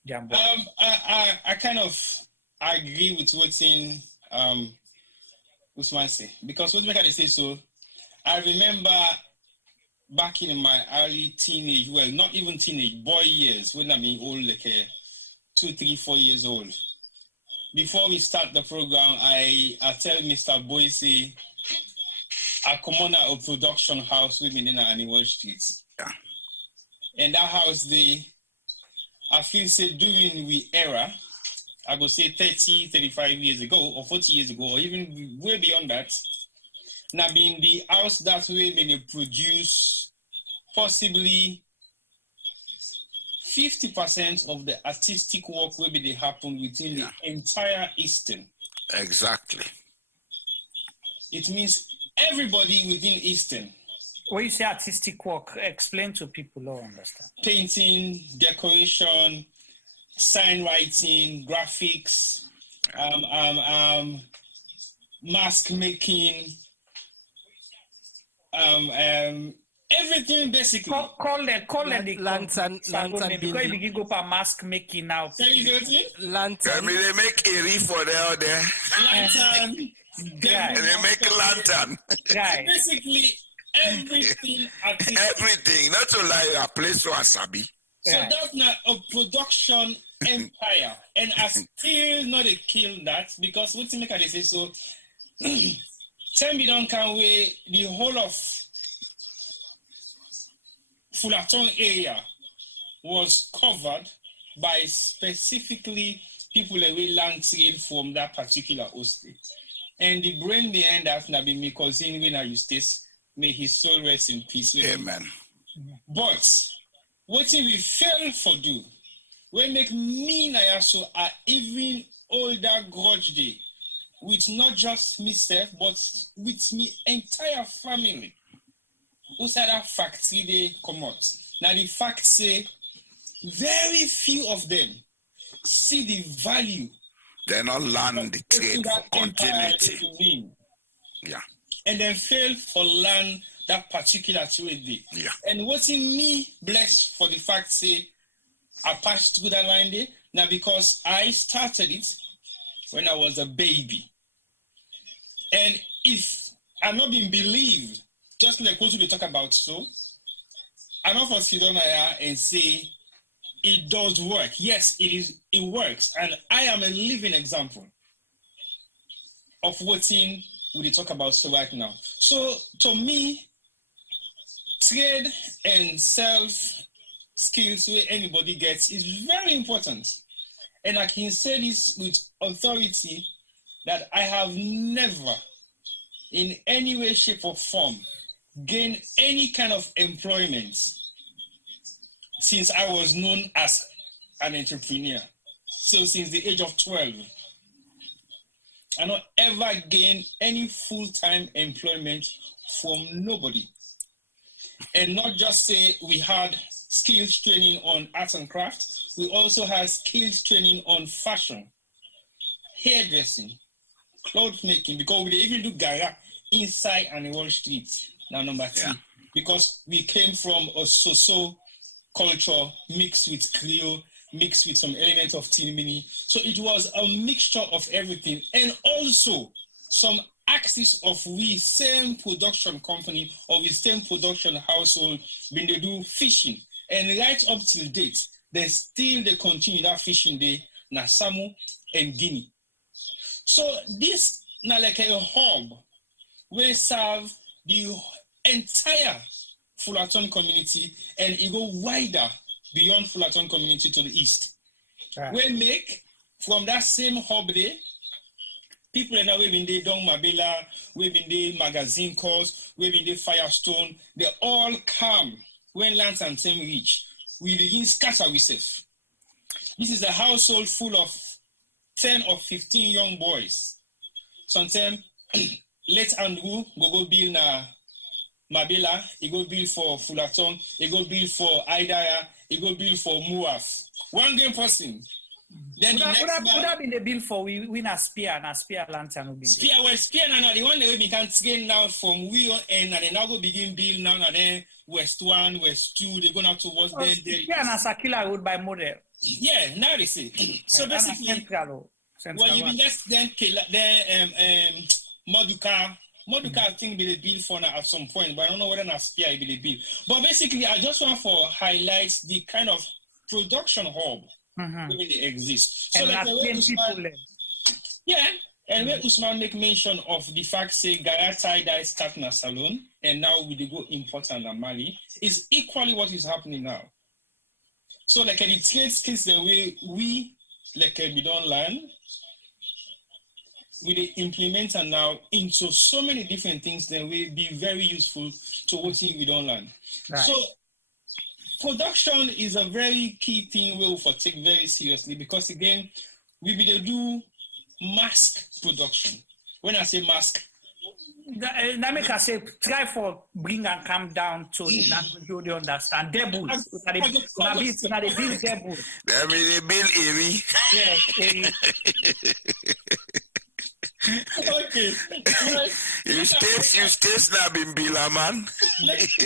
Jamboria. I kind of agree with what's in Usman say, because what make I say so. I remember back in my early teenage, well, not even teenage, boy years, when I mean old, like 2, 3, 4 years old. Before we start the program, I tell Mr. Boye say, I come on a production house with me in Animal Streets. Yeah. And that house, I feel say during we era, I go say 30, 35 years ago, or 40 years ago, or even way beyond that, now being the house that way when they produce possibly 50% of the artistic work will be happen within the entire Eastern. Exactly. It means everybody within Eastern. When you say artistic work, explain to people who understand. Painting, decoration, sign writing, graphics, mask making, everything basically. Call the lantern because you begin go for mask making now. Lantern. They make a reef for there. Lantern. And they make lantern. Right. Basically everything. Everything. Not to lie, a place to Asabi. So that's not a production empire, and I still not a kill that because what you make I say so. Tell me don't can way the whole of Fullerton area was covered by specifically people that will land trade from that particular estate. And the brain behind that na be my cousin when I used this, may his soul rest in peace. Amen. But what we fail for do, we make me na also a even older grudge day. With not just myself, but with me entire family. Who said that factory they come out? Now the fact say very few of them see the value. They not learn the trade for continuity. Yeah. And then fail for learn that particular trade. Yeah. And what's in me blessed for the fact say I passed through that line there. Now because I started it when I was a baby. And if I'm not being believed, just like what we talk about, so I'm not for sit down and say it does work. Yes, it works. And I am a living example of what we talk about so right now. So to me, trade and self skills where anybody gets is very important. And I can say this with authority that I have never, in any way, shape, or form, gained any kind of employment since I was known as an entrepreneur. So since the age of 12, I not ever gained any full-time employment from nobody. And not just say we had skills training on arts and crafts, we also had skills training on fashion, hairdressing, cloth making, because we even do gara inside and Wall Street. Now number 3, because we came from a so-so culture mixed with Creole, mixed with some elements of Tilmini. So it was a mixture of everything, and also some axis of we same production company or we same production household when they do fishing, and right up till date they continue that fishing day na Samu and Guinea. So this now like a hub will serve the entire Fullerton community, and it go wider beyond Fullerton community to the east. Right. We make from that same hub there, people in we've been there Dong Mabela, we've been there Magazine Course, we've been there Firestone, they all come when lands and time reach. We begin scatter ourselves. This is a household full of 10 or 15 young boys. Sometimes let Andrew go build na Mabela, he go build for Fullerton, he go build for Idaya, he go build for Muaf. One game person. Then would have been the bill for we win a spear and a spear lantern will be spear. Well, spear now the one that we can gain now from we and then now go begin build now and then West 1, West 2, they go now towards there. Spear and a circular road by model. Yeah, now they say. So basically Central well you mean then Moduka I think be the bill for now at some point, but I don't know whether or not spear will be the bill. But basically I just want to highlight the kind of production hub when they exist. So and like the way Usman, and where Usman make mention of the fact say Gaya tie-dye start in a salon and now we go import and Mali is equally what is happening now. So like the trade skills the way we like we don't learn, we implement and now into so many different things that will be very useful to what we don't learn. Right. So production is a very key thing we will take very seriously because again, we will do mask production. When I say mask, that make us say try for bring and come down to the language you understand. Debut. Not a big debut. That means a bill Eri. Yes, okay. You stay snapping Bila, man. Let's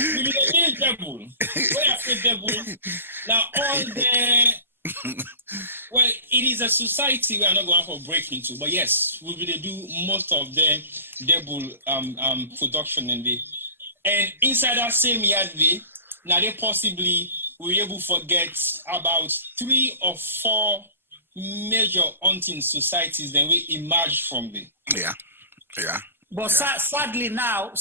we be the devil. When I say devil, now all the well, it is a society we are not going for break into, but yes, we will do most of the devil production and inside that same yard day, now they possibly will be able to forget about 3 or 4 major hunting societies that will emerge from there. Yeah. But sadly now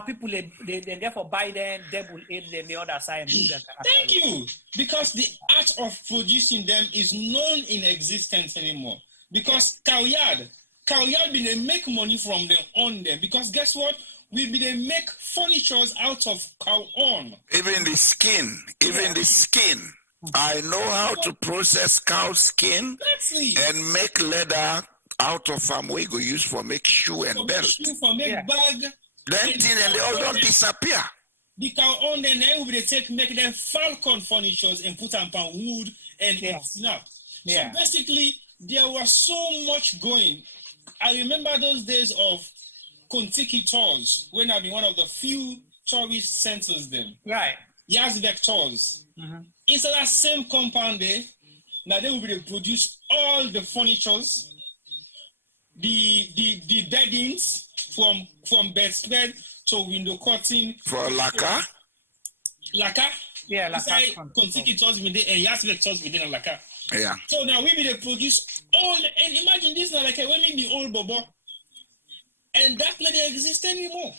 people they therefore buy them, devil eat them the other side. Thank you, because the art of producing them is non in existence anymore. Because cowyard be they make money from them on them. Because guess what? We be they make furnitures out of cow horn. Even the skin. I know how to process cow skin and make leather out of farm we go use for make shoe and belt. For make bag. Then and they all don't disappear. The cow on then we make them falcon furnitures and put them on wood and snap. So basically there was so much going. I remember those days of Kontiki tours when I've been one of the few tourist centers then. Right. Yazbek tours. Inside that same compound there, now they will be produce all the furnitures, the beddings from bedspread to window curtain. For lacquer? Lacquer? Yeah, lacquer. Kontiki tours within and Yazbek tours within a lacquer. Yeah. So now we will produce all, and imagine this now like when we be old bobo, and that not exist anymore.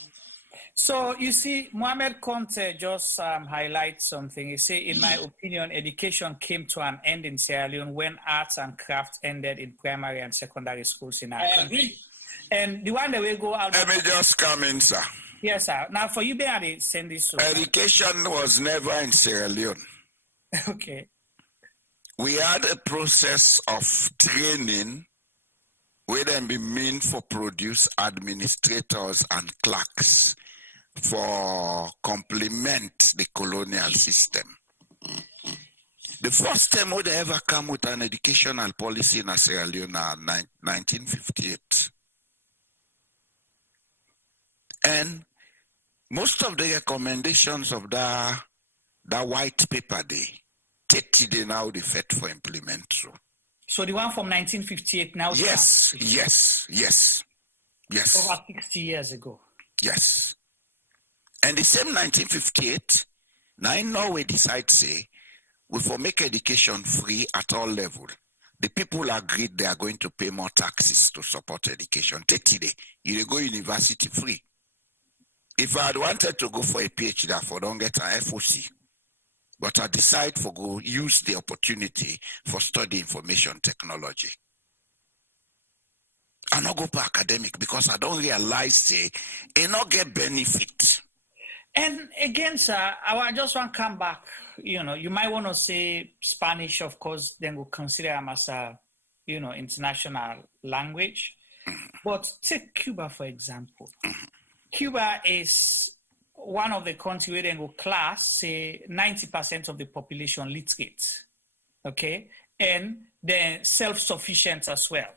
So you see, Mohamed Conte just highlights something. He say, in my opinion, education came to an end in Sierra Leone when arts and crafts ended in primary and secondary schools in our country. Agree. And the one that we go out. Let me just come in, sir. Yes, sir. Now for you, Beari, send this. Education was never in Sierra Leone. Okay. We had a process of training where then be meant for produce administrators and clerks for complement the colonial system. The first time would ever come with an educational policy in Sierra Leone in 1958. And most of the recommendations of that white paper, they 30 day now the fit for implement. So the one from 1958 now? Yes. Over 60 years ago. Yes. And the same 1958, now in Norway decide say, we for make education free at all levels. The people agreed they are going to pay more taxes to support education. 30 day, you go university free. If I had wanted to go for a PhD, I don't get an FOC. But I decide for go use the opportunity for study information technology. I not go for academic because I don't realize say it not get benefit. And again, sir, I just want to come back. You know, you might want to say Spanish, of course, then we'll consider them as a, international language. But take Cuba, for example. Cuba is one of the countries where they go class, say 90% of the population literate, okay? And they're self-sufficient as well,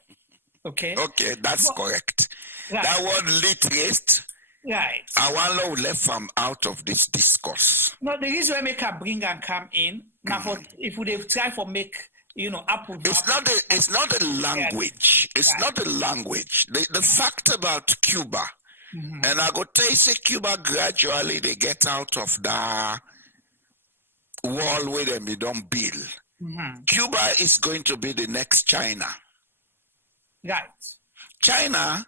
okay? Okay, that's correct. Right. That word literate, right? I want to left from out of this discourse. No, the reason why make a bring and come in, now for, if we try for make, Apple. It's not a language. Yeah. It's not a language. The fact about Cuba, and I go tell you, say Cuba gradually they get out of the wall where they don't build. Cuba is going to be the next China. Right. China,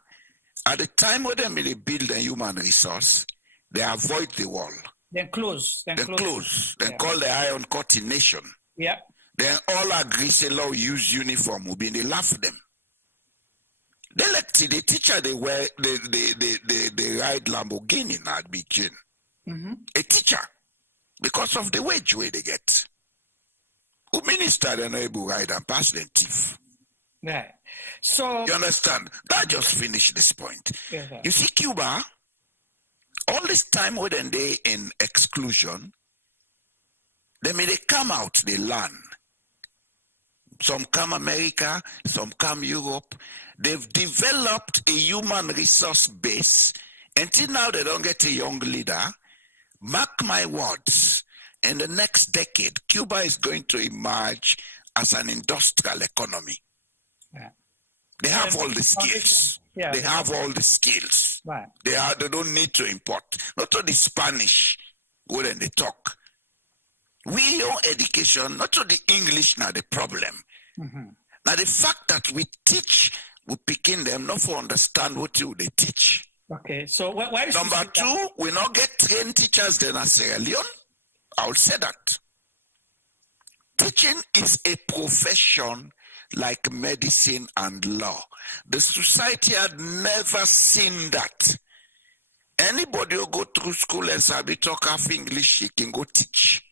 at the time when they build a human resource, they avoid the wall. Then close. Then call the Iron Curtain nation. Yeah. Then all agree say law use uniform will be they laugh them. They like the teacher they wear they ride Lamborghini now at begin. A teacher, because of the wage way they get. Who minister they're not able to ride and pass them thief. Right. So you understand? That just finished this point. You see, Cuba, all this time when they in exclusion, they come out, they learn. Some come America, some come Europe. They've developed a human resource base. Until now, they don't get a young leader. Mark my words, in the next decade, Cuba is going to emerge as an industrial economy. Yeah. They have all the skills. Yeah, they have all the skills. Right. They don't need to import. Not only Spanish, when they talk. We own education, not only English now the problem. Now the fact that we teach, we picking them not for understand what they teach. Okay, so why is number two, we not get trained teachers then at Sierra Leone. I'll say that. Teaching is a profession like medicine and law. The society had never seen that. Anybody who go through school and sabi talk half English, he can go teach.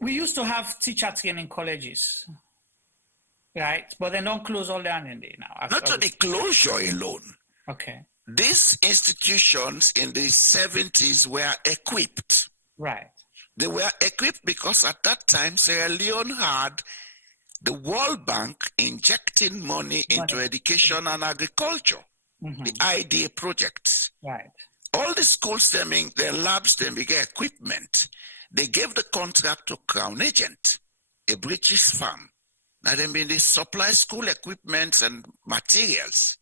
We used to have teacher training colleges, right? But they don't close all learning day now. Not to the closure alone. Okay. These institutions in the 70s were equipped. Right. They were equipped because at that time, Sierra Leone had the World Bank injecting money into education and agriculture, the IDA projects. Right. All the schools, their labs, they get equipment. They gave the contract to Crown Agent, a British firm. Now they supply school equipment and materials.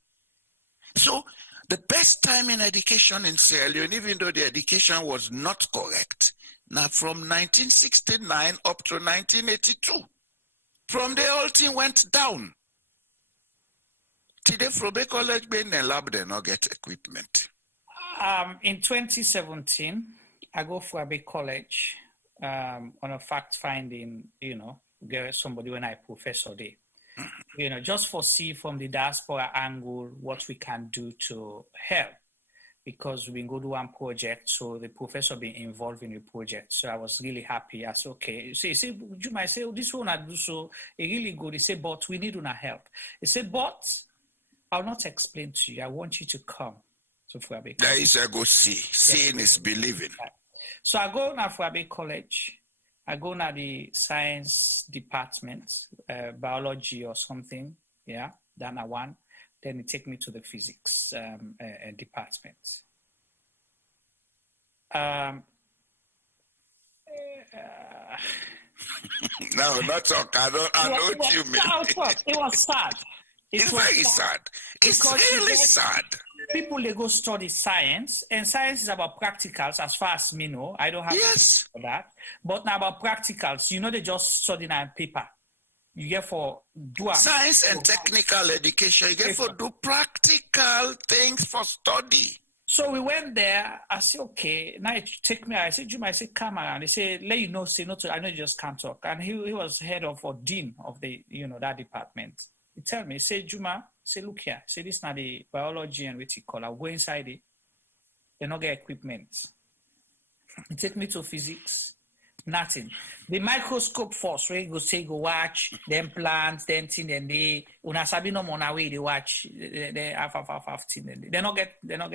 So the best time in education in Sierra Leone, even though the education was not correct, now from 1969 up to 1982, from there all thing went down. Today, Frobe College being a lab, they not get equipment. In 2017, I go for a big college on a fact-finding, get somebody when I professor there. Just for see from the diaspora angle what we can do to help. Because we go to one project, so the professor been involved in the project. So I was really happy. I said, okay. Say, you might say, oh, this one I do so really good. He said, but we need una help. He said, but I'll not explain to you. I want you to come. So for a big there is a go see. Seeing is believing. So I go now for a big college. I go na the science department, biology or something, yeah, then I one. Then it take me to the physics department. No, not talk. I know what you mean. It was sad. It's very sad. It's really sad. People, they go study science, and science is about practicals as far as me know. I don't have for that. But now about practicals, they just study on paper. You get for do science and technical education. You get for do practical things for study. So we went there. I said, okay. Now it take me. I said, Juma, I said, come around. They say, let you know, say no to. I know you just can't talk. And he was head of or dean of the that department. He tell me, say Juma, say look here. Say this now the biology and what you call. I go inside it. They not get equipment. He take me to physics. Nothing. The microscope first, right? Go watch them plants, then thing, then they unasabi no more way they watch they half thing. They not get. Let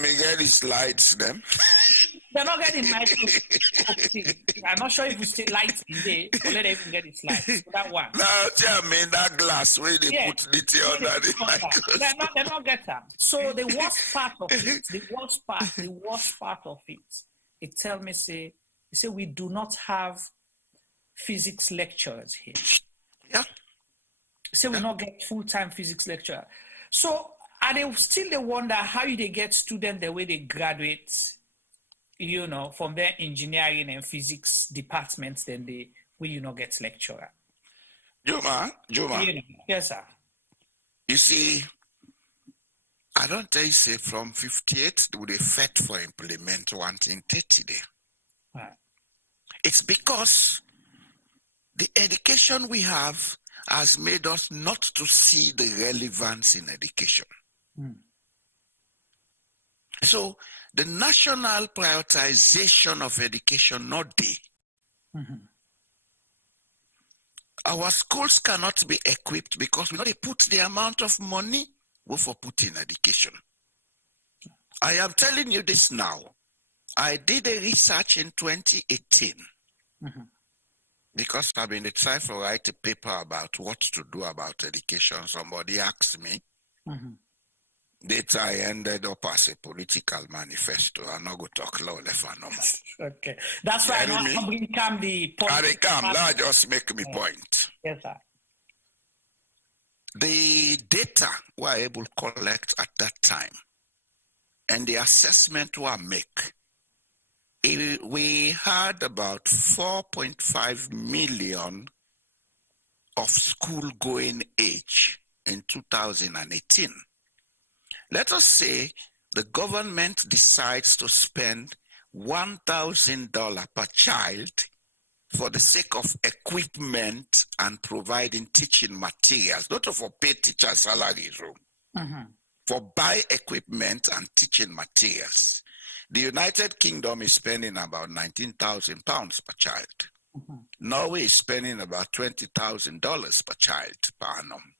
me get the slides them. They're not getting microscope thing. I'm not sure if we say lights in there, but let them even get the slides. So that one. No, I mean that glass where they put the tea under the microscope. They not get that. So the worst part of it, it tell me say. They say we do not have physics lecturers here. Yeah. Say we not get full-time physics lecturer. So are they still wonder how they get students the way they graduate, from their engineering and physics departments, then they will not get lecturer. Juma. Yes, sir. You see, I don't tell you say from 58 do they fight for implement 130 there. Right. It's because the education we have has made us not to see the relevance in education. So the national prioritization of education not there. Our schools cannot be equipped because we not put the amount of money we for put in education. I am telling you this now. I did a research in 2018 because I've been trying to write a paper about what to do about education. Somebody asked me. That I ended up as a political manifesto. I'm not going to talk low left and no more. Okay. That's why I bring come the point. That just make me point. Yes, sir. The data we're able to collect at that time and the assessment we make, we had about 4.5 million of school-going age in 2018. Let us say the government decides to spend $1,000 per child for the sake of equipment and providing teaching materials, not for pay teacher salaries, for buy equipment and teaching materials. The United Kingdom is spending about £19,000 per child. Norway is spending about $20,000 per child per annum.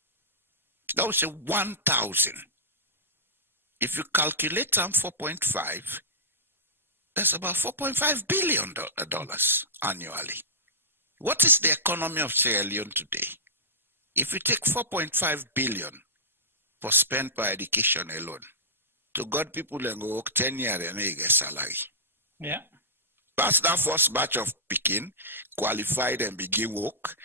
That was a 1,000. If you calculate them 4.5, that's about $4.5 billion annually. What is the economy of Sierra Leone today? If you take 4.5 billion for spent by education alone, to God people and go work 10 years and they get salary. Yeah. That's that first batch of picking, qualified and begin work.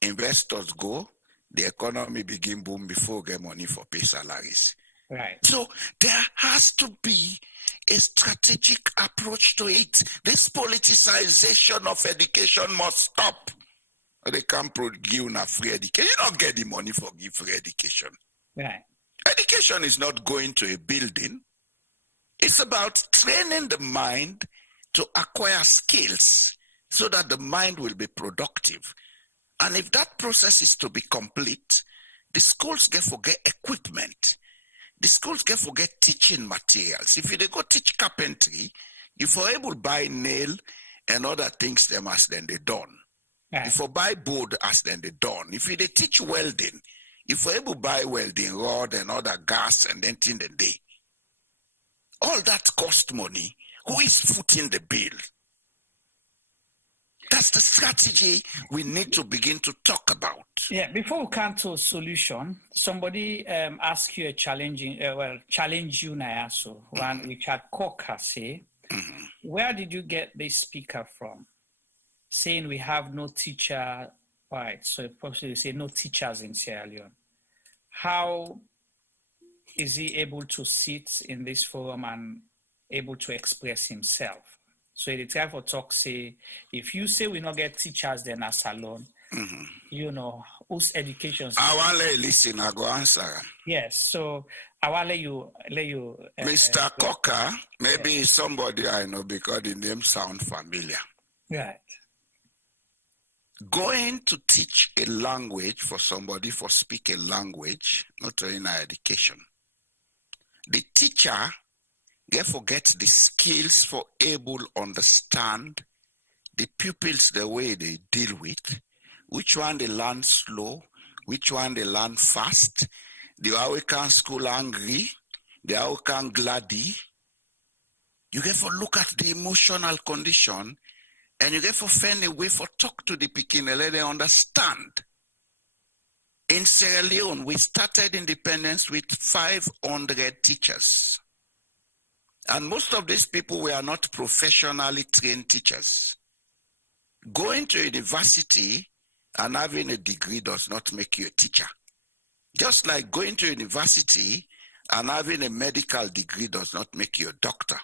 Investors go, the economy begin boom before get money for pay salaries. Right. So there has to be a strategic approach to it. This politicization of education must stop. They can't give a free education. You don't get the money for give free education. Right. Education is not going to a building. It's about training the mind to acquire skills so that the mind will be productive. And if that process is to be complete, the schools get forget equipment. The schools get forget teaching materials. If you go teach carpentry, if you're able to buy nail and other things them as then they done. Right. If you buy board as then they done. If you teach welding, if you're able to buy welding rod and other gas and then thing the day. All that cost money. Who is footing the bill? That's the strategy we need to begin to talk about. Yeah, before we come to a solution, somebody asked you a challenging, challenge you, Nayaso. One Richard Coker say, where did you get this speaker from? Saying we have no teacher, right? So probably say no teachers in Sierra Leone. How is he able to sit in this forum and able to express himself? So the try for talk say, if you say we not get teachers, then as alone, you know, whose education. I want to listen. I go answer. Yes. So I will let you. Mr. Coker, maybe somebody I know because the name sound familiar. Right. Going to teach a language for somebody for speak a language, not in our education. The teacher get forget the skills for able understand the pupils the way they deal with, which one they learn slow, which one they learn fast, the African school angry, the African gladdy. You get for look at the emotional condition and you get for find a way for talk to the Pekin and let them understand. In Sierra Leone, we started independence with 500 teachers. And most of these people were not professionally trained teachers. Going to university and having a degree does not make you a teacher. Just like going to university and having a medical degree does not make you a doctor.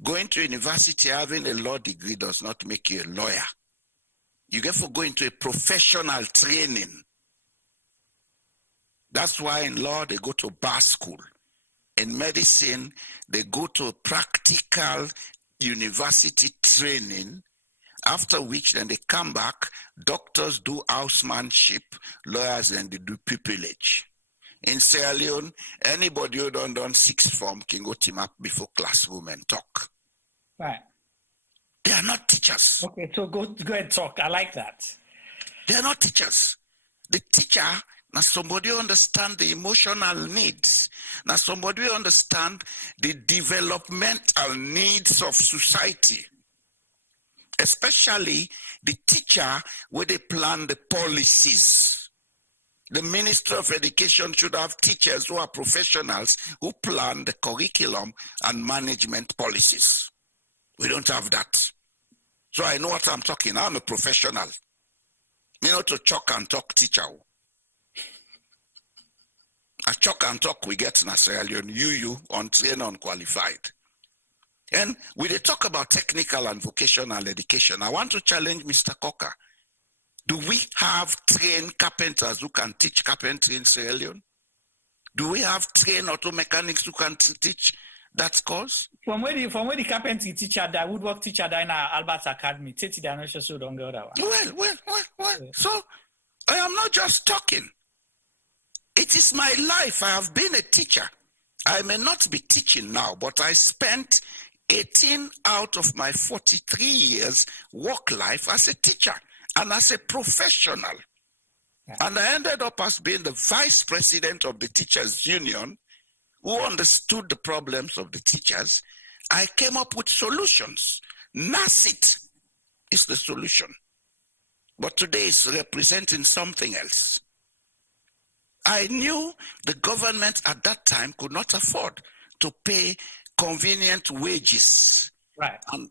Going to university having a law degree does not make you a lawyer. You get for going to a professional training. That's why in law they go to bar school. In medicine, they go to a practical university training, after which then they come back, doctors do housemanship, lawyers then they do pupillage. In Sierra Leone, anybody who done sixth form can go team up before classroom and talk. Right. They are not teachers. Okay, so go and talk. I like that. They are not teachers. The teacher, now somebody who understand the emotional needs. Now somebody who understand the developmental needs of society. Especially the teacher where they plan the policies. The Minister of Education should have teachers who are professionals who plan the curriculum and management policies. We don't have that. So I know what I'm talking. I'm a professional. You know to chalk and talk teacher. A chalk and talk we get in Sierra Leone, you, untrained, unqualified. And when they talk about technical and vocational education, I want to challenge Mr. Coker. Do we have trained carpenters who can teach carpentry in Sierra Leone? Do we have trained auto mechanics who can teach that course? From where the carpentry teacher, the woodwork teacher, in Albert Academy, Well. So I am not just talking. It is my life. I have been a teacher. I may not be teaching now, but I spent 18 out of my 43 years work life as a teacher and as a professional. Yeah. And I ended up as being the vice president of the Teachers Union who understood the problems of the teachers. I came up with solutions. NACIT is the solution. But today it's representing something else. I knew the government at that time could not afford to pay convenient wages and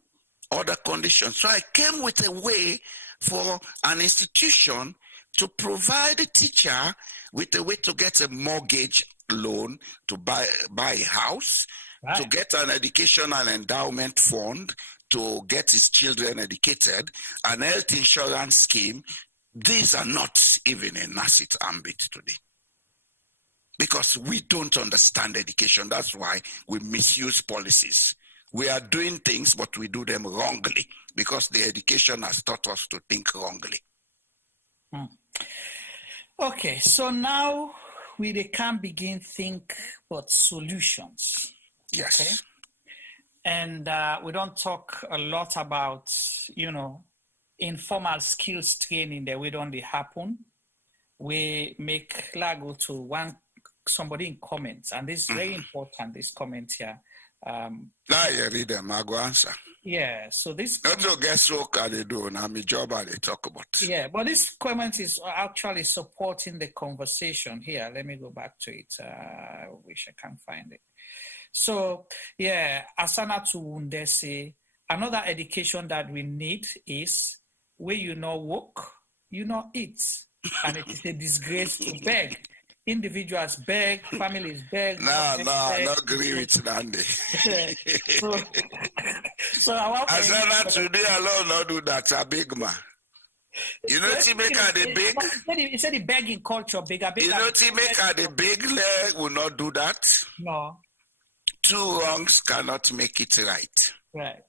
other conditions. So I came with a way for an institution to provide a teacher with a way to get a mortgage loan to buy a house, to get an educational endowment fund, to get his children educated, an health insurance scheme. These are not even in NACIT ambit today. Because we don't understand education. That's why we misuse policies. We are doing things, but we do them wrongly because the education has taught us to think wrongly. Okay, so now we can begin think about solutions. Yes. Okay? And we don't talk a lot about, informal skills training that we don't happen. We make go to somebody in comments, and this is very important, this comment here. I read them, I go answer. Yeah, so this... Not to guess what can they do, now my job and they talk about. Yeah, but this comment is actually supporting the conversation here. Let me go back to it. I wish I can find it. So, yeah, Asana to Wundese, another education that we need is where you know work, you know eat. And it is a disgrace to beg. Individuals beg, families beg. No, I don't agree with Nandi. So Asana today alone not do that, a big man. You know Timeka the big? He said the begging culture bigger. You know Timeka the big leg will not do that? No. Two wrongs cannot make it right. Right.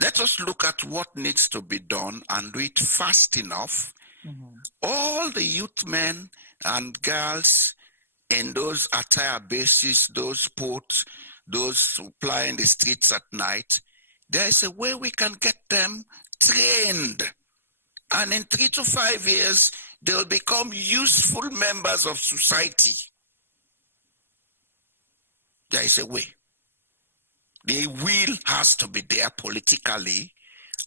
Let us look at what needs to be done and do it fast enough. Mm-hmm. All the youth men and girls in those attire bases, those ports, those plying the streets at night, there is a way we can get them trained. And in 3 to 5 years, they will become useful members of society. There is a way. The will has to be there politically,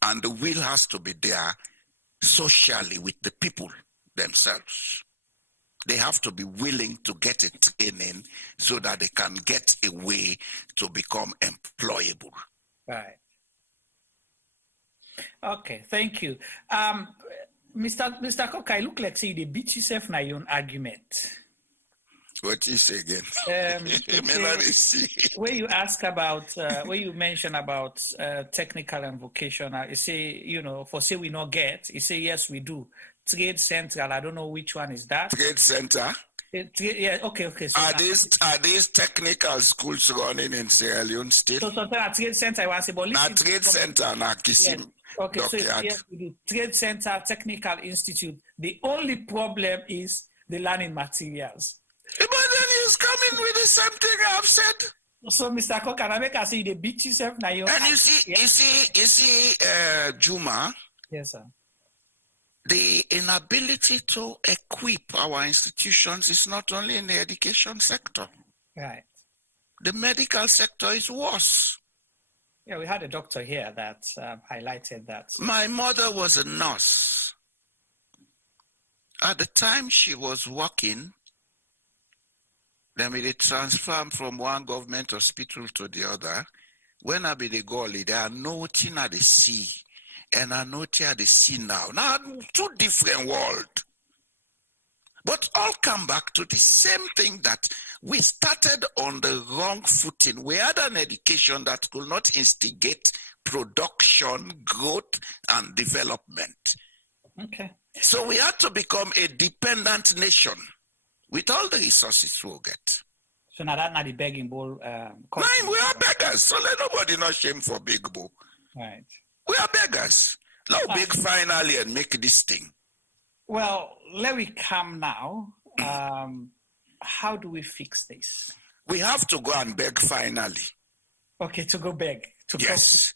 and the will has to be there socially with the people themselves. They have to be willing to get a training so that they can get a way to become employable. Right. Okay, thank you. Mr. Cook, I look like say the beat yourself na your own argument. What you say again? Where you ask about, where you mention about technical and vocational, you say, you know, for say we not get, you say, yes, we do. Trade Central, I don't know which one is that. Trade Center? Yeah, okay. So are these technical schools running in Sierra Leone still? So at Trade Center, I want to say, but listen. Trade Center, na Kisim. Yes. Okay, so yes, we do. Trade Center, Technical Institute. The only problem is the learning materials. But then he's coming with the same thing I've said. So, Mr. Cook, can I make us say the beat yourself now? And you see, Juma. Yes, sir. The inability to equip our institutions is not only in the education sector. Right. The medical sector is worse. Yeah, we had a doctor here that highlighted that. My mother was a nurse. At the time she was working, then we transfer from one government hospital to the other. When I be the goalie, there are nothing at the sea. And I know at the sea now. Now, two different worlds. But all come back to the same thing that we started on the wrong footing. We had an education that could not instigate production, growth, and development. Okay. So we had to become a dependent nation with all the resources we'll get. So now that's not the begging bowl. We are beggars, so let nobody not shame for big bowl. Right. We are beggars. Now beg finally and make this thing. Well, let me come now. How do we fix this? We have to go and beg finally. Okay, to go beg. Yes.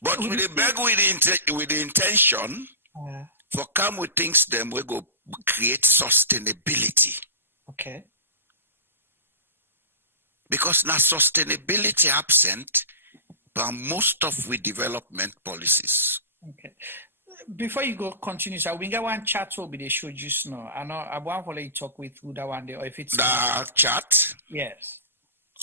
But with the beg with the intention for come with things them we go create sustainability. Okay. Because now sustainability absent by most of we development policies. Okay. Before you go continue, so we get one chat will be the show just now. I know I want to let you talk with who that one day or if it's the chat. Yes.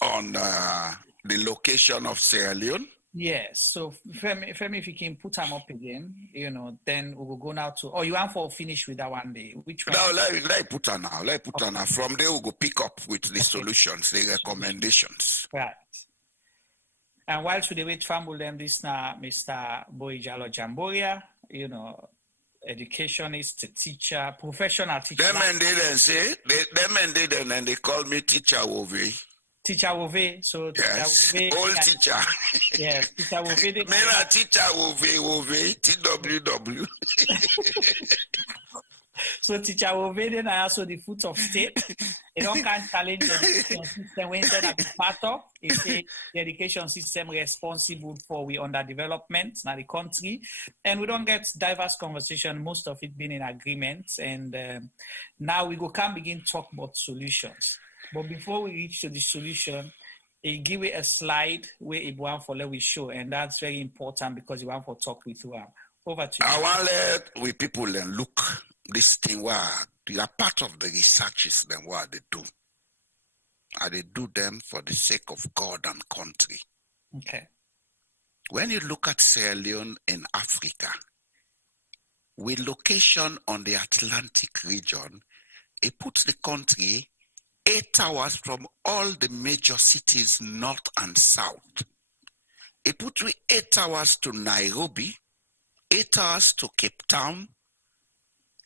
On the location of Sierra Leone. Yes. So Femi, if you can put them up again, you know, then we will go now to. Oh, you want for finish with that one day? Which one? No, let put her now. Let put her now. From there, we'll go pick up with the solutions, the recommendations. Right. And while we wait for them, this now, Mr. Boye Jallo Jamboria, you know, educationist, teacher, professional teacher. Them and they call me Teacher Wove. Teacher Wove, so yes, Teacher Wove, old teacher. Yes, Teacher Wove. Mera Teacher Wove, TWW. So Teacher Wove, then I also the foot of state. They don't can't challenge the education system when they be part of. They say the education system responsible for we underdevelopment in the country, and we don't get diverse conversation. Most of it being in agreements, and now we can begin talk about solutions. But before we reach to the solution, he give it a slide where he want for let we show, and that's very important because he want for talk with you. Over to you. I want let we people and look this thing where they are part of the researches than what they do. And they do them for the sake of God and country. Okay. When you look at Sierra Leone in Africa, with location on the Atlantic region, it puts the country 8 hours from all the major cities, north and south. It puts we 8 hours to Nairobi, 8 hours to Cape Town,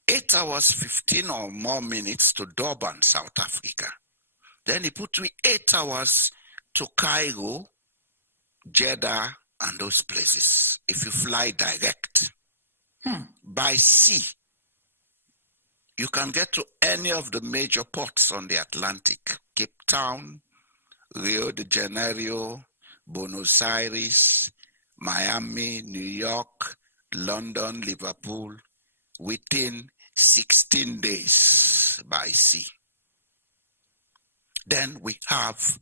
8 hours 15 or more minutes to Durban, South Africa. Then it puts we 8 hours to Cairo, Jeddah, and those places, if you fly direct. By sea, you can get to any of the major ports on the Atlantic. Cape Town, Rio de Janeiro, Buenos Aires, Miami, New York, London, Liverpool, within 16 days by sea. Then we have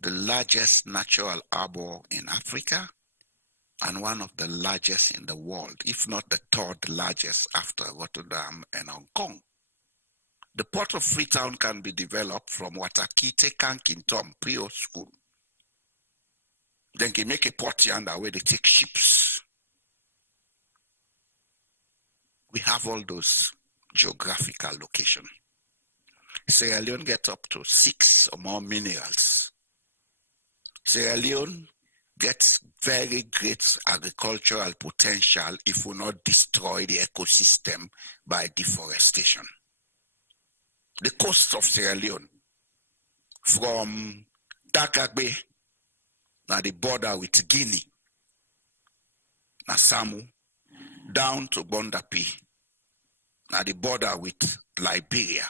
the largest natural harbor in Africa and one of the largest in the world, if not the third largest after Rotterdam and Hong Kong. The port of Freetown can be developed from Watakite, Kankintom, Prio School. Then can make a port yonder where they take ships. We have all those geographical locations. Sierra Leone gets up to 6 or more minerals. Sierra Leone gets very great agricultural potential if we not destroy the ecosystem by deforestation. The coast of Sierra Leone, from Dakagbe, na the border with Guinea, na Samu, down to Bondapi, na the border with Liberia,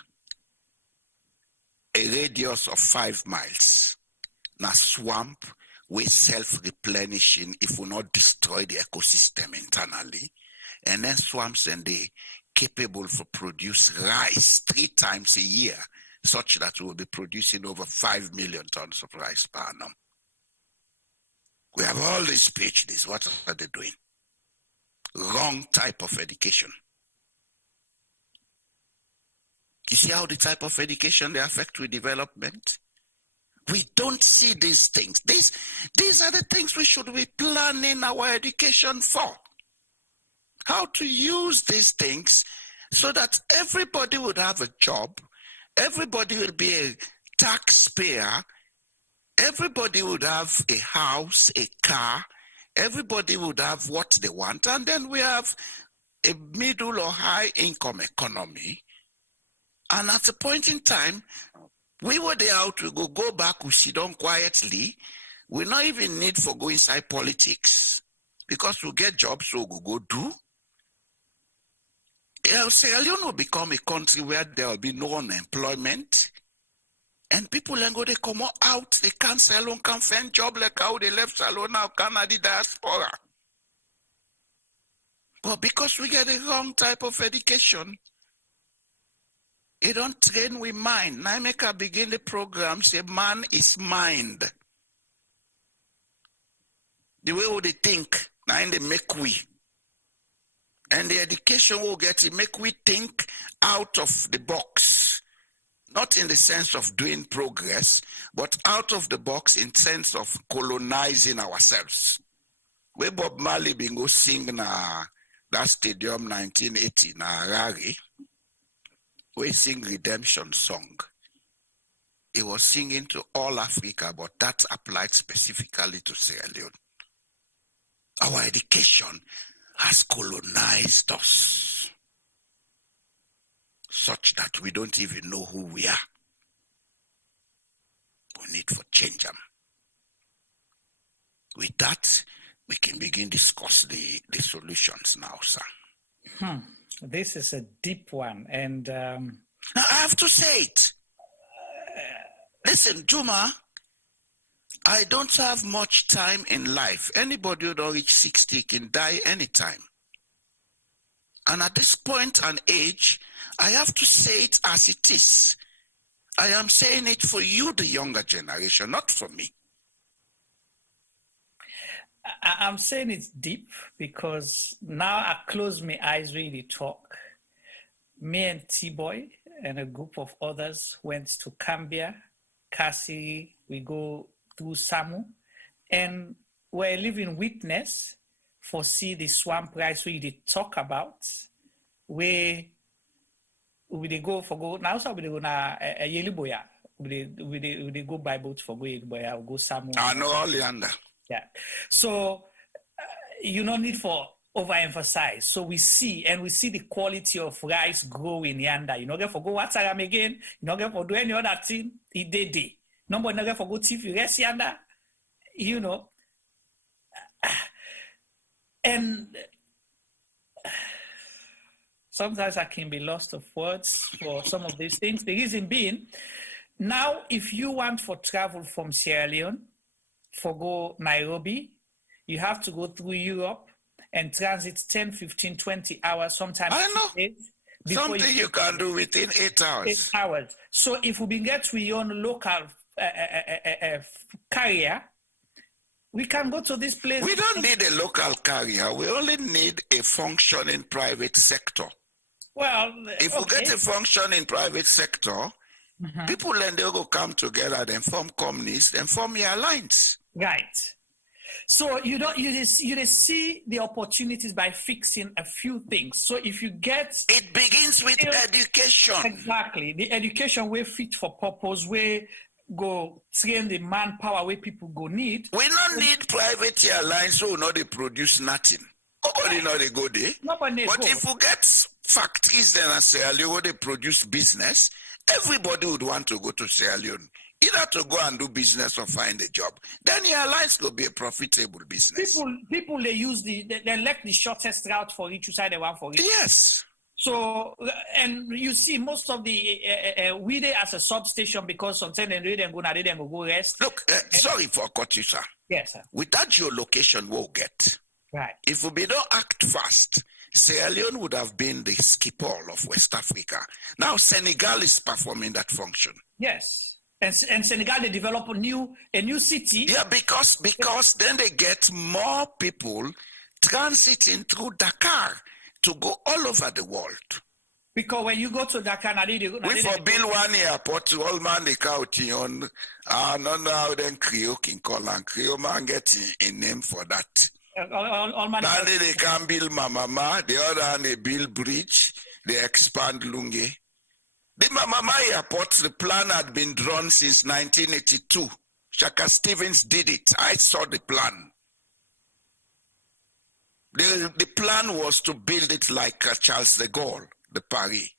a radius of 5 miles, na swamp with self-replenishing if we not destroy the ecosystem internally, and then swamps and they capable for produce rice 3 times a year, such that we will be producing over 5 million tons of rice per annum. We have all these PhDs. What are they doing? Wrong type of education. You see how the type of education they affect with development? We don't see these things. These are the things we should be planning our education for. How to use these things so that everybody would have a job, everybody will be a taxpayer, everybody would have a house, a car, everybody would have what they want, and then we have a middle or high income economy. And at a point in time, we were there out, we go back, we sit down quietly. We not even need for go inside politics because we get jobs, so we go do. Sierra Leone will become a country where there will be no unemployment. And people then go, they come out, they can't sell on, can't find job like how they left Salon now, Canada diaspora. But because we get the wrong type of education, it don't train with mind. Naimeka begin the program, say man is mind. The way they think, now they make we. And the education will get it, make we think out of the box. Not in the sense of doing progress, but out of the box in sense of colonizing ourselves. Where Bob Marley been go sing na that stadium 1980 na Harare, we sing redemption song. He was singing to all Africa, but that applied specifically to Sierra Leone. Our education has colonized us such that we don't even know who we are. We need to change them. With that, we can begin to discuss the solutions now, sir. This is a deep one, and now I have to say it. Listen, Juma, I don't have much time in life. Anybody who don't reach 60 can die anytime. And at this point and age, I have to say it as it is. I am saying it for you, the younger generation, not for me. I'm saying it's deep because now I close my eyes, really talk. Me and T-Boy and a group of others went to Cambia, Kasi, we go to Samu, and we're living witness for see the swamp rice we did talk about, where we go for go, now so we go na Yeliboya, we go by boat for go Yeliboya, go Samu. I know Oleander. Yeah. So you don't need for overemphasize. So we see the quality of rice growing yonder. You know, get for go water again. You know, get for do any other thing. It did. Nobody get for go TV rest yonder. You know, and sometimes I can be lost of words for some of these things. The reason being, now if you want for travel from Sierra Leone, for go Nairobi, you have to go through Europe and transit 10, 15, 20 hours, sometimes 2 days. Something you can do within 8 hours. 8 hours. So if we get to your local carrier, we can go to this place. We don't need a local carrier. We only need a functioning private sector. Well, if we get a functioning private sector, people then they'll go come together, then form companies, then form airlines. Right. So you see the opportunities by fixing a few things. So if you get it begins with education. Exactly. The education way fit for purpose, where go train the manpower where people go need. We don't need private airlines who know they produce nothing. Nobody know they go there. Nobody but go. If we get factories then in Sierra Leone where they produce business, everybody would want to go to Sierra Leone. Either to go and do business or find a job. Then the airlines will be a profitable business. People they use they elect the shortest route for each side they want for each. Yes. So and you see most of the we there as a substation because sometimes they go rest. Look, sorry for cut you, sir. Yes, sir. With that geolocation we'll get. Right. If we don't act fast, Sierra Leone would have been the Schiphol of West Africa. Now Senegal is performing that function. Yes. And Senegal, they develop a new city. Yeah, because then they get more people transiting through Dakar to go all over the world. Because when you go to Dakar, we for build one airport, all man the couch on. No, now then Creole King Colin Creole man get a name for that. All man. Now they can build Mamama, the other hand they build bridge, they expand Lunge. The Mamama Airport, the plan had been drawn since 1982. Shaka Stevens did it. I saw the plan. The plan was to build it like Charles de Gaulle, the Paris.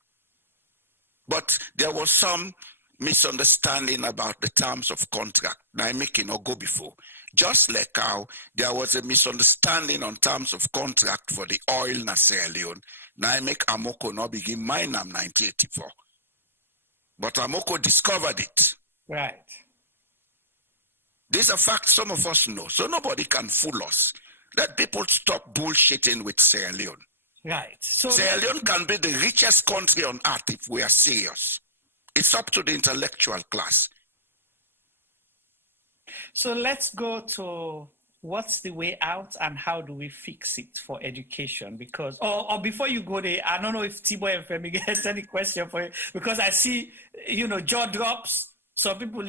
But there was some misunderstanding about the terms of contract. Now I'm making no go before. Just like how there was a misunderstanding on terms of contract for the oil in Sierra Leone. Now I make Amoko not begin mine in 1984. But Amoko discovered it. Right. These are facts some of us know, so nobody can fool us. Let people stop bullshitting with Sierra Leone. Right. So Sierra Leone can be the richest country on earth if we are serious. It's up to the intellectual class. So let's go to what's the way out and how do we fix it for education? Because, or before you go there, I don't know if T-Boy and Femi has any question for you, because I see, jaw drops. So people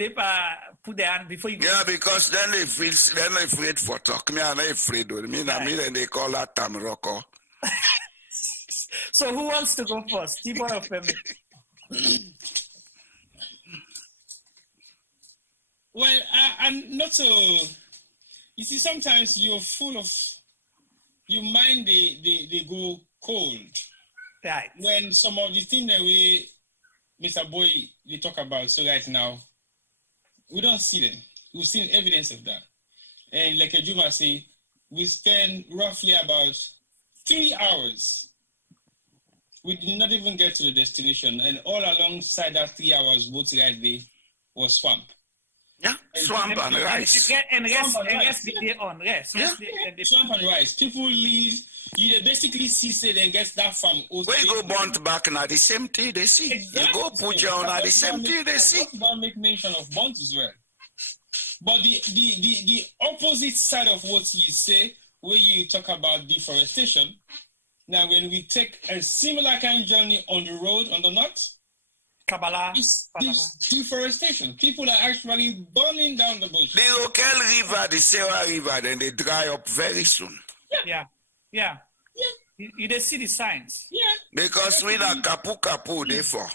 put their hand before you go. Yeah, because then they afraid for talk. Me, I'm not afraid. Me, then they call that Tamroko. So who wants to go first? T-Boy or Femi? Well, I'm not so... You see, sometimes you're full of... Your mind, they go cold. Right. When some of the things that Mr. Boye, we talk about, so right now, we don't see them. We've seen evidence of that. And like Ejuma say, we spend roughly about 3 hours. We did not even get to the destination. And all alongside that 3 hours, both right there was swamp. Yeah, swamp and rice. And rest the day on. Rest the swamp and rice. People leave. You basically see say then get that farm. Where you go burnt back now the same thing they see. Exactly. You go put down now the same thing they see. I want to make mention of burnt as well. But the opposite side of what you say, where you talk about deforestation, now when we take a similar kind of journey on the road on the north, Kabbalah, it's deforestation. People are actually burning down the bush. The local river, the Sierra River, then they dry up very soon. Yeah. You see the signs. Yeah. Because we are kapu therefore.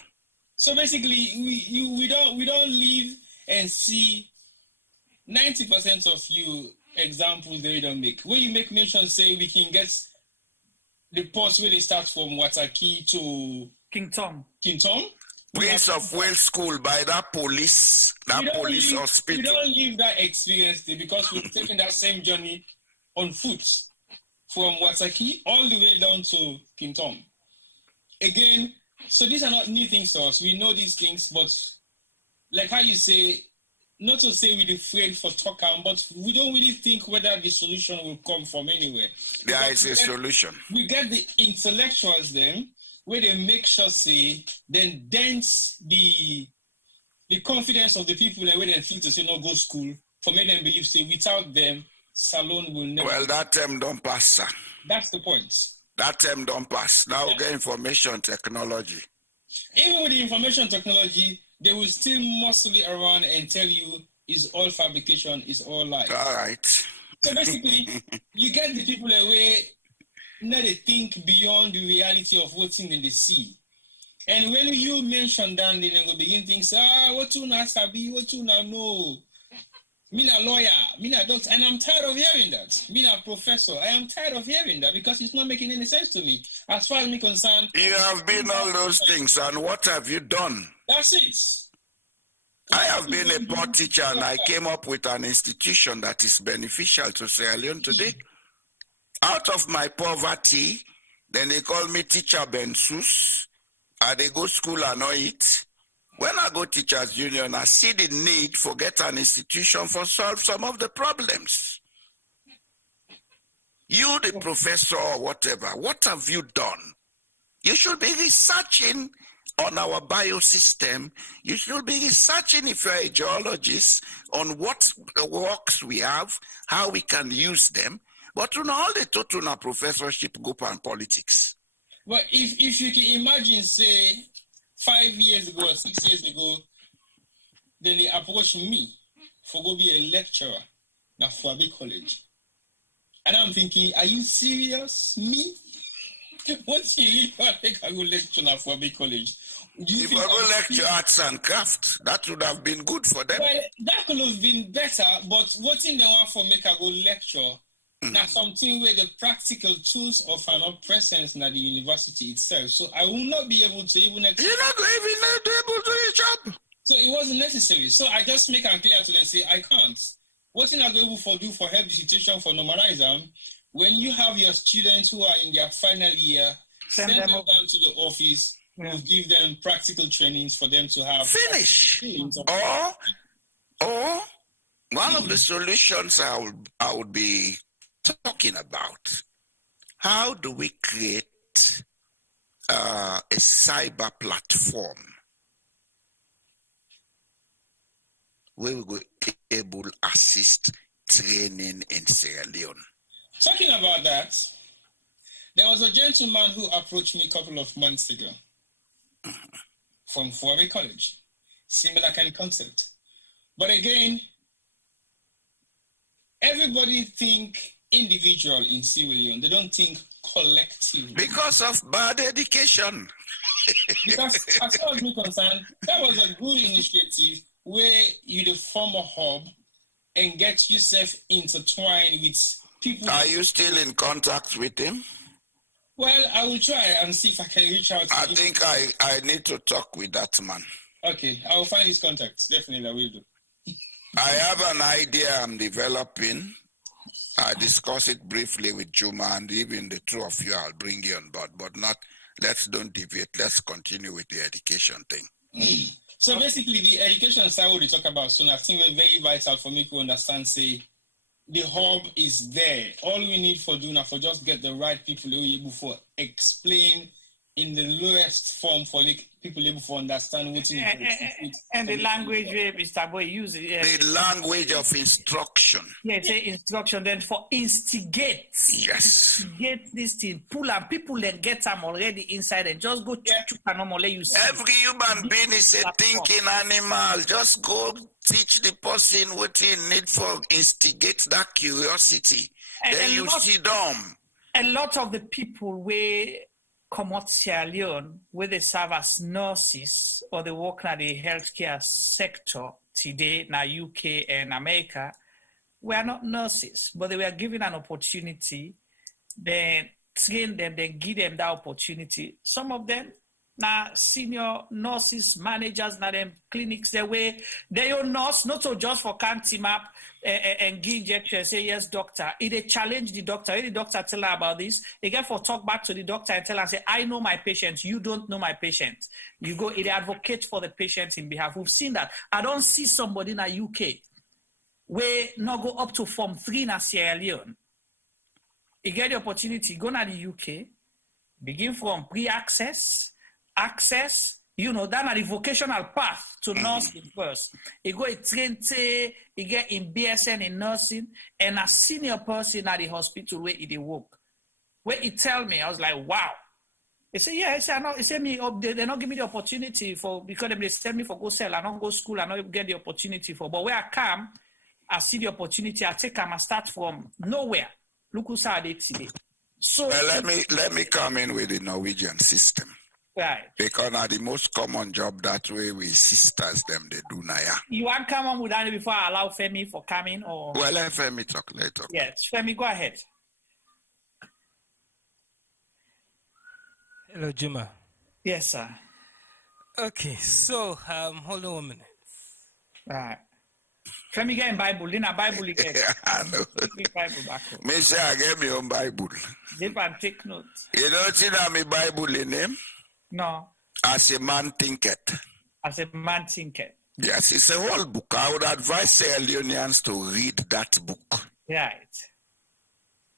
So basically, we don't live and see 90% of you examples they don't make. When you make mention, say we can get the ports where they start from Wataki to King Tom. Prince of Wales School by that police hospital. We don't live that experience there because we've taken that same journey on foot from Wataki all the way down to King Tom. Again, so these are not new things to us. We know these things, but like how you say, not to say we're afraid for talking, but we don't really think whether the solution will come from anywhere. There is a solution. We get the intellectuals then, where they make sure say, then dents the confidence of the people and where they feel to say no go school, for make them believe say without them, Salone will never. Well, that term don't pass, sir. That's the point. That term don't pass. Now we get information technology. Even with the information technology, they will still muscle it around and tell you it's all fabrication, it's all lies. All right. So basically, you get the people away, now they think beyond the reality of what's in the sea. And when you mention that, then they will begin thinking, what you not sabi, what you not know. Me a lawyer, me a doctor, and I'm tired of hearing that. Me a professor, I am tired of hearing that because it's not making any sense to me. As far as me concerned, you have been all those things, and what have you done? That's it. I have been a port teacher, and I came up with an institution that is beneficial to Sierra Leone today. Out of my poverty, then they call me Teacher Bensus. They go school and not eat. When I go Teachers Union, I see the need for get an institution for solve some of the problems. You, the professor or whatever, what have you done? You should be researching on our biosystem. You should be researching, if you're a geologist, on what rocks we have, how we can use them. But you know, all the total professorship go on politics. Well, if you can imagine, say, 5 years ago or 6 years ago, then they approached me for go be a lecturer at Fuabe College. And I'm thinking, are you serious? Me? What's you really want to take a go lecture at Fuabe College? If I go lecture arts and craft, that would have been good for them. Well, that could have been better, but what in the one for make a go lecture? Now something where the practical tools of an presence in the university itself. So I will not be able to even. You're not even able to do your job. So it wasn't necessary. So I just make it clear to them, say I can't. What thing I go able for do for help the situation for normalize them? When you have your students who are in their final year, send them down to the office. We'll give them practical trainings for them to have. Finish. Or one of the solutions I would be talking about, how do we create a cyber platform where we will be able to assist training in Sierra Leone? Talking about that, there was a gentleman who approached me a couple of months ago from Fuabe College. Similar kind of concept. But again, everybody think individual in Sierra Leone. They don't think collective. Because of bad education. Because as far as me concerned, that was a good initiative where you form a hub and get yourself intertwined with people. Are you still in contact with him? Well, I will try and see if I can reach out to him. I think I need to talk with that man. Okay, I will find his contacts. Definitely, I will do. I have an idea I'm developing. I discuss it briefly with Juma, and even the two of you, I'll bring you on board. But don't deviate. Let's continue with the education thing. So basically, the education side we talk about, so I think it's very vital for me to understand, say, the hub is there. All we need for doing now for just get the right people who are able to explain in the lowest form for people able to understand what you need. And the language where Mr. Boy uses. The language of instruction. Yeah, say instruction. Then for instigate. Yes. Instigate this thing. Pull and people then get them already inside and just go chuk and normally you see. Every human being is a thinking animal. Just go teach the person what he need for instigate that curiosity. Then you see them. A lot of the people where come out Sierra Leone, where they serve as nurses or they work in the healthcare sector today in the UK and America, were not nurses, but they were given an opportunity, then train them, then give them that opportunity. Some of them now senior nurses, managers, now them clinics, they own nurse, not so just for can't map and give injection, say, yes, doctor. If they challenge the doctor, if the doctor tell her about this, they get for talk back to the doctor and tell her, say, I know my patient, you don't know my patient. You go, they advocate for the patient in behalf. We've seen that. I don't see somebody in the UK where not go up to Form 3 in Sierra Leone. You get the opportunity, go to the UK, begin from pre-access, access, you know, that is the vocational path to nursing first. You go train, you get in BSN in nursing, and a senior person at the hospital where he work. Where he tell me, I was like, wow. He said, yeah, he said me up there, they not give me the opportunity for, because they send me for go sell, I don't go school, I don't get the opportunity for. But where I come, I see the opportunity, I take them, I start from nowhere. Look who's how they today. So well, let me come in with the Norwegian system. Right. Because now the most common job that way we sisters them they do now. You want to come on with that before I allow Femi for coming or? Well, let Femi talk later. Yes, Femi, go ahead. Hello, Juma. Yes, sir. Okay, so hold on 1 minute. Right. Femi get in Bible, then a Bible again. I know. Bible back home. Me say I get me on Bible. Dip and take notes. You don't see that me Bible in him? No. As a man thinketh. As a man thinketh. Yes, it's a whole book. I would advise Sierra Leoneans to read that book. Right.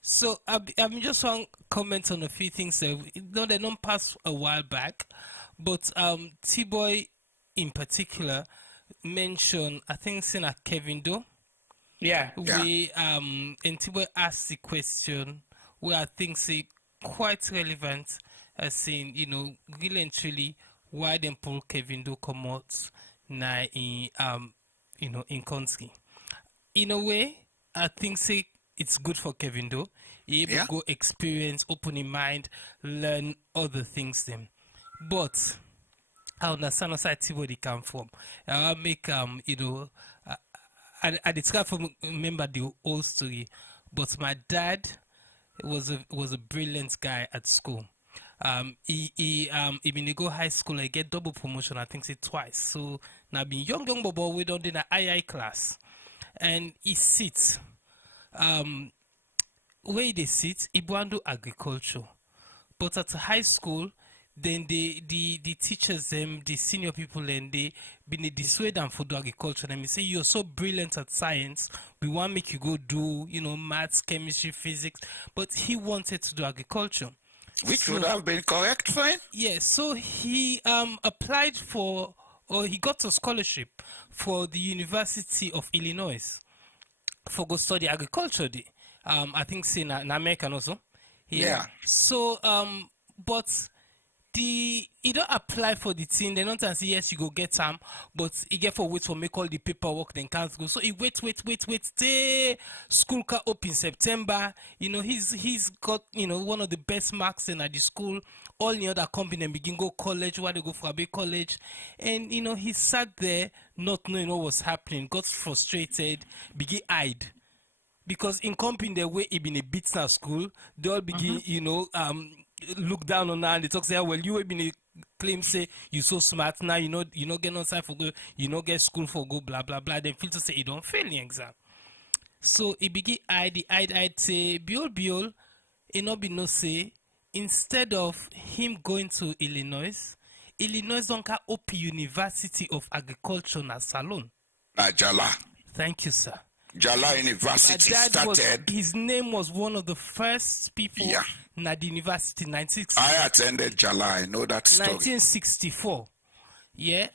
So I'm just want to comment on a few things that they don't pass a while back, but T-Boy in particular mentioned, I think, saying at Kevin Doe. Yeah. We and T-Boy asked the question where I think say quite relevant, as saying, you know, really and truly why them pull Kevin Doe come out now in you know, in country. In a way, I think say it's good for Kevin Doe. He able to go experience, open his mind, learn other things them. But I understand how T-Body come from. I make you know, I describe for remember the old story, but my dad was a brilliant guy at school. He been go high school, I get double promotion, I think say twice. So now being young bobo, we don't in an II class. And he sits where they sit, he want do agriculture. But at high school, then the teachers them, the senior people, and they been dissuade them for do agriculture. And they say you're so brilliant at science, we want to make you go do, you know, maths, chemistry, physics. But he wanted to do agriculture. Which would have been correct for him? Yeah, so he applied for, or he got a scholarship for the University of Illinois for go study agriculture there. I think say in America also. Yeah. So but he don't apply for the thing. They don't say yes, you go get some, but he get for wait for make all the paperwork, then can't go. So he wait. Stay school car up in September. You know, he's got, you know, one of the best marks in at the school. All the other company begin go college, why they go for a big college. And you know, he sat there not knowing what was happening, got frustrated, begin hide. Because in company the way he been a beat at school, they all begin, you know, look down on her and they talk, say, well, you have been a claim, say, you so smart now, you know get on side for go, you know get school for go, blah, blah, blah. Then feel to say, you don't fail the exam. So he begin I'd say, Biol, it not be no say, instead of him going to Illinois, Illinois zonka open University of Agriculture na Salon. Jala. Thank you, sir. Jala University started. His name was one of the first people na the university. 1960. I attended Jala. I know that story. 1964. Yeah.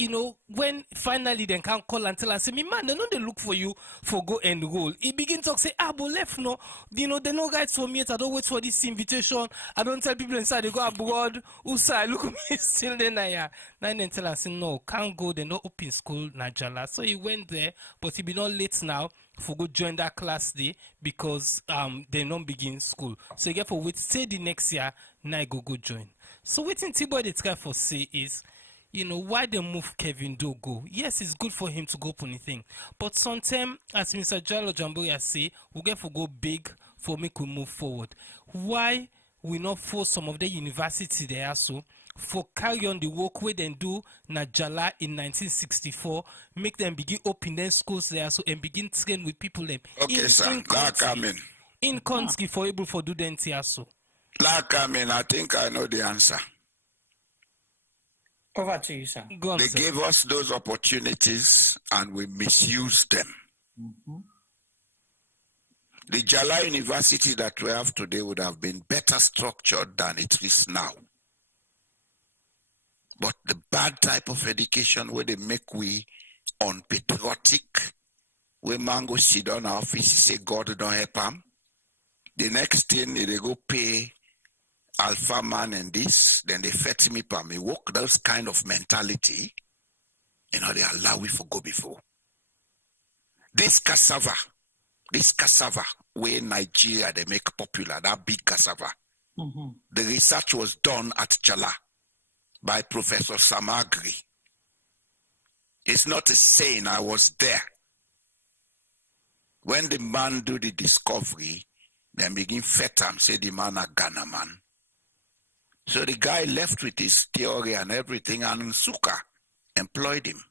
You know, when finally they can call and tell and say, me man, they know they look for you for go enroll. He begins to say, but left no, you know, they no guides for me. I don't wait for this invitation. I don't tell people inside they go abroad. Usai, look at me still there now. Yeah. Now they tell us, no, can't go. They no open school Najala. So he went there, but he be not late now for go join that class day because they not begin school. So you get for wait stay the next year. Now go join. So waiting T-boy they try for say is, you know, why they move Kevin Do go? Yes, it's good for him to go for anything. But sometimes, as Mr. Jallo Jamboria say, we get to go big for make we move forward. Why we not force some of the university there so for carry on the work we then do na Jala in 1964, make them begin open their schools there so and begin train with people them. Okay, sir. In country for able for do them here so. I think I know the answer. Over to you, sir. They gave us those opportunities and we misused them. The Jala University that we have today would have been better structured than it is now. But the bad type of education where they make we unpatriotic, where man go sit down our office say God don't help him. The next thing they go pay alpha man and this, then they fetch me per me work, those kind of mentality, you know, they allow we for go before. This cassava, where Nigeria they make popular, that big cassava. The research was done at Jala by Professor Samagri. It's not a saying, I was there. When the man do the discovery, then begin fet him, say the man a Ghana man. So the guy left with his theory and everything, and Nsukka employed him.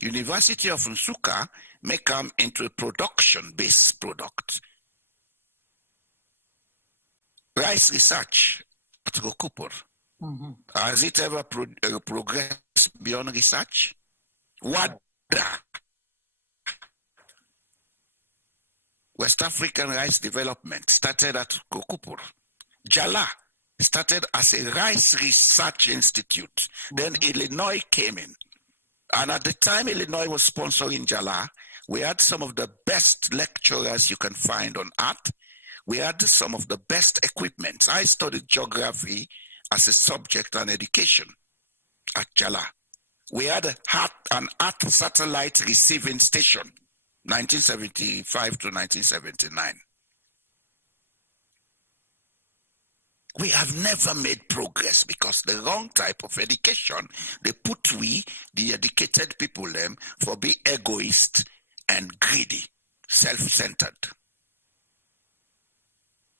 University of Nsukka make him into a production-based product. Rice research at Gokupur. Has it ever progressed beyond research? WADA, West African Rice Development, started at Gokupur. Jala started as a rice research institute. Then Illinois came in. And at the time Illinois was sponsoring Jala, we had some of the best lecturers you can find on art. We had some of the best equipment. I studied geography as a subject and education at Jala. We had an art satellite receiving station, 1975 to 1979. We have never made progress because the wrong type of education, they put we, the educated people, them for be egoist and greedy, self-centered.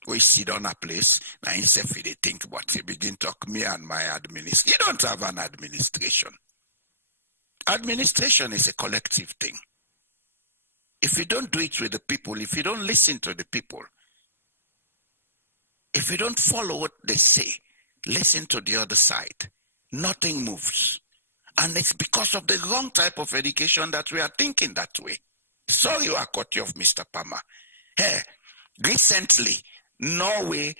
We sit on a place, now instead they think what they begin to talk me and my administration. You don't have an administration. Administration is a collective thing. If you don't do it with the people, if you don't listen to the people, if you don't follow what they say, listen to the other side, nothing moves. And it's because of the wrong type of education that we are thinking that way. Sorry I cut you off, Mr. Palmer. Hey, recently, Norway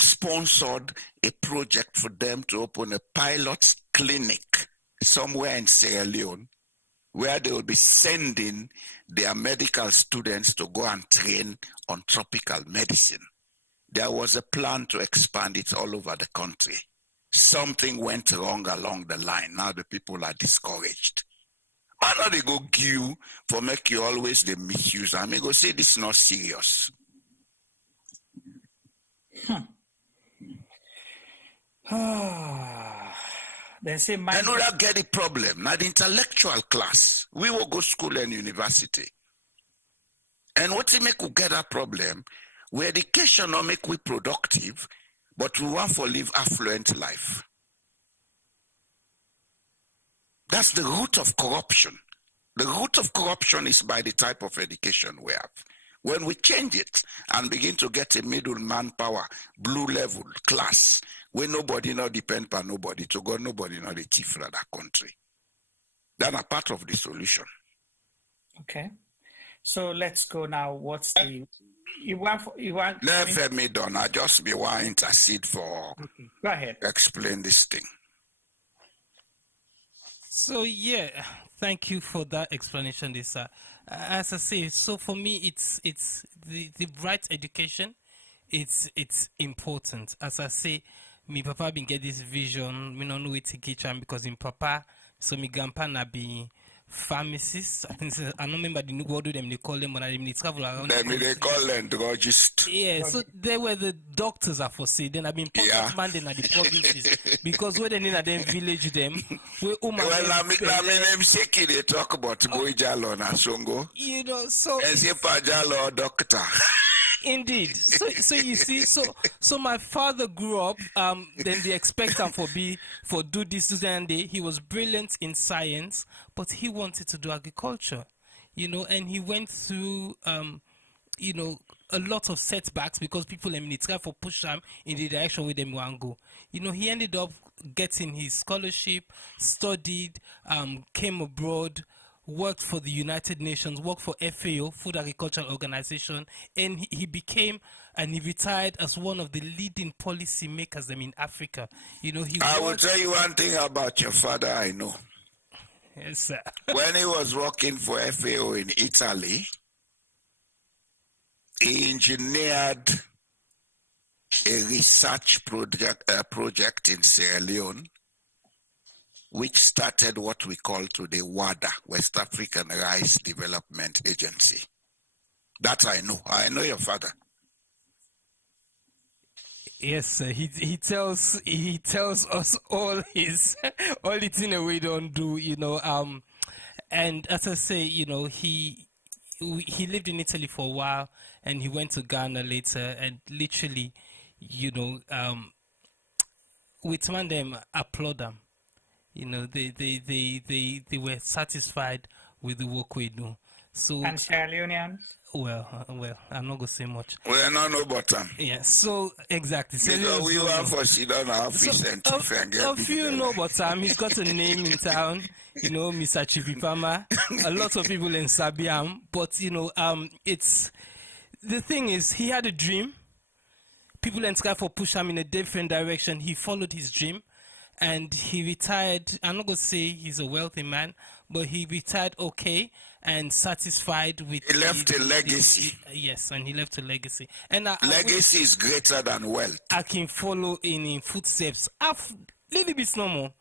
sponsored a project for them to open a pilot clinic somewhere in Sierra Leone where they will be sending their medical students to go and train on tropical medicine. There was a plan to expand it all over the country. Something went wrong along the line. Now the people are discouraged. Why not they go give you for make you always the misuse? I mean, go say this is not serious. They say I know that get the problem. Now the intellectual class, we will go school and university. And what they make we get that problem? We education not make we productive, but we want to live affluent life. That's the root of corruption. The root of corruption is by the type of education we have. When we change it and begin to get a middle manpower, blue level class, where nobody not depend on nobody, to go nobody not the thief for that country. That's a part of the solution. Okay. So let's go now. What's the Let me done. I just be one intercede for Go ahead. Explain this thing. So yeah, thank you for that explanation, Lisa. As I say, so for me, it's the right education. It's important. As I say, me papa been get this vision. Me no know it to teach him because in papa, so me grandpa na be pharmacist. I think I don't remember the new word them they call them, but they travel around. They call them druggists. Yeah, so they were the doctors are for say. Then I've been important man then at the provinces because where they in them village them. Where well, I mean, I'm shaky. They talk about Boye Jallo and Songo. You know, so as if Jallo doctor. Indeed. So you see, so my father grew up. Then they expect him for do this and day. He was brilliant in science, but he wanted to do agriculture, you know, and he went through you know, a lot of setbacks because people try for push him in the direction where they want to go. You know, he ended up getting his scholarship, studied, came abroad, worked for the United Nations, worked for FAO, Food Agricultural Organization, and he became and he retired as one of the leading policy makers in Africa. You know, I will tell you one thing about your father I know. Yes, sir. When he was working for FAO in Italy, he engineered a research project in Sierra Leone, which started what we call today WADA, West African Rice Development Agency. That I know. I know your father. Yes, sir. He tells us all the things we don't do, you know. And as I say, you know, he lived in Italy for a while, and he went to Ghana later, and literally, you know, with man them applaud them. You know, they were satisfied with the work we do. So and Sierra Leoneans? Well, I'm not gonna say much. Well, no bottom. Yeah, so exactly. Because we want for sit down our office and a few know bottom. He's got a name in town. You know, Mr. Chipipama. A lot of people in Sabiam, but you know, it's the thing is he had a dream. People in Sky for push him in a different direction. He followed his dream. And he retired. I'm not going to say he's a wealthy man, but he retired okay and satisfied with. He left a legacy. Yes, and he left a legacy. And legacy is greater than wealth. I can follow in footsteps. Little bit normal.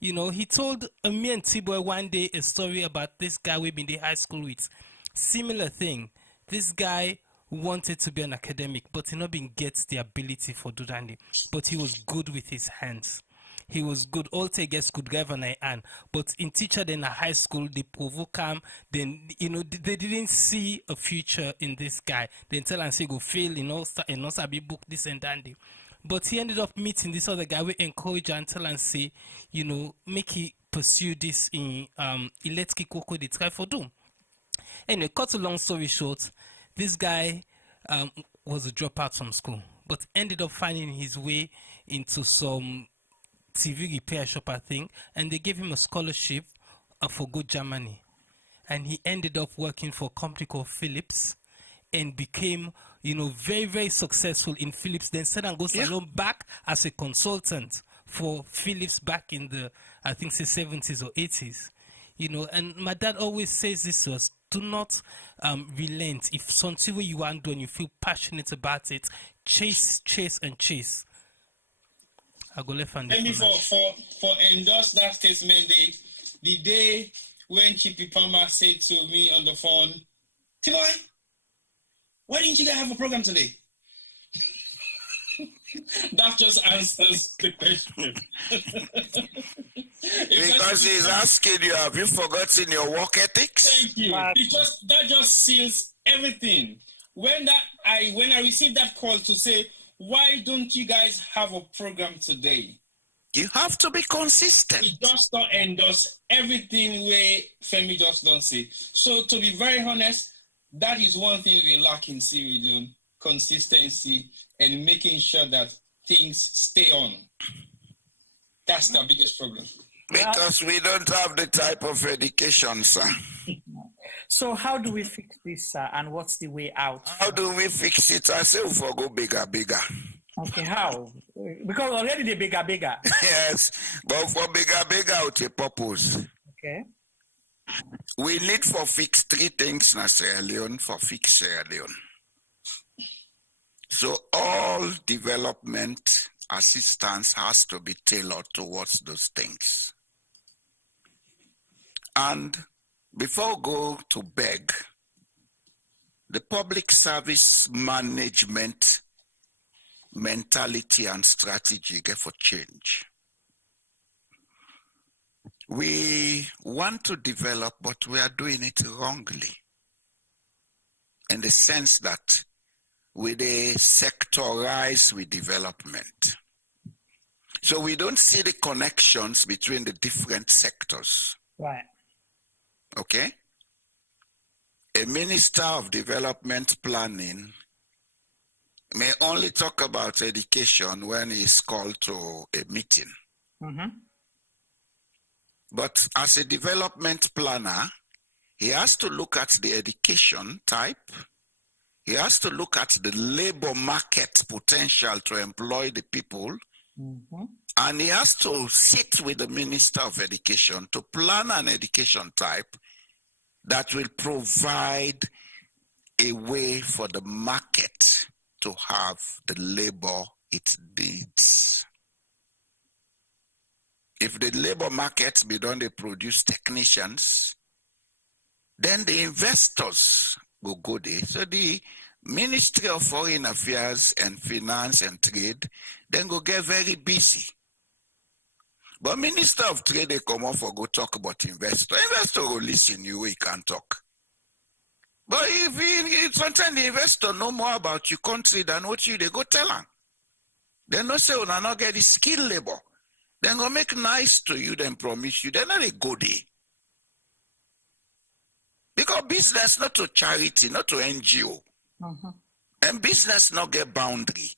You know, he told me and T-Boy one day a story about this guy we've been in the high school with. Similar thing. This guy wanted to be an academic, but he not been gets the ability for do that. But he was good with his hands. He was good. All takers could give an eye, but in teacher then at high school they provoke him. Then you know they didn't see a future in this guy. Then tell and say go fail, you know, and also be book this and that. But he ended up meeting this other guy. We encourage and tell and say, you know, make he pursue this in Electric Coco they try for do. Anyway, cut a long story short, this guy was a dropout from school, but ended up finding his way into some TV repair shop, I think, and they gave him a scholarship for go Germany, and he ended up working for a company called Philips, and became, you know, very very successful in Philips. Then said and goes alone back as a consultant for Philips back in the I think say 70s or 80s, you know. And my dad always says this to us: do not relent. If something you want to do and you feel passionate about it, chase and chase. I go left and Maybe for endorse that statement, the day when Chippy Palmer said to me on the phone, T-Boy, why didn't you guys have a program today? That just answers the question. Because he's asking you, have you forgotten your work ethics? Thank you. That just seals everything. When I received that call to say, why don't you guys have a program today? You have to be consistent. It just don't endorse everything where Femi just don't say. So to be very honest, That is one thing we lack in Sierra Leone, consistency and making sure that things stay on. That's the biggest problem. Because we don't have the type of education, sir. So how do we fix this, sir, and what's the way out? How do we fix it? I say we for go bigger. Okay, how? Because already they bigger. Yes, but for bigger with a purpose. Okay. We need for fix 3 things in Sierra Leone for fix Sierra Leone. So all development assistance has to be tailored towards those things. And before we go to beg, the public service management mentality and strategy get for change. We want to develop, but we are doing it wrongly. In the sense that we sectorize with development. So we don't see the connections between the different sectors. Right. Okay? A minister of development planning may only talk about education when he's called to a meeting. Mm-hmm. But as a development planner, he has to look at the education type. He has to look at the labor market potential to employ the people. Mm-hmm. And he has to sit with the Minister of Education to plan an education type that will provide a way for the market to have the labor it needs. If the labor markets be done, they produce technicians, then the investors will go there. So the Ministry of Foreign Affairs and Finance and Trade then go get very busy. But Minister of Trade, they come off or go talk about investor. Investor will listen you, he can't talk. But if sometimes the investor know more about your country than what you, they go tell them. They no say, "Una not get the skilled labor." Then go make nice to you, then promise you. Then they go there. Because business not to charity, not to NGO. Mm-hmm. And business not get boundary.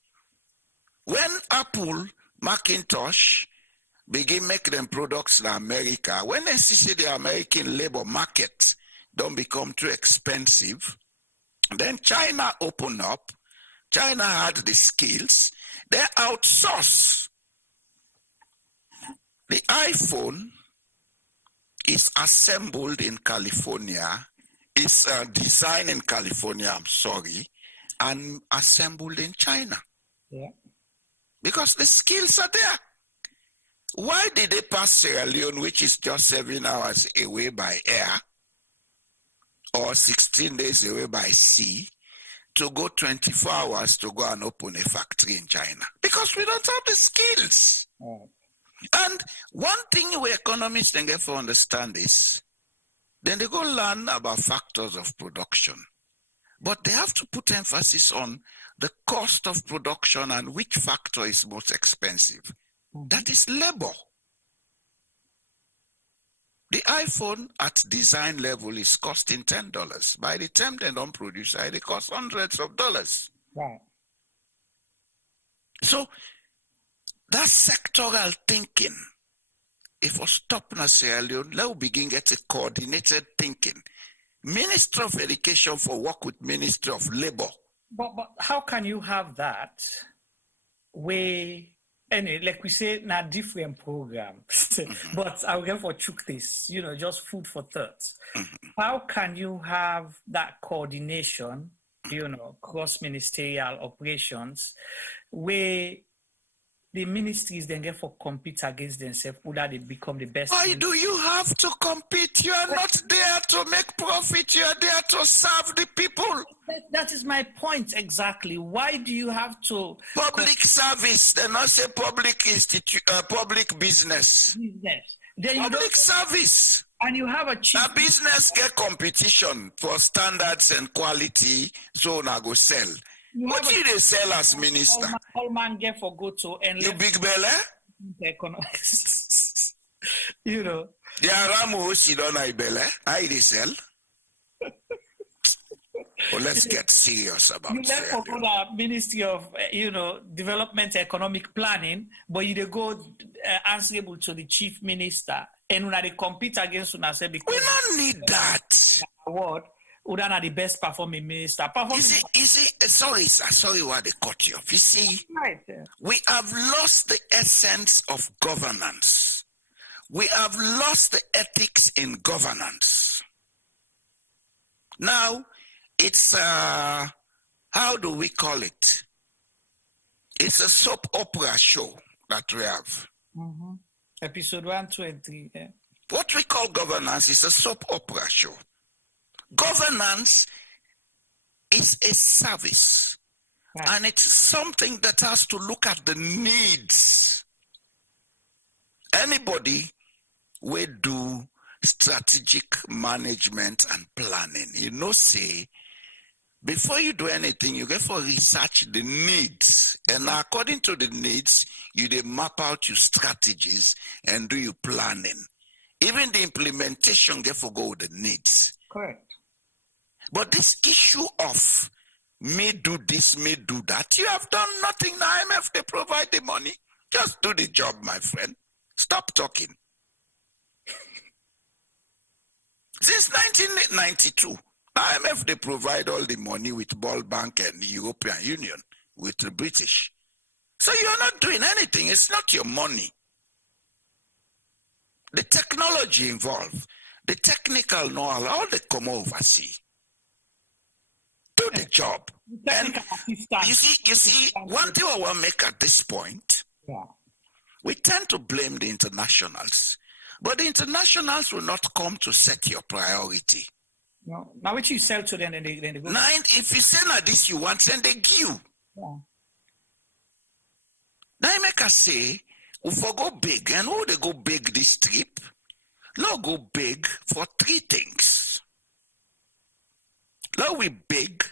When Apple, Macintosh begin make them products in America, when they see the American labor market don't become too expensive, then China open up. China had the skills. They outsource. The iPhone is assembled in California, is designed in California, and assembled in China. Yeah. Because the skills are there. Why did they pass Sierra Leone, which is just 7 hours away by air, or 16 days away by sea, to go 24 hours to go and open a factory in China? Because we don't have the skills. Oh. And one thing we economists then get to understand is, then they go learn about factors of production. But they have to put emphasis on the cost of production and which factor is most expensive. Mm-hmm. That is labor. The iPhone at design level is costing $10. By the time they don't produce it, it costs hundreds of dollars. Right. So that sectoral thinking, if we stop in Sierra Leone, let us begin get a coordinated thinking. Minister of Education for work with Ministry of Labor. But how can you have that way? Anyway, like we say, not different programs, mm-hmm. But I will get for chook this, just food for thought. Mm-hmm. How can you have that coordination, cross-ministerial operations, where the ministries then get for compete against themselves, whether they become the best? Why do you have to compete? You are not there to make profit. You are there to serve the people. That is my point exactly. Why do you have to public service? They not say public public business. Then public service. And you have a business get competition for standards and quality, so now go sell. What do they sell as minister? All man get for go to and you big belly? The Aramu she don't belly. I they sell. Well, let's get serious about you left for the Ministry of, Development Economic Planning, but you go answerable to the Chief Minister, and when they compete against una say because we don't need that award, Udan are the best performing minister. Sorry, why they cut you off. You see, right. We have lost the essence of governance. We have lost the ethics in governance. Now, it's how do we call it? It's a soap opera show that we have. Mm-hmm. Episode 123. Yeah. What we call governance is a soap opera show. Governance is a service, right. And it's something that has to look at the needs. Anybody will do strategic management and planning. Say, before you do anything, you get for research the needs. And according to the needs, you map out your strategies and do your planning. Even the implementation get for go with the needs. Correct. But this issue of me do this, me do that, you have done nothing. The IMF, they provide the money. Just do the job, my friend. Stop talking. Since 1992, IMF, they provide all the money with World Bank and the European Union, with the British. So you're not doing anything. It's not your money. The technology involved, the technical know-how, all they come overseas. Do the job. And you see, one thing I want to make at this point, we tend to blame the internationals, but the internationals will not come to set your priority. No. Now, which you sell to them, then they go. Now, if you say that this you want, then they give you. Yeah. Now, I make us say, if we go big, and who they go big this trip? Now go big for three things. Now we big,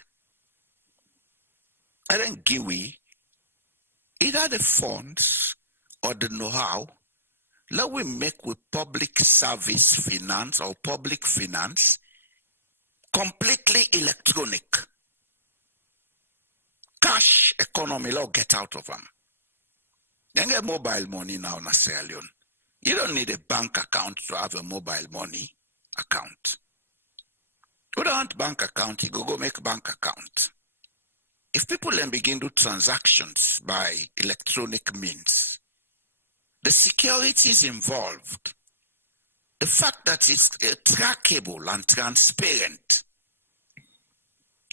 and then give we either the funds or the know-how. Now we make with public service finance or public finance completely electronic. Cash economy, now get out of them. Then get mobile money now in Sierra Leone. You don't need a bank account to have a mobile money account. You don't want bank account, you go make bank account. If people then begin to do transactions by electronic means, the securities involved, the fact that it's trackable and transparent,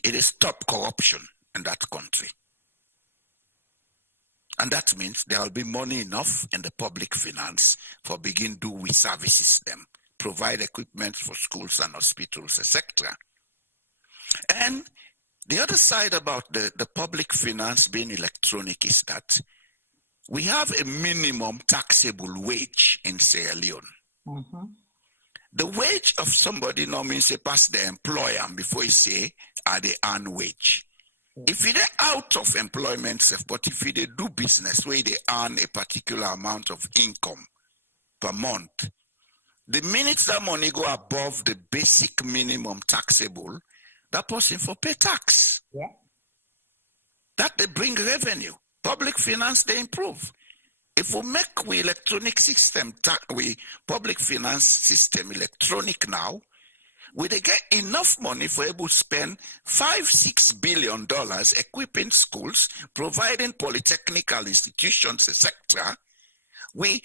it is stop corruption in that country. And that means there will be money enough in the public finance for begin do we services them, provide equipment for schools and hospitals, etc. And the other side about the public finance being electronic is that we have a minimum taxable wage in Sierra Leone. Mm-hmm. The wage of somebody now means they pass the employer before you say, are they earn wage? If they're out of employment, but if they do business where they earn a particular amount of income per month, the minute that money go above the basic minimum taxable, that person for pay tax. Yeah. That they bring revenue. Public finance, they improve. If we make we electronic system, we public finance system electronic now, we they get enough money for able to spend $5-6 billion equipping schools, providing polytechnical institutions, etc. We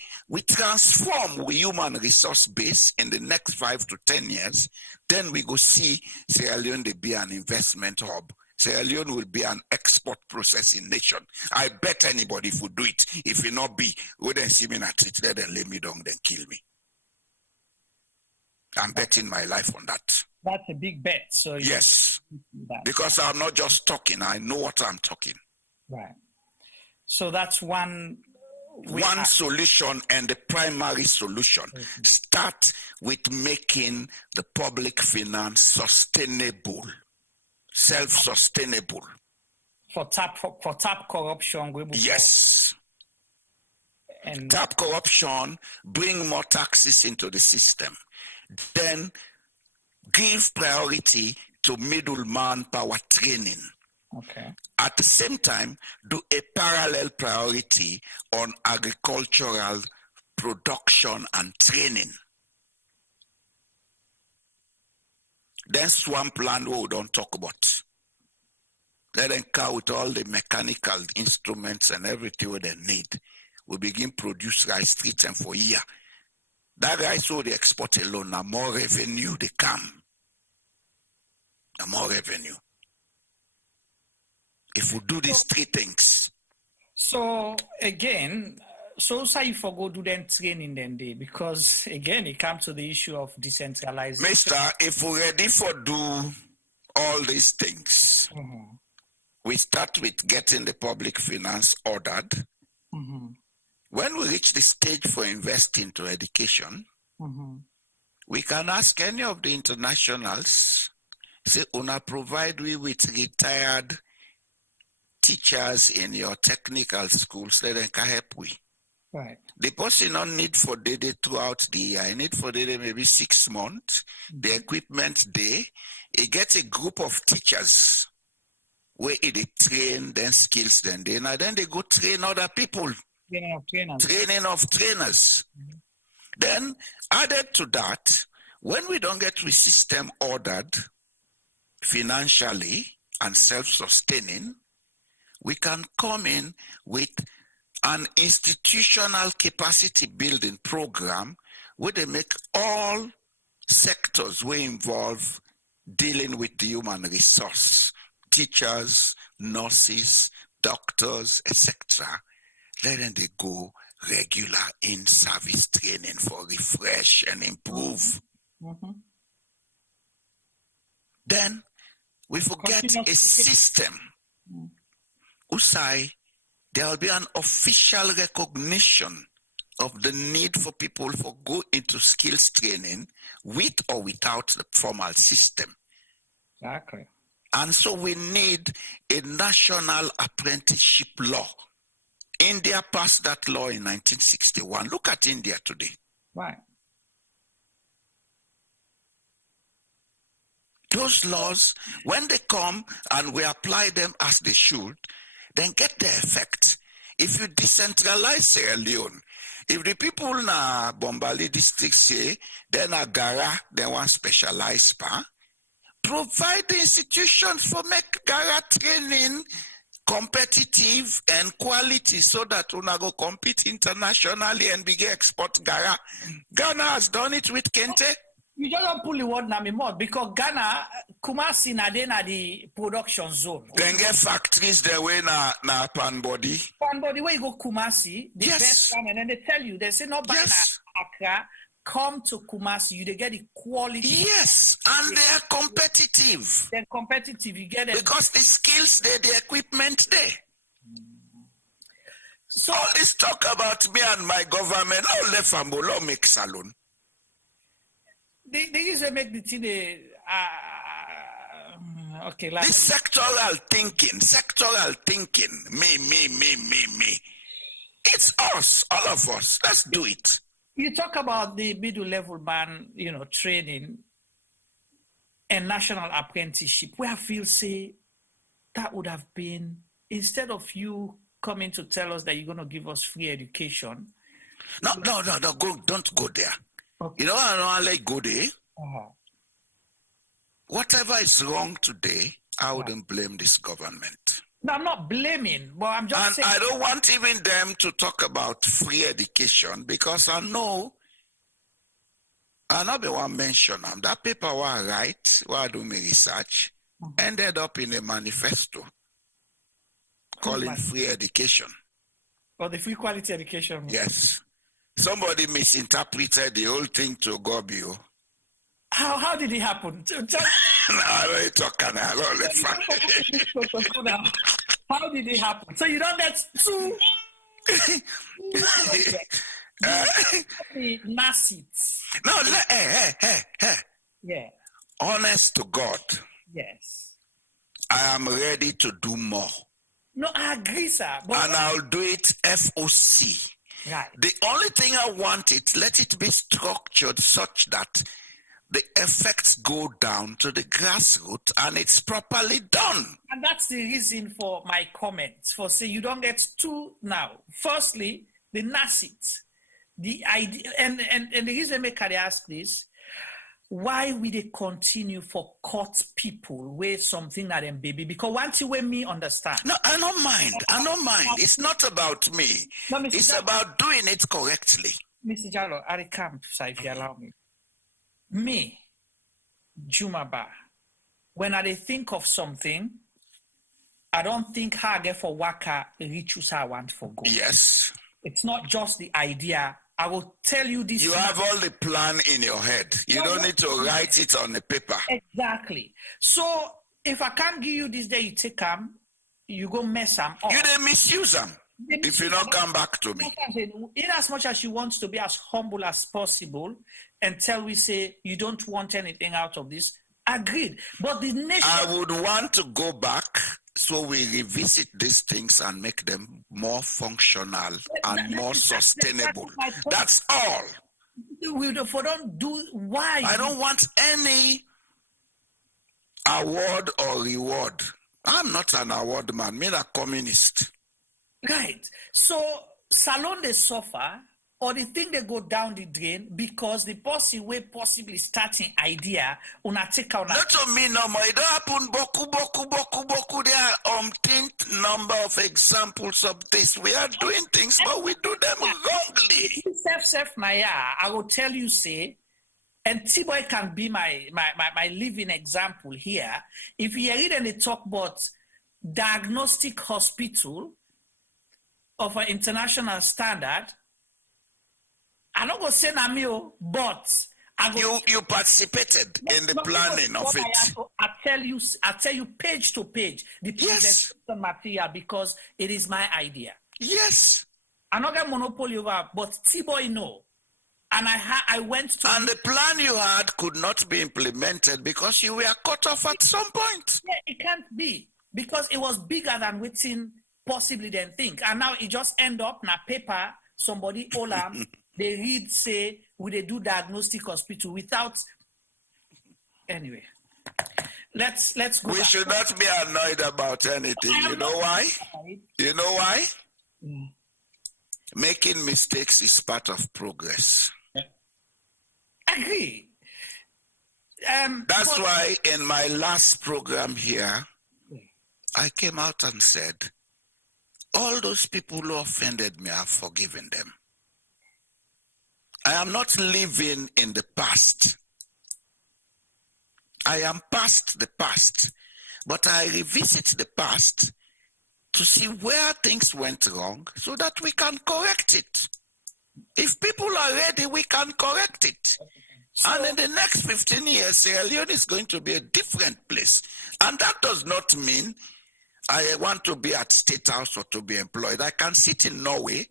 transform we human resource base in the next 5 to 10 years. Then we go see Sierra Leone to be an investment hub. Sierra Leone will be an export processing nation. I bet anybody would do it. If it not be, wouldn't see me not treat them, then lay me down, then kill me. I'm betting my life on that. That's a big bet. So yes, because I'm not just talking. I know what I'm talking. Right. So that's one solution, and the primary solution. Mm-hmm. Start with making the public finance sustainable, self-sustainable. For tap corruption. Yes. And tap corruption, bring more taxes into the system. Then give priority to middle manpower training. Okay. At the same time, do a parallel priority on agricultural production and training. Then swampland, we don't talk about. Let them come with all the mechanical instruments and everything what they need. We begin produce rice treats and for a year. That rice will they export alone, now more revenue they come. Now more revenue. If we do these three things. So again, so say if we go do them training then day, because again it comes to the issue of decentralization. Mister, if we're ready for do all these things, we start with getting the public finance ordered. When we reach the stage for investing to education, we can ask any of the internationals, say, una provide we with retired teachers in your technical schools, let them can help we. Right. The person don't need for day throughout the year. I need for day maybe 6 months. The equipment day, it gets a group of teachers where they train, then skills, then they go train other people. Training of trainers. Then added to that, when we don't get the system ordered financially and self-sustaining, we can come in with an institutional capacity building program where they make all sectors we involve dealing with the human resource, teachers, nurses, doctors, etc. Let them they go regular in-service training for refresh and improve. Then we forget a system. Usai, there will be an official recognition of the need for people to go into skills training with or without the formal system. Exactly. And so we need a national apprenticeship law. India passed that law in 1961. Look at India today. Right. Those laws, when they come and we apply them as they should, then get the effect. If you decentralize Sierra Leone, if the people in Bombali district say, then a Gara, they want specialized spa, provide the institutions for make Gara training competitive and quality so that una go compete internationally and begin export Gara. Ghana has done it with Kente. You just don't pull the word na me mouth because Ghana, Kumasi na the production zone. Then get factories there way na pan body. Pan body where you go Kumasi, the best one, and then they tell you, they say no buy na Accra, come to Kumasi, you they get the quality. Yes, and they are competitive. They're competitive, you get it. Because the skills there, the equipment there. So all this talk about me and my government, all left and below make salon. They used to make the thing okay. Like this sectoral thinking, me. It's us, all of us. Let's do it. You talk about the middle level man, training and national apprenticeship, where I feel say that would have been, instead of you coming to tell us that you're going to give us free education. No, don't go there. Okay. You know, I don't like go there. Whatever is wrong today, I wouldn't blame this government. No, I'm not blaming, but I'm just saying. I don't want even them to talk about free education because I know, another one mentioned them. That paper I write, where I do my research, ended up in a manifesto calling free education. Or the free quality education? Yes. Somebody misinterpreted the whole thing to Gobio. How did it happen? No, I don't talk now. How did it happen? So you don't get two Nasits. No, hey. Yeah. Honest to God. Yes. I am ready to do more. No, I agree, sir. But and I'll do it FOC. Right. The only thing I want let it be structured such that the effects go down to the grassroots and it's properly done. And that's the reason for my comments, for say you don't get two now. Firstly, the NACIT, the idea, and the reason I ask this, why will they continue for cut people with something that them baby? Because once you me understand. No, I don't mind. I don't mind. It's not about me. No, it's Jallo, about doing it correctly. Mr. Jallo, I come, if you allow me. Me, Jumaba, when I think of something, I don't think how I get for waka reach I want for go. Yes. It's not just the idea. I will tell you this. You have all the plan in your head. You don't need to write it on the paper. Exactly. So if I can't give you this day, you take them, you go mess them up. You then misuse them if you don't come back to me. In as much as you want to be as humble as possible until we say you don't want anything out of this, agreed. But the nation... I would want to go back so we revisit these things and make them more functional and more sustainable. That's all. We don't do why. I don't want any award or reward. I'm not an award man. Me a communist. Right. So salon they suffer, or the thing they go down the drain because the bossy way possibly starting idea una take out. Not to me no more. It don't happen boku. There are umpteenth number of examples of this. We are doing things, but we do them wrongly. Self Naya, I will tell you, say, and T-Boy can be my living example here. If you read and they talk about diagnostic hospital of an international standard, I'm not going to say Namio, but you participated in the planning of it. I tell you page to page the presentation material because it is my idea. Yes. I'm not got monopoly over, but T-Boy no. And I went to... And the plan you had could not be implemented because you were cut off at some point. Yeah, it can't be. Because it was bigger than within possibly than think. And now it just end up in a paper, somebody they read, say, would they do diagnostic hospital without... Anyway, let's go We back. should not be annoyed about anything. You know why? You know why? Making mistakes is part of progress. Agree. That's why in my last program here, I came out and said, all those people who offended me, I've forgiven them. I am not living in the past. I am past the past, but I revisit the past to see where things went wrong so that we can correct it. If people are ready, we can correct it. And in the next 15 years, Sierra Leone is going to be a different place. And that does not mean I want to be at State House or to be employed. I can sit in Norway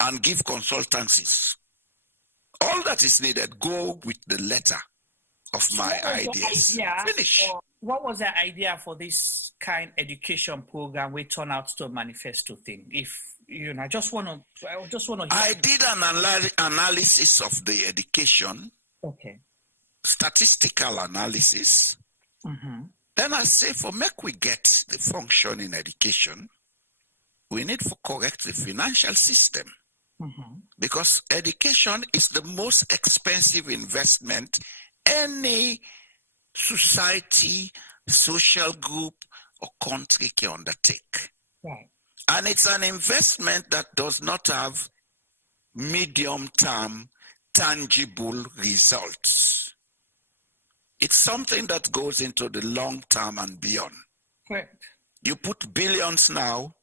and give consultancies. All that is needed, go with the letter of my ideas. Finish. What was the idea for this kind education program we turn out to a manifesto thing? If you know, I just want to. I did an analysis of the education. Okay. Statistical analysis. Mm-hmm. Then I say, for make we get the function in education, we need to correct the financial system. Mm-hmm. Because education is the most expensive investment any society, social group, or country can undertake. Right. And it's an investment that does not have medium-term, tangible results. It's something that goes into the long term and beyond. Correct. You put billions now,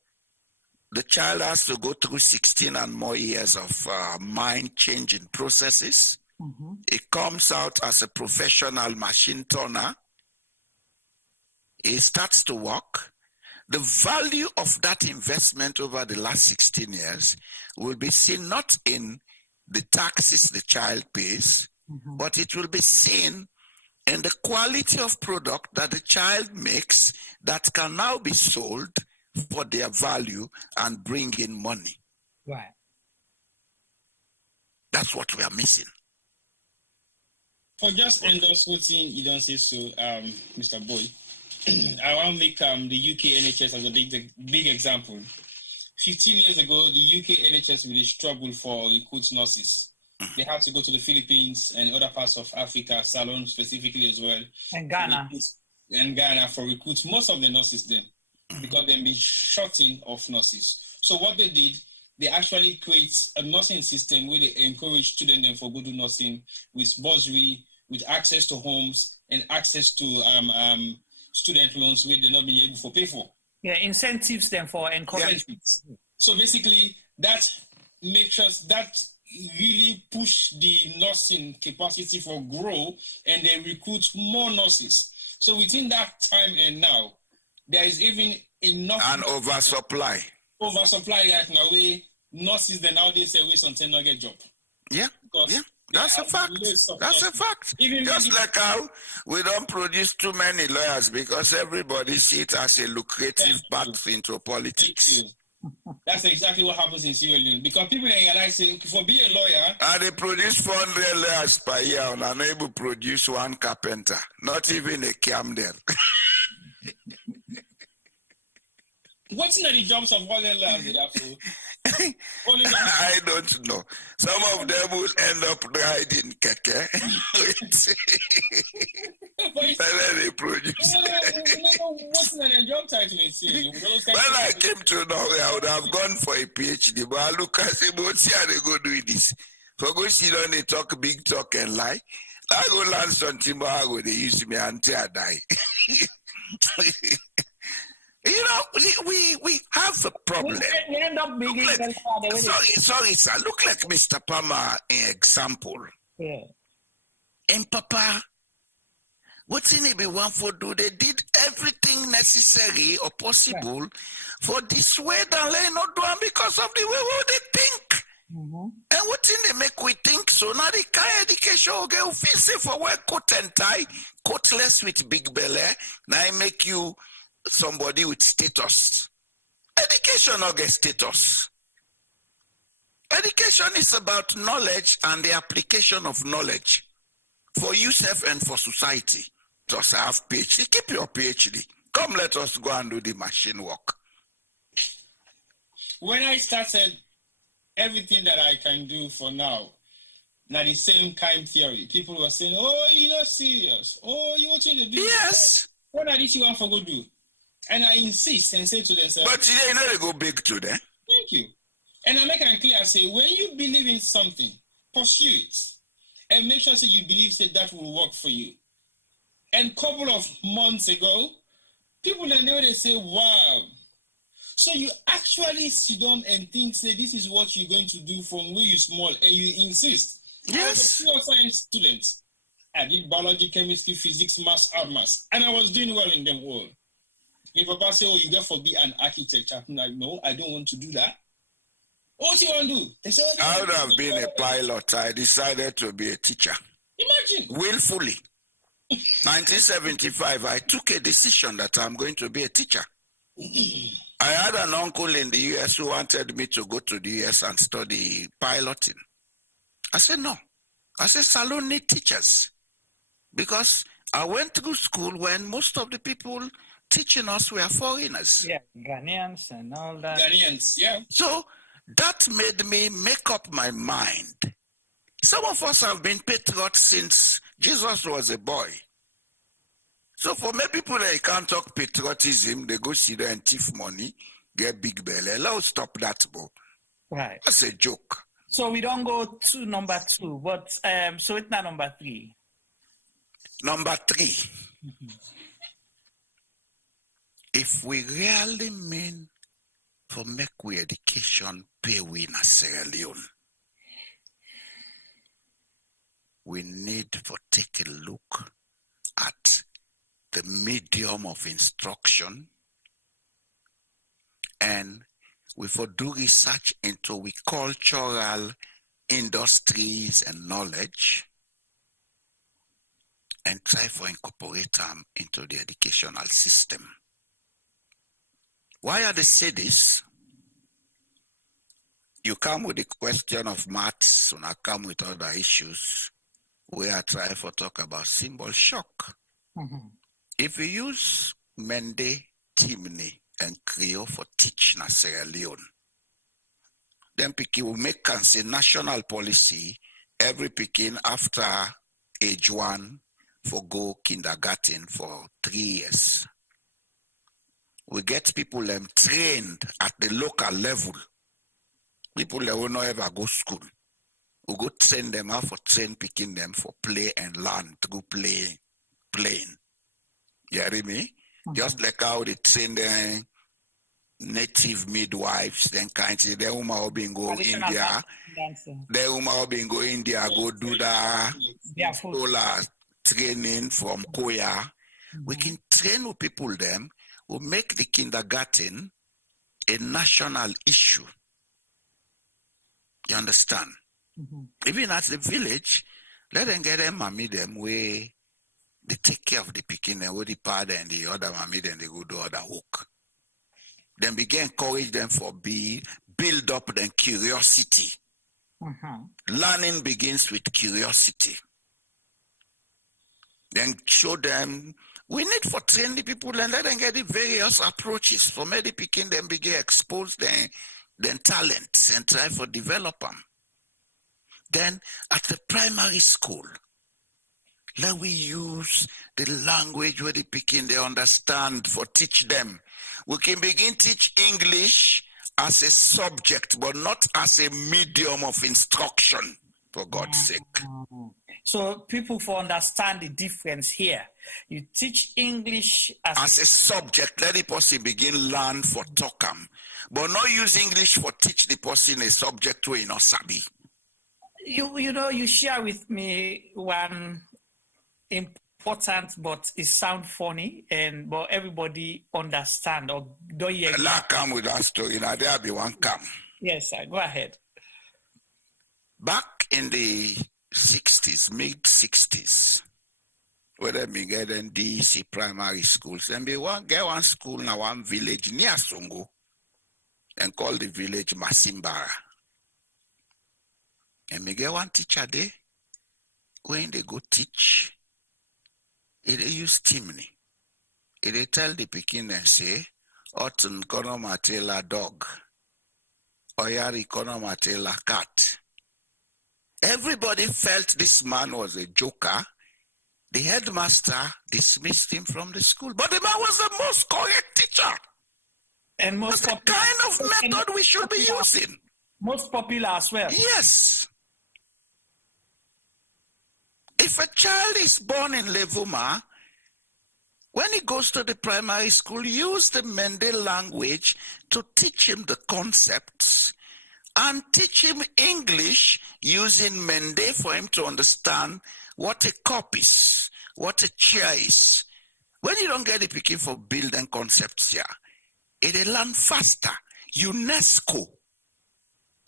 the child has to go through 16 and more years of mind-changing processes. Mm-hmm. It comes out as a professional machine turner. It starts to work. The value of that investment over the last 16 years will be seen not in the taxes the child pays, but it will be seen in the quality of product that the child makes that can now be sold for their value and bring in money. Right. That's what we are missing. For just endorse voting, you don't say so, Mr. Boy. I want to make the UK NHS as a big example. 15 years ago, the UK NHS really struggled for recruit nurses. They had to go to the Philippines and other parts of Africa, Salon specifically as well. And Ghana. And Ghana for recruit most of the nurses then, because they've been shorting of nurses. So what they did, they actually create a nursing system where they encourage students then for go do nursing with bursary, with access to homes and access to student loans where they're not being able to pay for. Yeah, incentives then for encouragement. Yeah. So basically, that makes us that really push the nursing capacity for grow, and they recruit more nurses. So within that time and now, there is even enough and oversupply. Oversupply right now where nurses then nowadays say we something not get job. Yeah. That's a fact. That's a fact. Just like how we don't produce too many lawyers because everybody sees it as a lucrative path into politics. That's exactly what happens in Sierra Leone. Because people realize for being a lawyer... And they produce 400 lawyers per year and are unable to produce one carpenter. Not even a cam there. What's in the jobs of all the lawyers? I don't know. Some of them will end up riding keke. And then they produce. What's in the job title? When I came to Norway, I would have gone for a PhD, but I look and say, but see how they go do this. For go sit down, they talk big talk and lie. I go learn something, but I go, they use me until I die. You know, we have a problem. We end up being sorry, sir. Look like Mr. Palmer example. Yeah. And Papa, what's in it be one for do? They did everything necessary or possible for this way that they not doing because of the way they think. And what's in they make we think so? Now the kind of education okay, we feel safe for wear coat and tie, coatless with big belly. Now I make you somebody with status. Education not get status. Education is about knowledge and the application of knowledge for yourself and for society. Just have PhD. Keep your PhD. Come, let us go and do the machine work. When I started everything that I can do for now the same kind theory, people were saying, "Oh, you're not serious. Oh, you want to do?" Yes. What are these you want for go do? And I insist and say to themselves, but today, you know, they go big today. Thank you. And I make it clear, I say, when you believe in something, pursue it. And make sure that you believe that will work for you. And a couple of months ago, people they say, wow. So you actually sit down and think, say, this is what you're going to do from where you're small, and you insist. Yes. I was a pure science student. I did biology, chemistry, physics, maths, art maths, and I was doing well in them all. If Papa say, "Oh, you got to be an architect," I'm like, "No, I don't want to do that." What do you want to do? They say, I would have been a pilot. I decided to be a teacher. Imagine. Willfully. 1975, I took a decision that I'm going to be a teacher. I had an uncle in the US who wanted me to go to the US and study piloting. I said, no. I said, Salon need teachers. Because I went to school when most of the people teaching us were foreigners. Yeah, Ghanaians and all that. Ghanaians, yeah. So that made me make up my mind. Some of us have been patriots since Jesus was a boy. So for many people that can't talk patriotism, they go see there and thief money, get big belly. Let's stop that, bro. Right. That's a joke. So we don't go to number 2, but so it's not number 3. Number 3. If we really mean for make we education pay we in Sierra Leone, we need to take a look at the medium of instruction, and we for do research into we cultural industries and knowledge, and try for incorporate them into the educational system. Why are they say this? You come with the question of maths, and I come with other issues. we are trying to talk about symbol shock. If we use Mende, Timni, and Creole for teach na Sierra Leone, then Piki will make a national policy every Pekin after age 1 for go kindergarten for 3 years. We get people trained at the local level. People that will not ever go school. We go train them out for train picking them for play and learn through playing. You hear me? Just like how they train the native midwives, then kind of the woman will be go India. The woman will be go India, go do the solar training from Koya. We can train with people them. We make the kindergarten a national issue. You understand? Even at the village, let them get them mommy them where they take care of the picking and where the father and the other mommy then they go do other work. Then begin encourage them for build up their curiosity. Learning begins with curiosity. Then show them we need for train the people and let them get the various approaches for maybe picking them begin expose their talents and try for develop them. Then at the primary school, let we use the language where the picking they understand for teach them. We can begin teach English as a subject, but not as a medium of instruction, for God's sake. So people for understand the difference here. You teach English as a subject. Let the person begin learn for talkam, but not use English for teach the person a subject where you not sabi. You know, you share with me one important, but it sound funny, but everybody understand or don't hear. Like come with that story. Now there be one come. Yes, sir. Go ahead. Back in the 60s, mid 60s, where they began in DC primary schools, and they get one school now, one village near Songo, and call the village Masimbara. And me get one teacher there, when they go teach, they use Timni. They tell the Pekin and say, Otun kono matela dog, Oyari kono matela cat. Everybody felt this man was a joker. The headmaster dismissed him from the school. But the man was the most correct teacher. And most that's the kind of method we should be using. Most popular as well. Yes. If a child is born in Levuma, when he goes to the primary school, use the Mende language to teach him the concepts and teach him English using Mende for him to understand what a cup is, what a chair is. When you don't get the picking for building concepts here, it'll learn faster. UNESCO,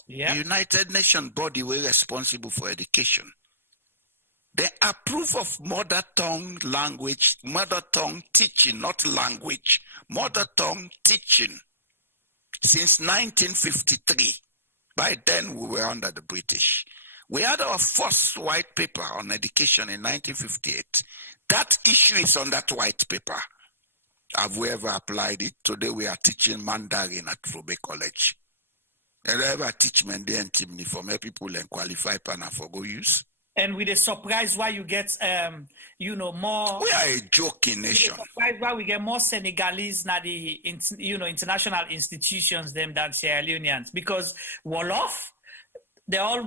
the United Nations body, we're responsible for education. They approve of mother tongue language, mother tongue teaching, not language, mother tongue teaching since 1953. By then, we were under the British. We had our first white paper on education in 1958. That issue is on that white paper. Have we ever applied it? Today, we are teaching Mandarin at Frobe College. And I ever teach Mende and Timni for my people and qualify Pana for go use. And with a surprise why you get, more... We are a joking nation. Surprise why we get more Senegalese na the, international institutions than Sierra Leoneans. Because Wolof,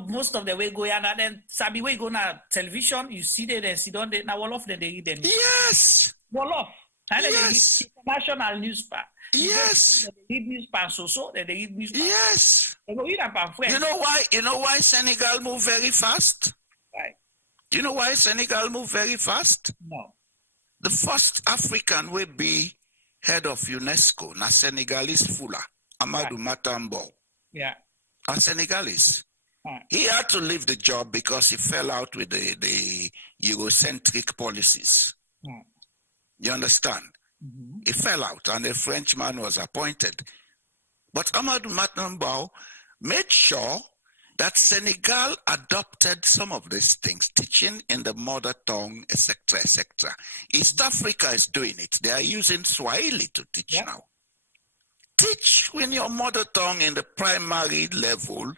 most of the way go and then Sabi way go na television, you see them and see don't they now Wolof then they read them. Yes. Wolof. And then they read international newspaper. Yes. They read newspaper so they read newspaper. Yes. They go read them. You know why Senegal move very fast? Right. Do you know why Senegal move very fast? No. The first African will be head of UNESCO, na Senegalese Fula, Amadou Matambo. Yeah. A Senegalese. Right. He had to leave the job because he fell out with the Eurocentric policies. Right. You understand? Mm-hmm. He fell out and a Frenchman was appointed. But Amadou Matambo made sure that Senegal adopted some of these things, teaching in the mother tongue, etc., etc. East Africa is doing it. They are using Swahili to teach now. Teach in your mother tongue in the primary level.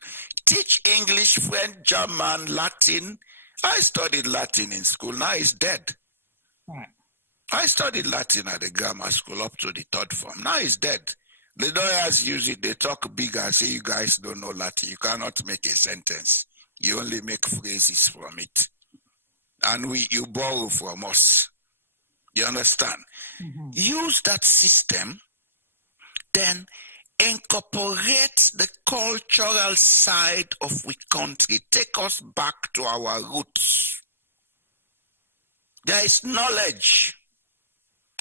Teach English, French, German, Latin. I studied Latin in school. Now it's dead. Right. I studied Latin at the grammar school up to the 3rd form. Now it's dead. The lawyers use it. They talk big and say, you guys don't know Latin. You cannot make a sentence. You only make phrases from it. And you borrow from us. You understand? Mm-hmm. Use that system, then incorporate the cultural side of the country. Take us back to our roots. There is knowledge.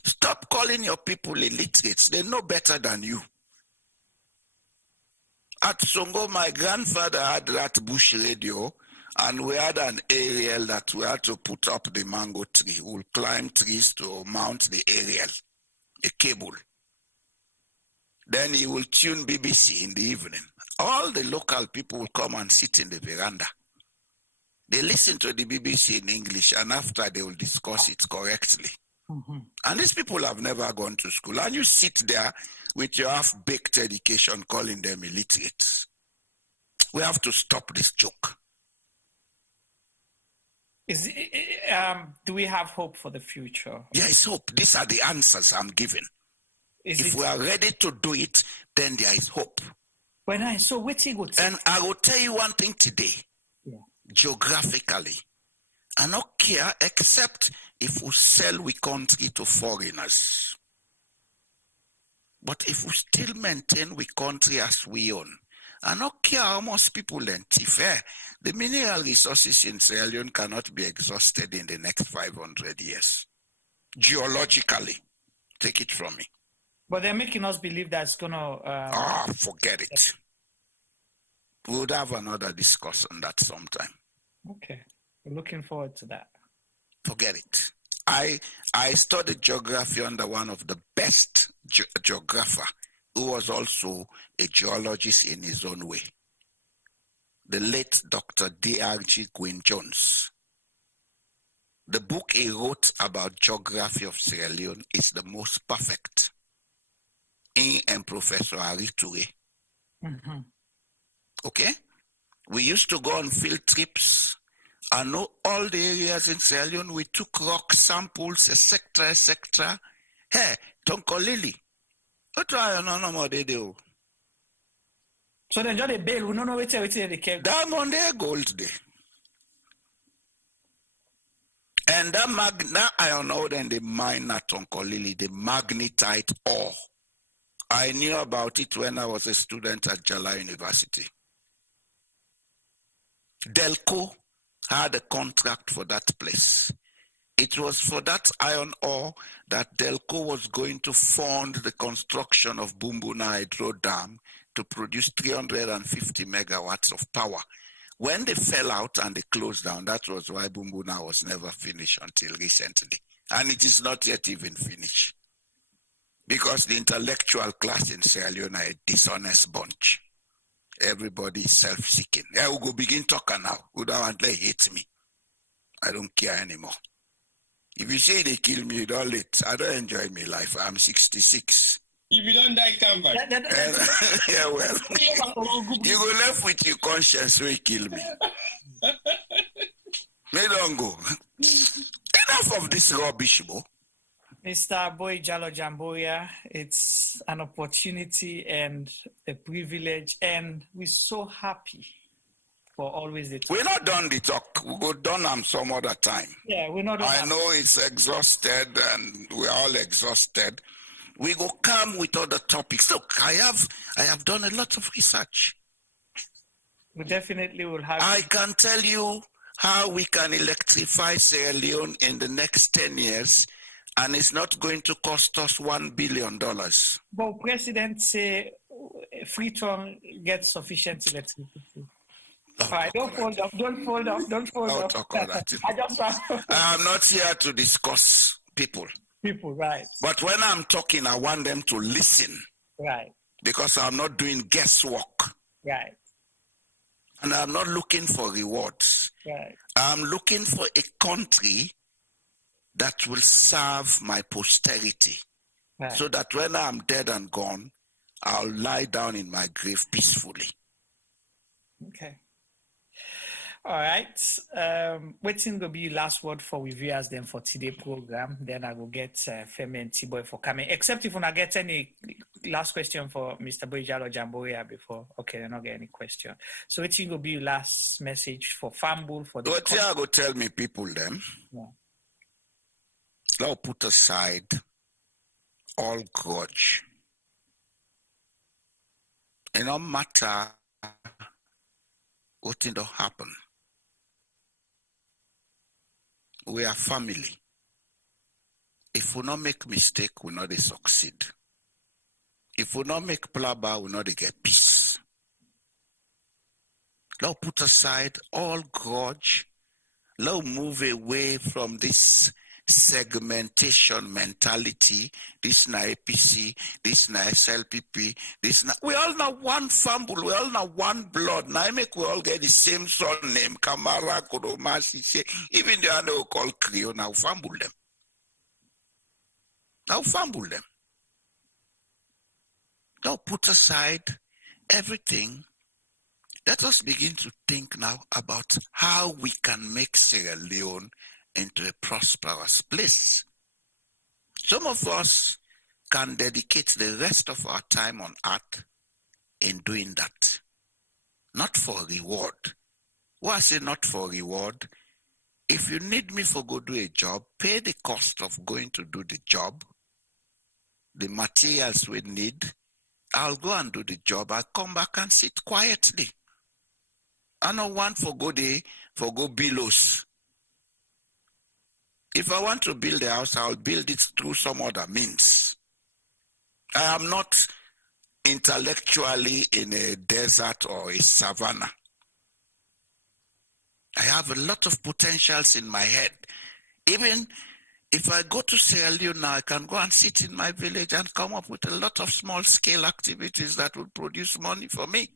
Stop calling your people illiterates. They know better than you. At Songo, my grandfather had that bush radio, and we had an aerial that we had to put up the mango tree. We'll climb trees to mount the aerial, a cable. Then he will tune BBC in the evening. All the local people will come and sit in the veranda. They listen to the BBC in English, and after they will discuss it correctly. Mm-hmm. And these people have never gone to school. And you sit there with your half-baked education calling them illiterates. We have to stop this joke. Do we have hope for the future? There is hope. These are the answers I'm giving. If we are ready to do it, then there is hope. And I will tell you one thing today. Yeah. Geographically, I don't care except if we sell we country to foreigners. But if we still maintain we country as we own, I don't care how much people fair. The mineral resources in Sierra Leone cannot be exhausted in the next 500 years. Geologically, take it from me. But they're making us believe that's gonna. Forget it. We would have another discussion on that sometime. Okay, we're looking forward to that. Forget it. I studied geography under one of the best geographer, who was also a geologist in his own way. The late Dr. D.R.G. Gwyn Jones. The book he wrote about geography of Sierra Leone is the most perfect. He and Professor Harry Touré. Mm-hmm. Okay? We used to go on field trips. I know all the areas in Sierra Leone. We took rock samples, etc., etc. Hey, Tonko Lily. What do I know more they do? So then just a bail, we don't know what they kept. Diamond there, gold there. And that iron ore and the mine at Tonko Lily, the magnetite ore. I knew about it when I was a student at Jala University. Delco had a contract for that place. It was for that iron ore that Delco was going to fund the construction of Bumbuna Hydro Dam to produce 350 megawatts of power. When they fell out and they closed down, that was why Bumbuna was never finished until recently. And it is not yet even finished. Because the intellectual class in Sierra Leone are a dishonest bunch. Everybody is self-seeking. I will go begin talking now. Who don't want to hate me? I don't care anymore. If you say they kill me, don't let. I don't enjoy my life. I'm 66. If you don't die, come back. Yeah, well. You go left with your conscience when you kill me. Me don't go. Enough of this rubbish, bro. Mr. Boye Jallo Jamboria, it's an opportunity and a privilege, and we're so happy for always the talk. We're not done the talk. We'll go done some other time. Yeah, we're not done. I know it's exhausted and we're all exhausted. We go come with other topics. Look, I have done a lot of research. We definitely will have. I can tell you how we can electrify Sierra Leone in the next 10 years. And it's not going to cost us $1 billion. But President say Freetown gets sufficient electricity. All right, don't fold up. I'll talk all that. I'm not here to discuss people. People, right. But when I'm talking, I want them to listen. Right. Because I'm not doing guesswork. Right. And I'm not looking for rewards. Right. I'm looking for a country that will serve my posterity. Right. So that when I'm dead and gone, I'll lie down in my grave peacefully. Okay. All right. Waiting will be last word for we viewers then for today program. Then I will get Femi and T-Boy for coming. Except if I get any last question for Mr. Boye Jallo Jamboria before. Okay, I don't get any question. So waiting will be last message for Fambul for the. What you go tell me people then? Yeah. Now put aside all grudge. It no matter what will happen. We are family. If we not make mistake, we not succeed. If we not make plaba, we not get peace. Now put aside all grudge. Now move away from this segmentation mentality. This na APC, this na SLPP, this na. We all know one fumble, we all know one blood. Now I make we all get the same surname. Kamara, Kodoma, say even the other call Creole, now fumble them. Now fumble them. Now put aside everything. Let us begin to think now about how we can make Sierra Leone into a prosperous place. Some of us can dedicate the rest of our time on earth in doing that. Not for reward. Why I say not for reward? If you need me for go do a job, pay the cost of going to do the job, the materials we need. I'll go and do the job. I'll come back and sit quietly. I don't want for go billows. If I want to build a house, I'll build it through some other means. I am not intellectually in a desert or a savannah. I have a lot of potentials in my head. Even if I go to Sierra Leone now, I can go and sit in my village and come up with a lot of small-scale activities that will produce money for me.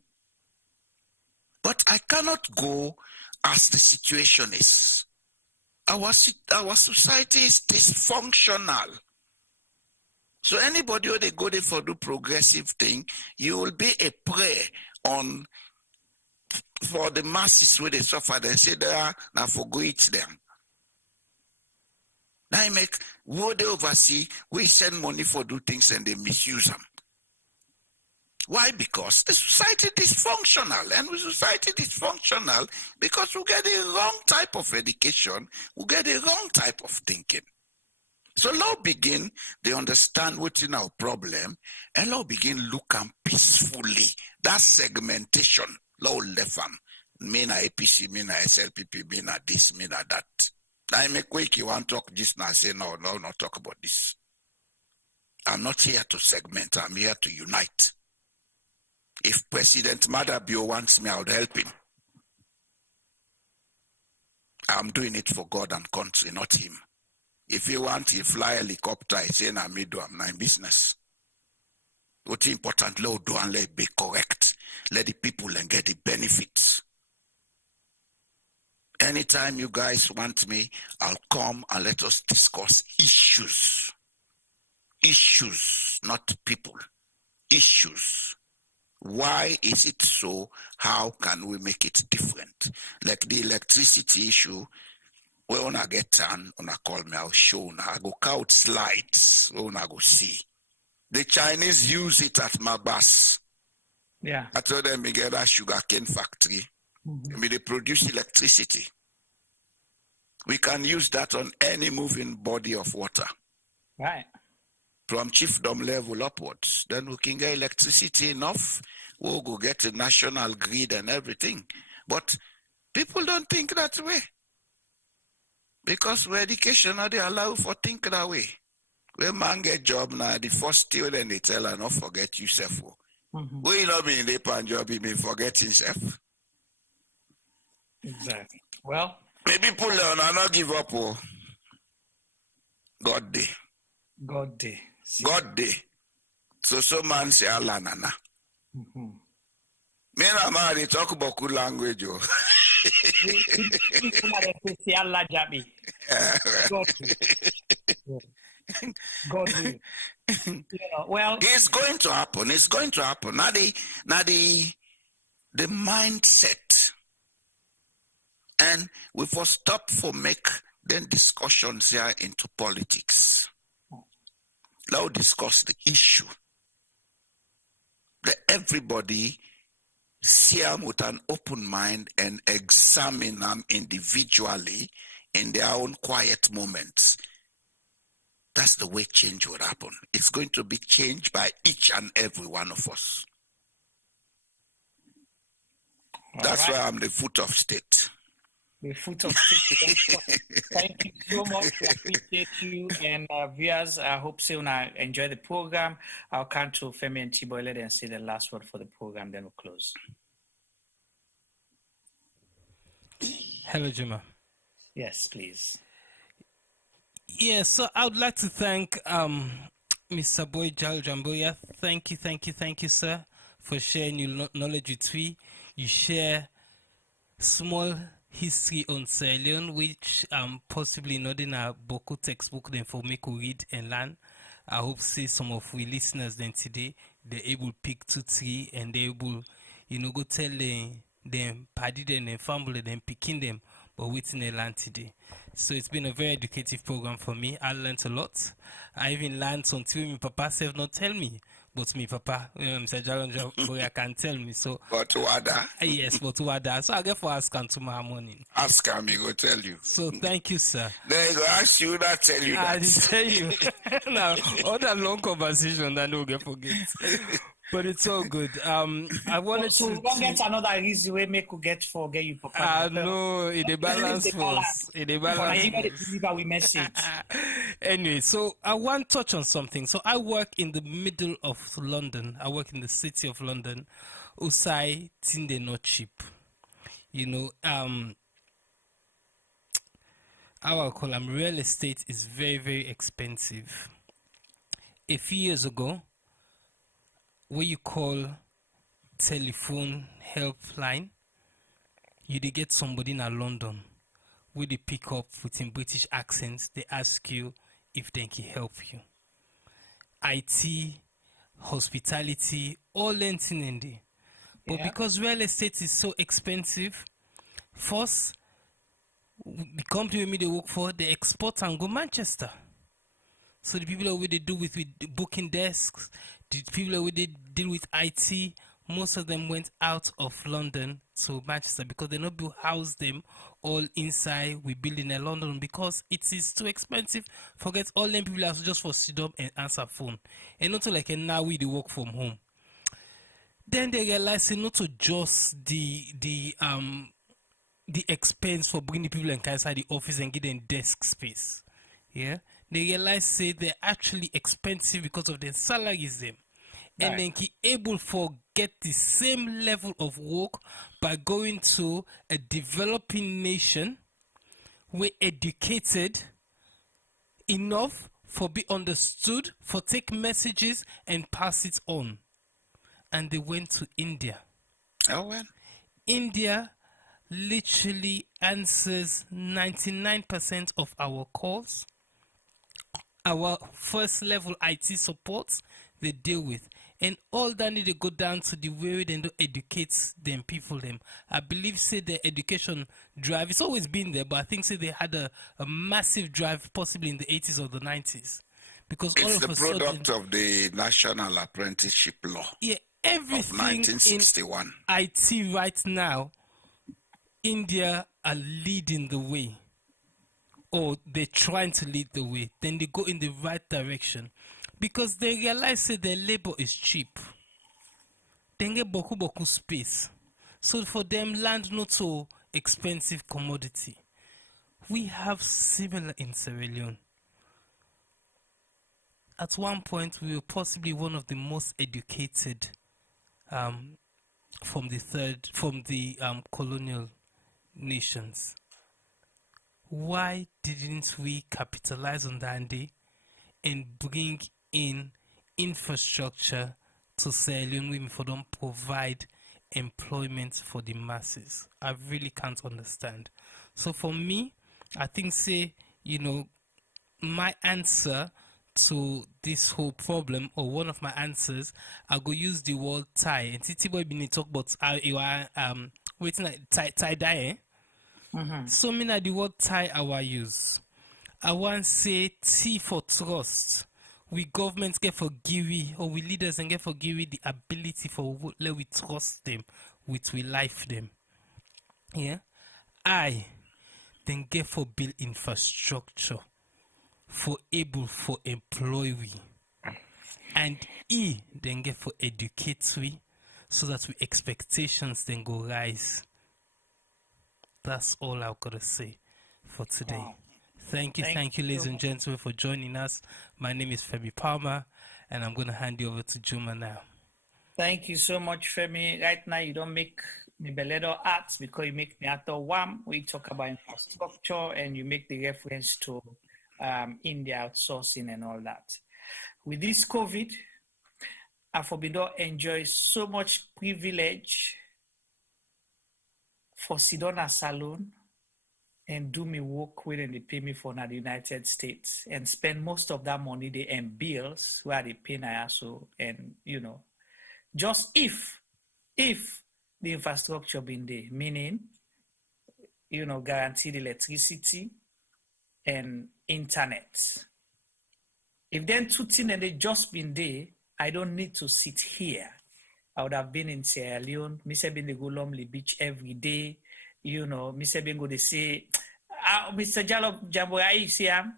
But I cannot go as the situation is. Our society is dysfunctional. So anybody who they go there for do progressive thing, you will be a prey for the masses where they suffer. They say now for go eat them. Now I make what they oversee, we send money for do things and they misuse them. Why? Because the society is dysfunctional, and with society dysfunctional because we get the wrong type of education, we get the wrong type of thinking. So now begin, they understand what's in our problem, and now begin look and peacefully. That segmentation, now left them. Me na APC, me na SLPP, me na this, me na that. Now I make quick you want to talk this now, say no, not talk about this. I'm not here to segment, I'm here to unite. If President Madabio wants me, I would help him. I'm doing it for God and country, not him. If he wants to fly a helicopter, I say, I'm not in business. What's important, let do and let it be correct. Let the people and get the benefits. Anytime you guys want me, I'll come and let us discuss issues. Issues, not people. Issues. Why is it so? How can we make it different? Like the electricity issue, when I get done, when I call me, I'll show. I go count slides, when I go see. The Chinese use it at my bus. Yeah. I told them we get a sugarcane factory. Mm-hmm. They produce electricity. We can use that on any moving body of water. Right. From chiefdom level upwards. Then we can get electricity enough. We'll go get a national grid and everything. But people don't think that way. Because we're educational, they allow for think that way. When man get job now, the first student they tell her not forget yourself. Mm-hmm. We not be in the pan job, he may forget himself. Exactly. Well, maybe people are not give up. God day. God day. God day. So man say Allah nana. Me and Amari talk about good language. Oh. God will. Well, it's going to happen. It's going to happen. Now the mindset, and we for stop for make then discussions here into politics. Now discuss the issue. Let everybody see them with an open mind and examine them individually in their own quiet moments. That's the way change will happen. It's going to be changed by each and every one of us. That's why I'm the foot of state. The foot of state. Thank you so much. I appreciate you. And viewers, I hope so enjoy the program. I'll count to Femi and T-Boy. Let them say the last word for the program, then we'll close. Hello, Juma. Yes, please. Yeah, so I would like to thank Mr. Boye Jallo Jamboria. Thank you, sir, for sharing your knowledge with me. You share small history on Sierra Leone, which possibly not in a Boko textbook then for me to read and learn. I hope see some of we listeners then today they're able to pick 2, 3 and they're able, go tell them paddy them and family them picking them, but waiting they learn today. So it's been a very educative program for me. I learned a lot. I even learned something my papa self not tell me. But me papa, Mr. Jallo Jamboria can tell me. So but wada? Yes, but wada. So I get for ask him tomorrow morning. Ask him, he go tell you. So thank you, sir. Then he go ask you that, tell you that. I did tell you. Now, all that long conversation that no get forget. But it's all good. I wanted so to. Don't get another easy way make you forget you papa. No, it a balance for us. It a balance. Message. Anyway, so I want to touch on something. So I work in the middle of London. I work in the city of London. Usai tinde not cheap. Our column real estate is very, very expensive. A few years ago, what you call telephone helpline, you dey get somebody in London where they pick up with in British accents, they ask you if they can help you. IT, hospitality, all anything in there. But because real estate is so expensive, first, the company we they work for, they export and go Manchester. So the people who they do with booking desks, the people who they deal with IT, most of them went out of London to Manchester because they not be house them all inside we building in London because it is too expensive. Forget all them people are just for sit up and answer phone. And not like now we they work from home. Then they realize not to just the expense for bringing people inside the office and getting desk space. Yeah. They realize say they're actually expensive because of their salaries them. And then he able for get the same level of work by going to a developing nation where educated enough for be understood, for take messages and pass it on. And they went to India. Oh well. India literally answers 99% of our calls. Our first level IT support they deal with. And all that need to go down to the way they do educate them people them. I believe say the education drive, it's always been there, but I think say they had a massive drive possibly in the 80s or the 90s. Because it's all of the a product sudden, of the National Apprenticeship Law. Yeah, everything of 1961. in IT right now, India are leading the way. Or they're trying to lead the way. Then they go in the right direction. Because they realize that their labor is cheap. They get boku space. So for them, land not so expensive commodity. We have similar in Sierra Leone. At one point, we were possibly one of the most educated from the colonial nations. Why didn't we capitalize on that day and bring in infrastructure to Sierra Leone women for them provide employment for the masses. I really can't understand. So for me, I think my answer to this whole problem, or one of my answers, I go use the word tie. And Titi boy been talk about waiting like tie dye. So me the word tie I will use. I want say T for trust. We governments get for give, or we leaders and get for give the ability for let we trust them with we life them. Yeah. I then get for build infrastructure for able for employ we. And E then get for educate we so that we expectations then go rise. That's all I've got to say for today. Wow. Thank you, ladies and gentlemen, for joining us. My name is Femi Palmer, and I'm going to hand you over to Juma now. Thank you so much, Femi. Right now, you don't make me Beledo arts because you make me Ato Wam. We talk about infrastructure, and you make the reference to India outsourcing and all that. With this COVID, Afobido enjoys so much privilege for Sidona Salon and do me work with and they pay me for the United States and spend most of that money they and bills where they pay na so and just if the infrastructure been there, meaning guaranteed electricity and internet. If then two things and they just been there, I don't need to sit here. I would have been in Sierra Leone. Me say been to go Lumley Beach every day. Me say been go they say, Mr. Jallo Jamboria,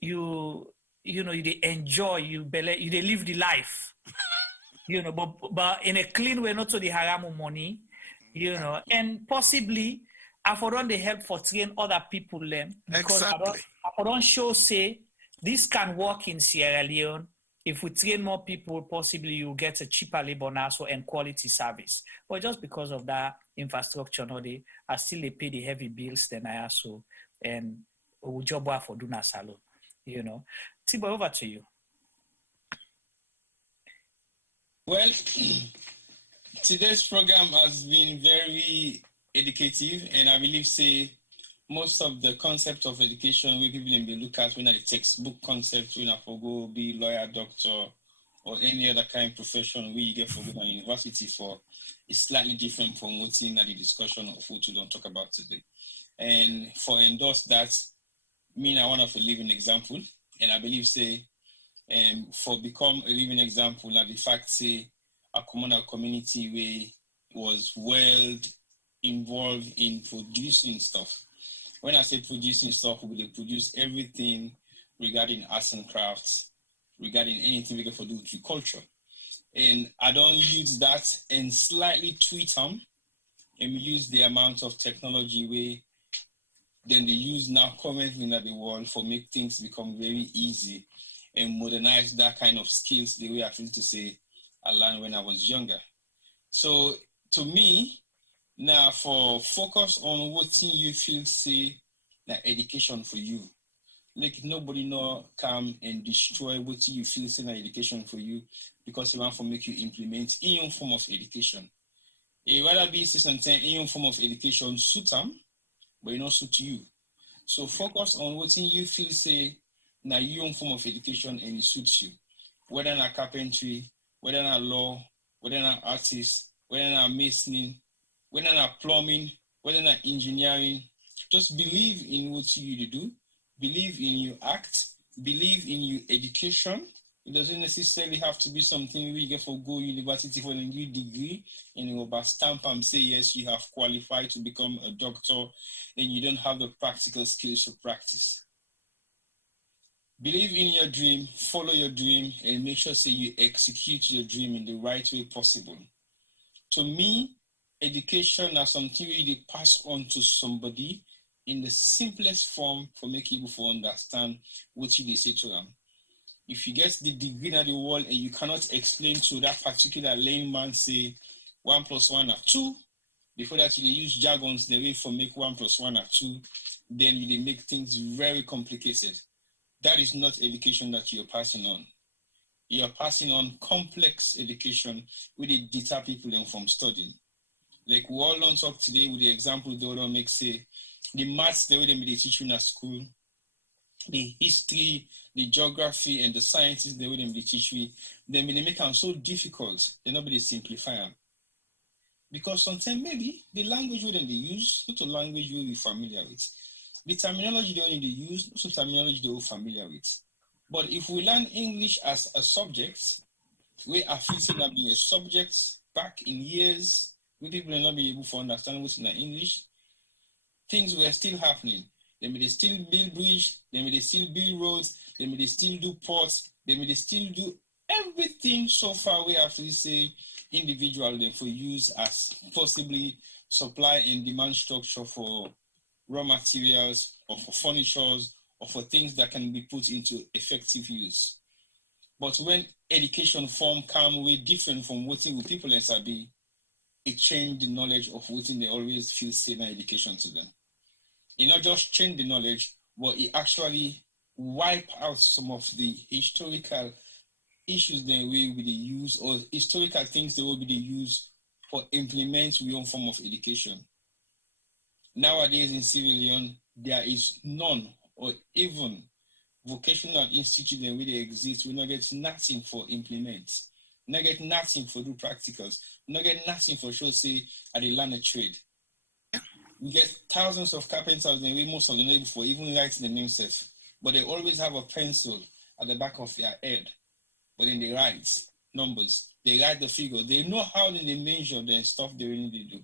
you they enjoy, you they live the life. But in a clean way, not to the haramu money, and possibly I for the help for train other people them because exactly. I don't show say this can work in Sierra Leone. If we train more people, possibly you get a cheaper labor now and quality service. But just because of that infrastructure, I still they pay the heavy bills than I also and we job for Duna Salon, Tibo, over to you. Well, today's program has been very educative, and I believe most of the concept of education we people be look at when I textbook concept when I go be lawyer, doctor, or any other kind of profession we get for go to university for is slightly different from what's in the discussion of what we don't talk about today. And for endorse that, I want to live an example, and I believe for become a living example, like the fact a communal community was well involved in producing stuff. When I say producing stuff, we will produce everything regarding arts and crafts, regarding anything we can do with culture. And I don't use that and slightly tweak them and we use the amount of technology then they use now currently in the world for make things become very easy and modernize that kind of skills the way I feel to say I learned when I was younger. So to me, now for focus on what you feel like education for you. Like nobody come and destroy what you feel like education for you because they want to make you implement any form of education. It rather be any form of education suit them, but it not suit you. So focus on what you feel na your own form of education and it suits you. Whether na carpentry, whether na law, whether na artist, whether na masoning, whether na plumbing, whether na engineering, just believe in what you do, believe in your act, believe in your education. It doesn't necessarily have to be something where you get for go university for a new degree and you go stamp and say, yes, you have qualified to become a doctor and you don't have the practical skills to practice. Believe in your dream, follow your dream, and make sure you execute your dream in the right way possible. To me, education is something you pass on to somebody in the simplest form for making people understand what you say to them. If you get the degree in the world and you cannot explain to that particular layman, say 1 + 1 = 2, before that you use jargons the way for make 1 + 1 = 2, then you make things very complicated. That is not education that you're passing on. You're passing on complex education where they deter people from studying. Like we all don't talk today with the example they don't make, say, the maths, the way they teach you in a school, the history, the geography, and the sciences, the way they teach you, they make them so difficult, they nobody simplify them. Because sometimes maybe the language they use, not a language you'll be familiar with. The terminology they only use, not a terminology they're familiar with. But if we learn English as a subject, we are facing that being a subject back in years, we people will not be able to understand what's in English. Things were still happening. They may still build bridge, they may still build roads, they may still do ports, they may still do everything so far we have to say individual for use as possibly supply and demand structure for raw materials or for furnitures or for things that can be put into effective use. But when education form come way different from what with people and sabi, it changed the knowledge of what they always feel same education to them. It not just change the knowledge, but it actually wipe out some of the historical issues that we will use or historical things that will be used for implement your own form of education. Nowadays in Sierra Leone, there is none or even vocational institute that really exist. We not get nothing for implement, not get nothing for do practicals, not get nothing for show say at the learn a trade. We get thousands of carpenters and we most of them able for even writing the name self, but they always have a pencil at the back of their head. But then they write numbers, they write the figure, they know how they measure the stuff they really do.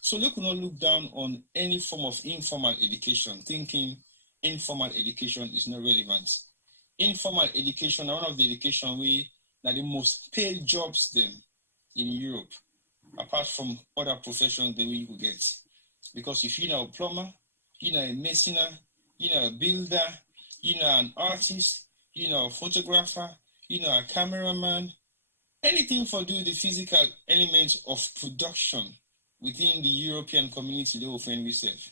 So look, not look down on any form of informal education, thinking informal education is not relevant. Informal education are one of the education way that the most paid jobs then in Europe, apart from other professions that we could get. Because if you're a plumber, you're a masoner, you're a builder, you're an artist, you're a photographer, you're a cameraman, anything for do the physical elements of production within the European community they will find yourself.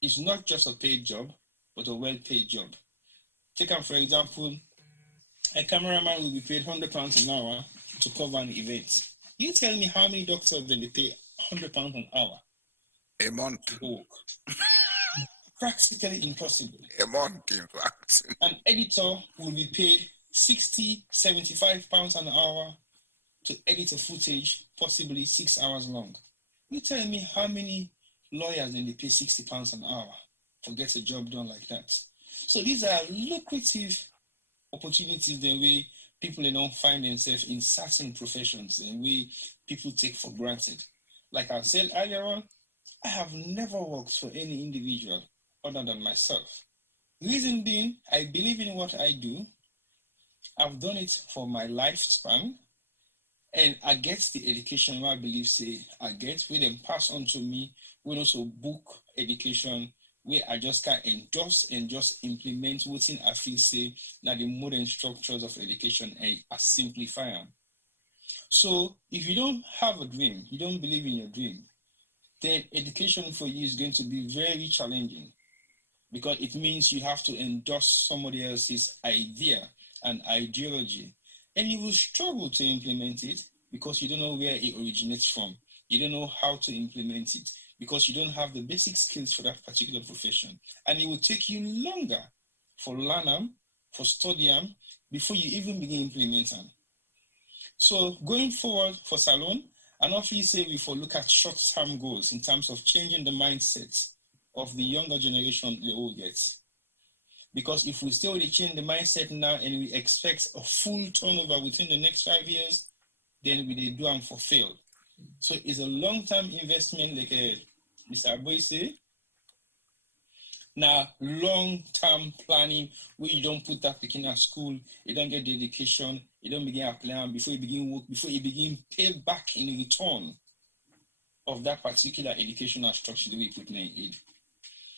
It's not just a paid job, but a well-paid job. Take for example, a cameraman will be paid £100 an hour to cover an event. You tell me how many doctors then they pay £100 an hour a month to work? Practically impossible. A month, in fact. An editor will be paid £60, £75 an hour to edit a footage, possibly 6 hours long. You tell me how many lawyers then they pay £60 an hour to get a job done like that. So these are lucrative opportunities the way people don't find themselves in certain professions and way people take for granted. Like I said earlier on, I have never worked for any individual other than myself. Reason being, I believe in what I do. I've done it for my lifespan, and I get the education where I believe say I get, where them pass on to me, we also book education where I just can endorse and just implement what I feel say that the modern structures of education and I simplify them. So if you don't have a dream, you don't believe in your dream, then education for you is going to be very challenging, because it means you have to endorse somebody else's idea and ideology, and you will struggle to implement it because you don't know where it originates from. You don't know how to implement it because you don't have the basic skills for that particular profession. And it will take you longer for learn them, for study them, before you even begin implementing them. So going forward for Salon, and often say we for look at short-term goals in terms of changing the mindset of the younger generation they all get. Because if we still change the mindset now and we expect a full turnover within the next 5 years, then we do them for fail. So it's a long-term investment, like Mr. Boye say. Now, long-term planning where you don't put that in a school, you don't get the education, you don't begin a plan before you begin work, before you begin pay back in return of that particular educational structure that we put in aid.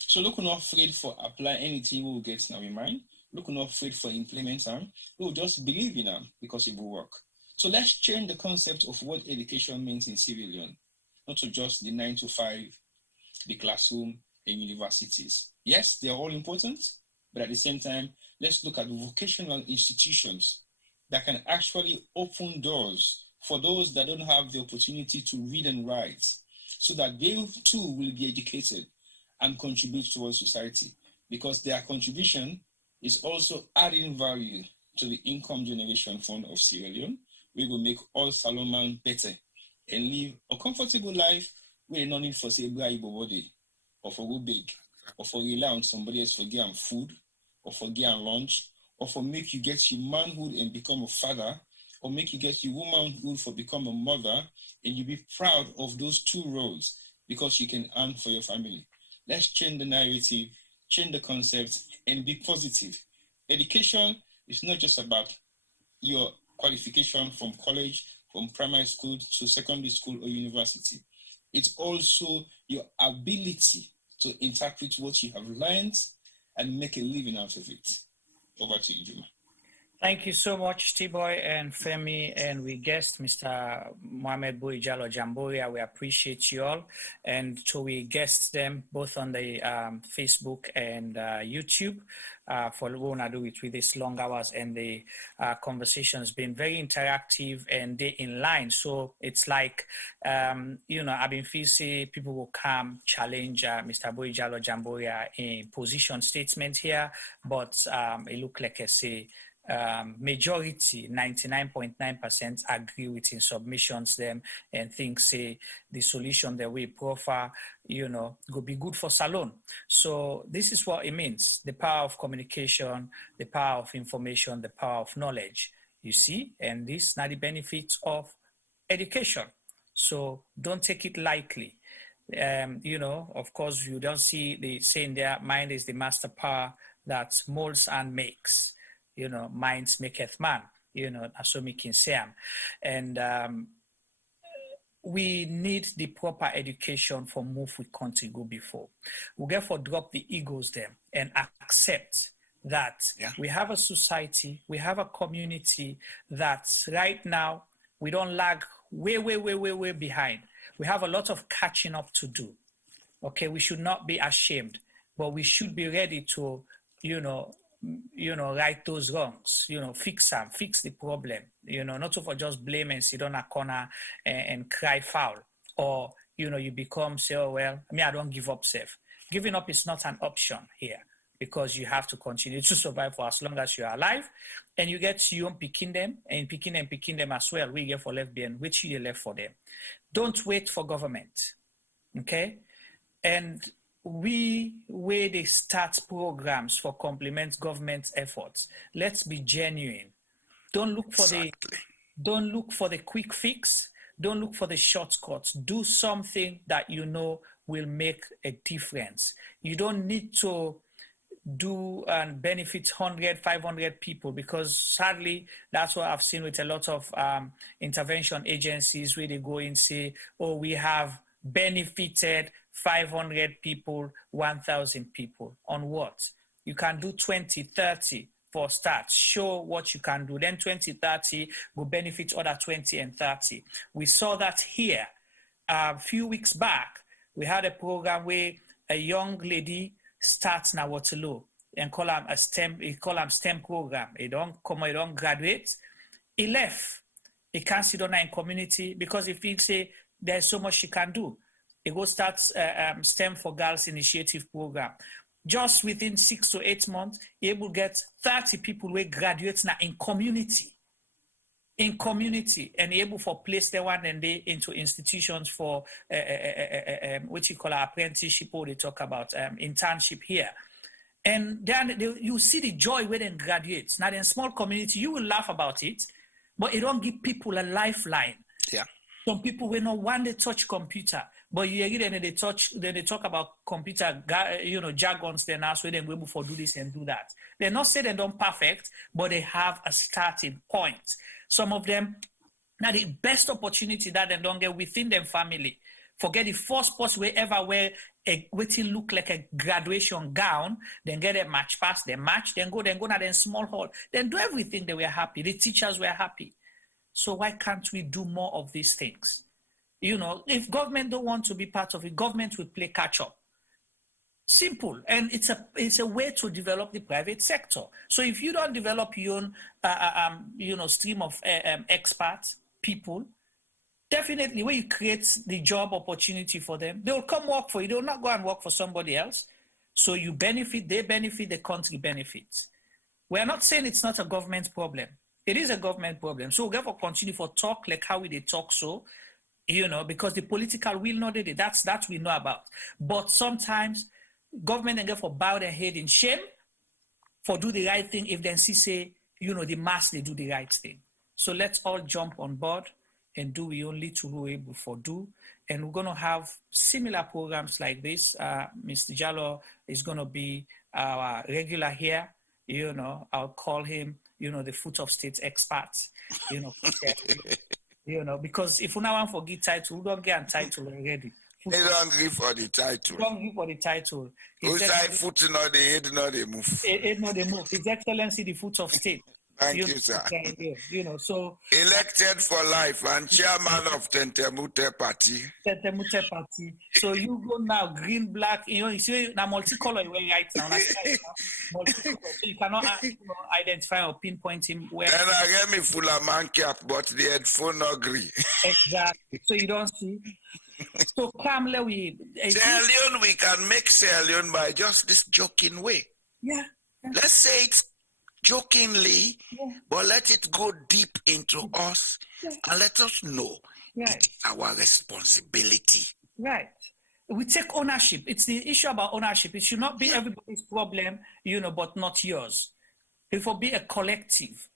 So look, not afraid for apply anything we will get now in mind. Look, not afraid for implement them. We will just believe in them because it will work. So let's change the concept of what education means in Sierra Leone, not to just the 9 to 5, the classroom, and universities. Yes, they are all important, but at the same time, let's look at vocational institutions that can actually open doors for those that don't have the opportunity to read and write, so that they too will be educated and contribute towards society, because their contribution is also adding value to the income generation fund of Sierra Leone. We will make all Salomon better and live a comfortable life where no need for say body or for go big or for rely on somebody else for get food or for get lunch or for make you get your manhood and become a father, or make you get your womanhood for become a mother, and you be proud of those two roles because you can earn for your family. Let's change the narrative, change the concept, and be positive. Education is not just about your qualification from college, from primary school to secondary school or university. It's also your ability to interpret what you have learned and make a living out of it. Over to you, Juma. Thank you so much, T-Boy and Femi, and we guest Mr. Mohamed Boye Jallo Jamboria. We appreciate you all, and so we guest them both on the Facebook and YouTube for what I do with this long hours, and the conversation has been very interactive and they in line. So it's like I've been feeling people will come challenge Mr. Boye Jallo Jamboria in position statement here, but it look like I say. Majority 99.9% agree with in submissions them and think say the solution that we proffer go be good for Salone. So this is what it means: the power of communication, the power of information, the power of knowledge, you see, and this now the benefits of education. So don't take it lightly. Of course, you don't see the saying there, mind is the master power that molds and makes. Minds maketh man, so we can say. And we need the proper education for move we country go before. We therefore drop the egos them and accept that we have a society, we have a community that right now we don't lag way behind. We have a lot of catching up to do. Okay, we should not be ashamed, but we should be ready to, right those wrongs, fix them, fix the problem, not for just blame and sit on a corner and cry foul, or, you become, say, oh, well, I don't give up safe. Giving up is not an option here, because you have to continue to survive for as long as you are alive, and you get your own picking them as well. We get for left behind, which you left for them. Don't wait for government, okay? And where they start programs for complement government efforts. Let's be genuine. Don't look for the quick fix. Don't look for the shortcuts. Do something that will make a difference. You don't need to do and benefit 100, 500 people, because sadly, that's what I've seen with a lot of intervention agencies where they go and say, oh, we have benefited 500 people, 1,000 people. On what? You can do 20, 30 for start. Show what you can do. Then 20, 30 will benefit other 20 and 30. We saw that here. A few weeks back, we had a program where a young lady starts now Waterloo and call him a STEM, he call him STEM program. He don't graduate. He left. He can't sit on in community because he thinks there's so much she can do. He go start STEM for Girls initiative program. Just within 6 to 8 months, he able to get 30 people who graduate now in community, and able for place the one and they into institutions for which you call apprenticeship, or they talk about internship here. And then you see the joy when they graduate. Now in small community, you will laugh about it, but it don't give people a lifeline. Yeah. Some people will not want to touch computer, but you hear them they talk about computer, jargons. Then ask where they go able for do this and do that. They're not saying they don't perfect, but they have a starting point. Some of them, now the best opportunity that they don't get within their family. Forget the first post wherever where it look like a graduation gown, then get a match pass, then match, then go now then small hall, then do everything. They were happy. The teachers were happy. So why can't we do more of these things? If government don't want to be part of it, government will play catch up. Simple, and it's a way to develop the private sector. So if you don't develop your own, stream of experts, people, definitely when you create the job opportunity for them, they will come work for you. They will not go and work for somebody else. So you benefit, they benefit, the country benefits. We are not saying it's not a government problem. It is a government problem. So we'll therefore continue for talk like how we they talk so, because the political will not do it. That's that we know about. But sometimes government and therefore bow their head in shame for do the right thing if then see say, the mass, they do the right thing. So let's all jump on board and do we only to who able for do. And we're going to have similar programs like this. Mr. Jallo is going to be our regular here. I'll call him, the foot of state expert, because if we now want for get title, we don't get a title already. They don't give for the title. Don't give for the title. Who's foot not the head, not the move. Head not the move. His Excellency, the foot of state. Thank you, sir. So elected for life and chairman of Tentemute Party. Tentemute Party. So you go now, green, black. You see now multicolor right now. Multicolor. So you cannot identify or pinpoint him where. Then I get me full of man cap, but the headphone not agree. Exactly. So you don't see. So calmly Sierra Leone, we can make Sierra Leone by just this joking way. Yeah. Let's say it's jokingly, but let it go deep into us and let us know it is our responsibility. Right. We take ownership. It's the issue about ownership. It should not be everybody's problem, but not yours. It will be a collective,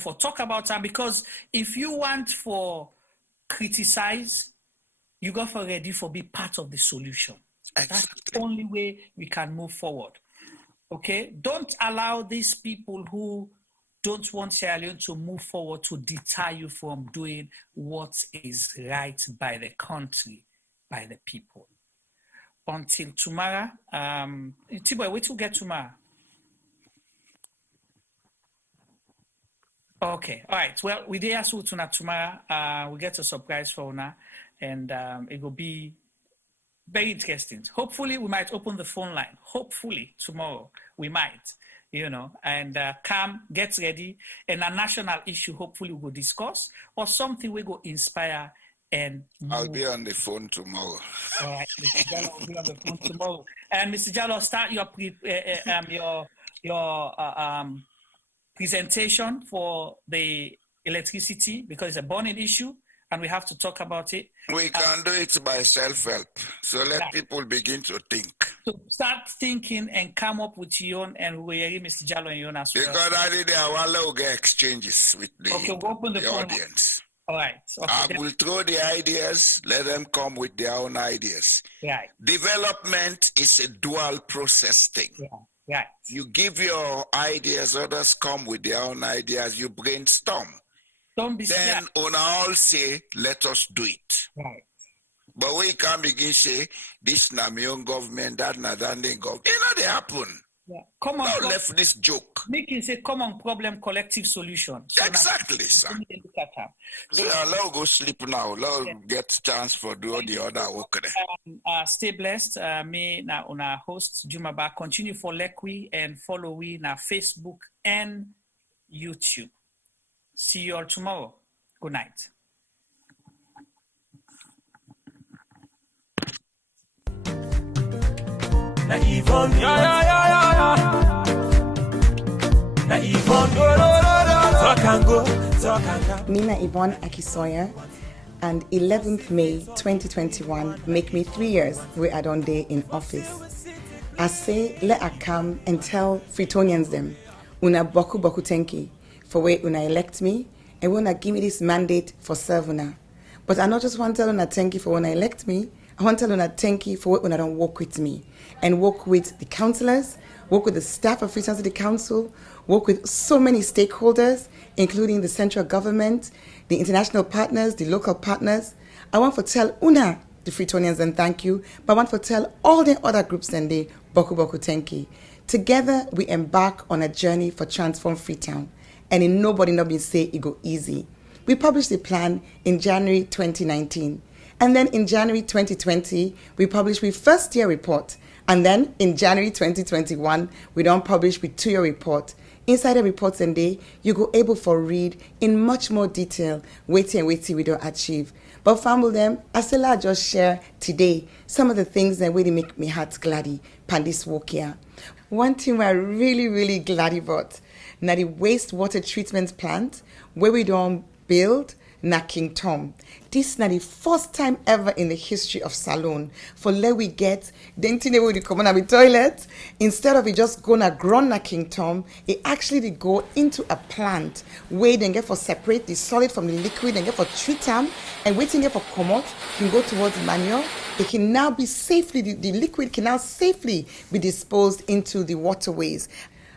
for talk about that. Because if you want for criticize, you got for ready for be part of the solution. Exactly. That's the only way we can move forward. Okay? Don't allow these people who don't want Sierra Leone to move forward to deter you from doing what is right by the country, by the people. Until tomorrow, Tiboy, wait till get tomorrow. Okay, all right. Well, we did ask you tomorrow. We get a surprise for now, and it will be very interesting. Hopefully, we might open the phone line. Hopefully, tomorrow we might, and come, get ready. And a national issue, hopefully, we will discuss, or something we go inspire and move. I'll be on the phone tomorrow. All right, Mr. Jallo will be on the phone tomorrow. And Mr. Jallo, start your presentation for the electricity, because it's a burning issue and we have to talk about it. We can do it by self-help. So let people begin to think. So start thinking and come up with your own, and we'll hear Mr. Jallo and your own as well. Because I did will get exchanges with the, we'll open the audience. All right. Okay. I will throw the ideas, let them come with their own ideas. Right. Development is a dual process thing. Yeah. Right. You give your ideas, others come with their own ideas, you brainstorm. Don't be scared. Then on all say, let us do it. Right. But we can't begin say, this na my own government, that na that government. They happen. Yeah. Come on. Don't left this joke. Making say common problem, collective solution. So exactly, sir. So allow go sleep now. Allow get chance for do the other work there. Stay blessed. Me na una host Jumaba. Continue for Lekwi and follow we na Facebook and YouTube. See you all tomorrow. Good night. Na Yvonne, Na Yvonne, Mina Yvonne Akisoya, and 11th May 2021 make me 3 years where I don't day in office. I say let I come and tell Freetonians them, una boku tenki for where una elect me and una give me this mandate for serve una. But I not just want to tell una thank you for when I elect me. I want to tell una thank you for what una don't work with me and work with the councillors, work with the staff of Freetown City Council, work with so many stakeholders, including the central government, the international partners, the local partners. I want to tell una, the Freetonians, and thank you, but I want to tell all the other groups and the boku tenki. Together, we embark on a journey for Transform Freetown, and in nobody not been say it go easy. We published the plan in January 2019. And then in January 2020, we published our first year report. And then in January 2021, we don't publish with 2-year report. Inside the reports and day, you go able for read in much more detail, waiting we don't achieve. But family them, as I just share today some of the things that really make me heart gladdy pan this walk here. One thing we're really glad about, now the wastewater treatment plant where we don't build na King Tom. This na the first time ever in the history of Salone for let we get the thing we come on the toilet. Instead of it just gonna grown na King Tom, it actually go into a plant where they get for separate the solid from the liquid and get for treat them and waiting get for come out can go towards manure. It can now be safely the liquid can now safely be disposed into the waterways.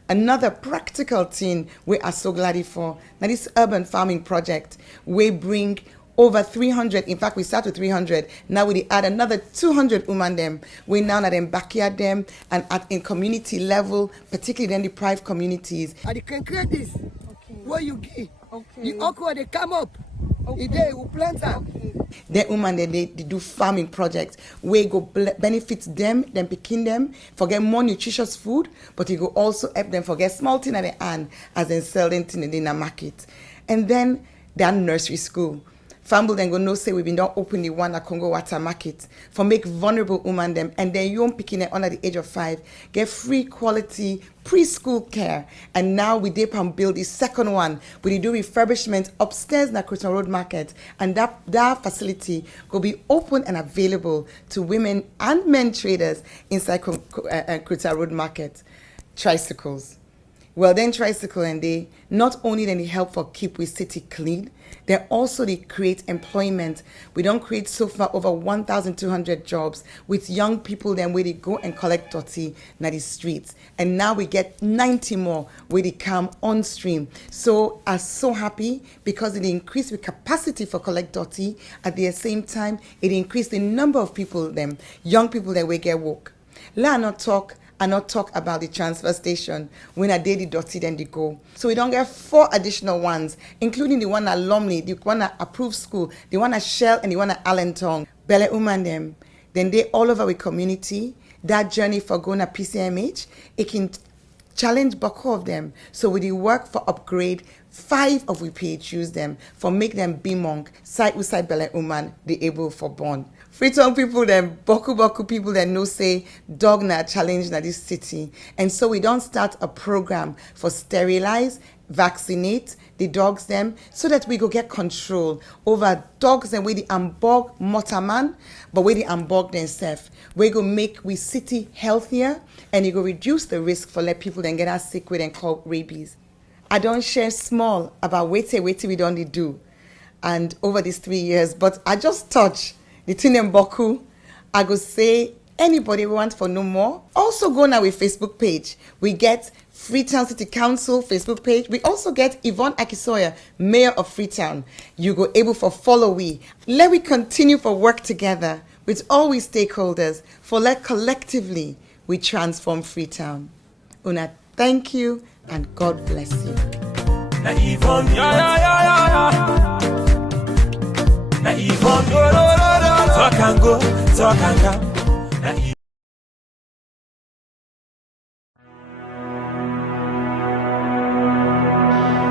Another practical thing we are so glad for. Now this urban farming project, we bring over 300, in fact we start with 300, now we add another 200 women them. We now at them backyard them and in community level, particularly in the deprived communities. And you can create this, where you give, the okra they come up, they will plant them. The women they do farming projects where go benefit them picking them for get more nutritious food, but it go also help them for get small thing at the hand as they sell them in the market. And then their nursery school. Family then go no say we been not open the one at Congo Water Market for make vulnerable women them and then young picking it under the age of 5 get free quality preschool care. And now we dip and build the second one. We do refurbishment upstairs in the Freetown Road Market, and that facility will be open and available to women and men traders inside Freetown Road Market. Tricycles. Well, then tricycle and they not only then they help for keep we city clean, they also they create employment. We don't create so far over 1,200 jobs with young people then where they go and collect dirty na the streets. And now we get 90 more where they come on stream. So I'm so happy because it increased the capacity for collect dirty. At the same time, it increased the number of people them, young people that we get work. Let not talk about the transfer station when a day the dirty then they go. So we don't get 4 additional ones, including the one at Lumley, the one at Approved School, the one at Shell, and the one at Allentown. Bele Uman them. Then they all over the community. That journey for going to PCMH, it can challenge Boko of them. So we work for upgrade 5 of we PHUs them for make them be monk, side with side Bele Uman, they able for born. Freetown people them, Boku people that know say dog na challenge na this city. And so we don't start a program for sterilize, vaccinate the dogs them so that we go get control over dogs and we the ambog motaman, but we the ambog themselves. We go make we city healthier and it go reduce the risk for let people then get us sick with and call rabies. I don't share small about wait we don't do and over these 3 years, but I just touch the Tinem Boku. I go say anybody who wants for no more. Also go now with Facebook page. We get Freetown City Council Facebook page. We also get Yvonne Akisoya, Mayor of Freetown. You go able for follow we. Let we continue for work together with all we stakeholders for let collectively we transform Freetown. Una, thank you and God bless you. Na Yvonne, Na Yvonne, talk and go, talk and come. Na Yvonne.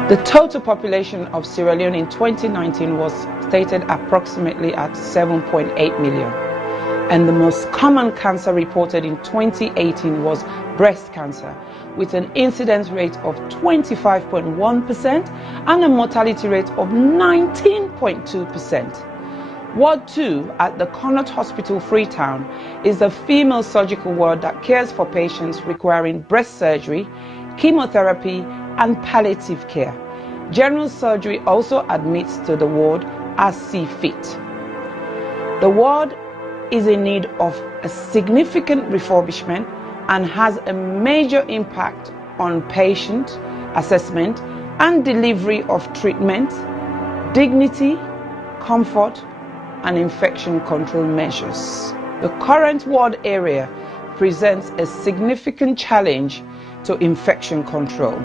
The total population of Sierra Leone in 2019 was stated approximately at 7.8 million. And the most common cancer reported in 2018 was breast cancer, with an incidence rate of 25.1% and a mortality rate of 19.2%. Ward 2 at the Connaught Hospital, Freetown, is a female surgical ward that cares for patients requiring breast surgery, chemotherapy, and palliative care. General surgery also admits to the ward as see fit. The ward is in need of a significant refurbishment and has a major impact on patient assessment and delivery of treatment, dignity, comfort, and infection control measures. The current ward area presents a significant challenge to infection control.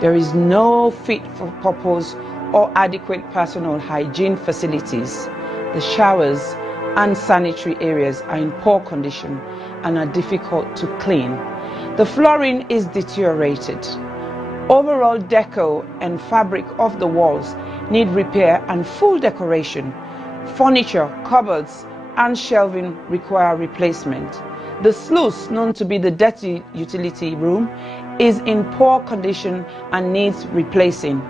There is no fit for purpose or adequate personal hygiene facilities. The showers and sanitary areas are in poor condition and are difficult to clean. The flooring is deteriorated. Overall deco and fabric of the walls need repair and full decoration. Furniture, cupboards and shelving require replacement. The sluice, known to be the dirty utility room, is in poor condition and needs replacing.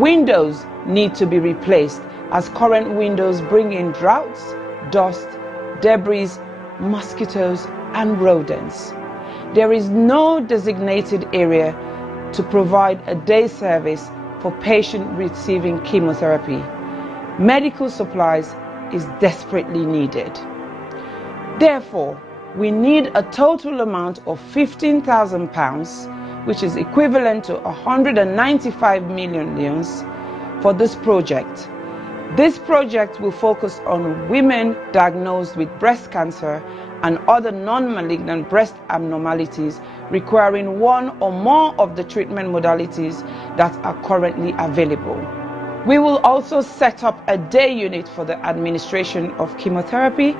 Windows need to be replaced as current windows bring in draughts, dust, debris, mosquitoes and rodents. There is no designated area to provide a day service for patients receiving chemotherapy. Medical supplies is desperately needed. Therefore, we need a total amount of £15,000, which is equivalent to 195 million leones, for this project. This project will focus on women diagnosed with breast cancer and other non-malignant breast abnormalities requiring one or more of the treatment modalities that are currently available. We will also set up a day unit for the administration of chemotherapy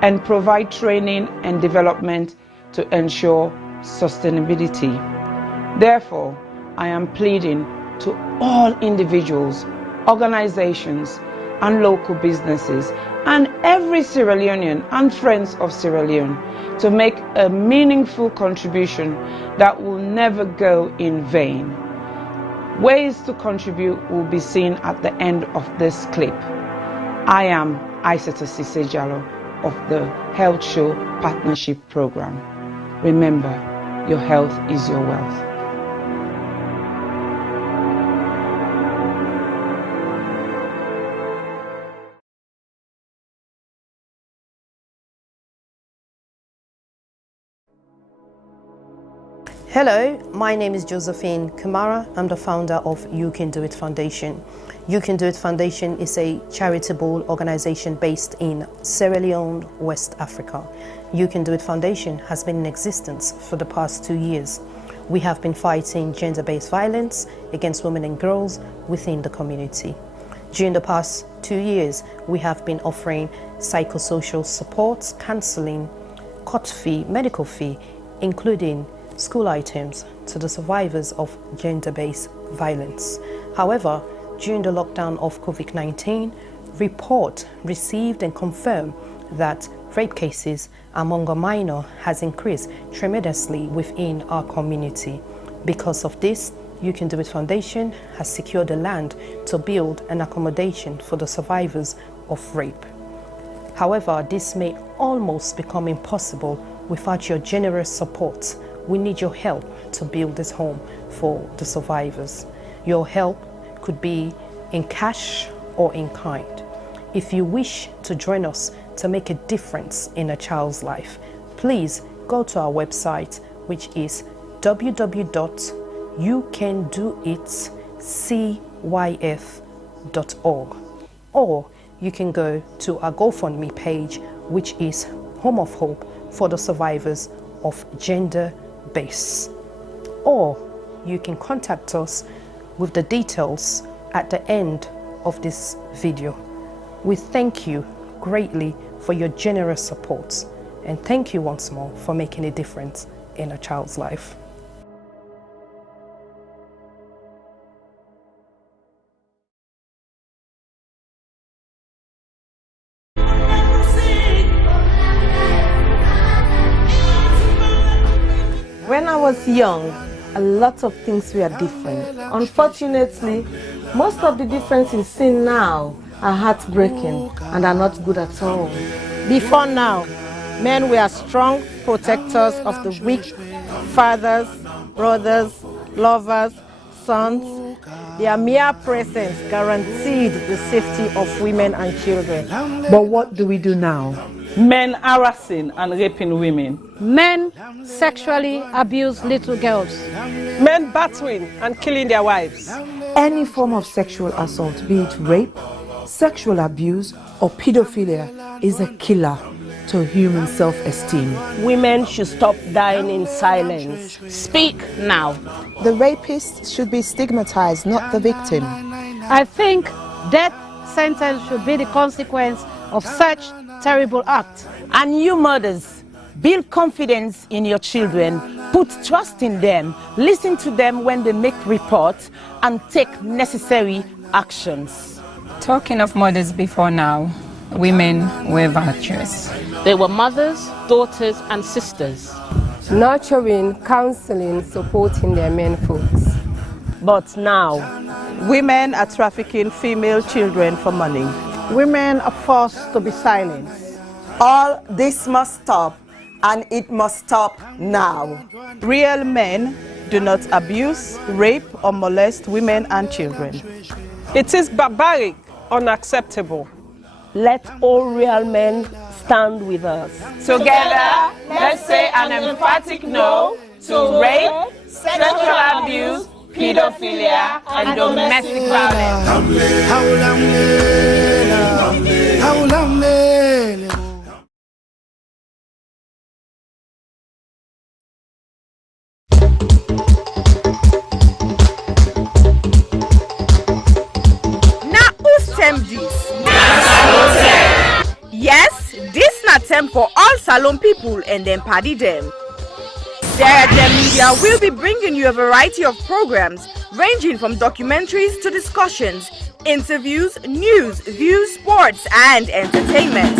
and provide training and development to ensure sustainability. Therefore, I am pleading to all individuals, organizations, and local businesses, and every Sierra Leonean and friends of Sierra Leone to make a meaningful contribution that will never go in vain. Ways to contribute will be seen at the end of this clip. I am Aissatou Boye Jallo of the Health Show Partnership Program. Remember, your health is your wealth. Hello, my name is Josephine Kamara. I'm the founder of You Can Do It Foundation. You Can Do It Foundation is a charitable organization based in Sierra Leone, West Africa. You Can Do It Foundation has been in existence for the past 2 years. We have been fighting gender-based violence against women and girls within the community. During the past 2 years, we have been offering psychosocial support, counseling, court fee, medical fee, including school items to the survivors of gender-based violence. However, during the lockdown of COVID-19, report received and confirmed that rape cases among a minor has increased tremendously within our community. Because of this, You Can Do It Foundation has secured the land to build an accommodation for the survivors of rape. However, this may almost become impossible without your generous support. We need your help to build this home for the survivors. Your help could be in cash or in kind. If you wish to join us to make a difference in a child's life, please go to our website, which is www.youcandoitcyf.org, or you can go to our GoFundMe page, which is Home of Hope for the Survivors of Gender-Based. Or you can contact us with the details at the end of this video. We thank you greatly for your generous support, and thank you once more for making a difference in a child's life. When I was young, a lot of things were different. Unfortunately, most of the differences seen now are heartbreaking and are not good at all. Before now, men were strong protectors of the weak, fathers, brothers, lovers, sons. Their mere presence guaranteed the safety of women and children. But what do we do now? Men harassing and raping women. Men sexually abuse little girls. Men battering and killing their wives. Any form of sexual assault, be it rape, sexual abuse, or pedophilia, is a killer to human self-esteem. Women should stop dying in silence. Speak now. The rapist should be stigmatized, not the victim. I think death sentence should be the consequence of such terrible act. And you mothers, Build confidence in your children, put trust in them, listen to them when they make reports, and take necessary actions. Talking of mothers before now, women were virtuous. They were mothers, daughters, and sisters. Nurturing, counseling, supporting their men folks. But now, women are trafficking female children for money. Women are forced to be silenced. All this must stop, and it must stop now. Real men do not abuse, rape, or molest women and children. It is barbaric, unacceptable. Let all real men stand with us. Together, let's say an emphatic no to rape, sexual abuse, pedophilia, and domestic violence. Yes, this na term for all Salon people and them party them. Sierra Leone Media will be bringing you a variety of programs ranging from documentaries to discussions, interviews, news, views, sports, and entertainment.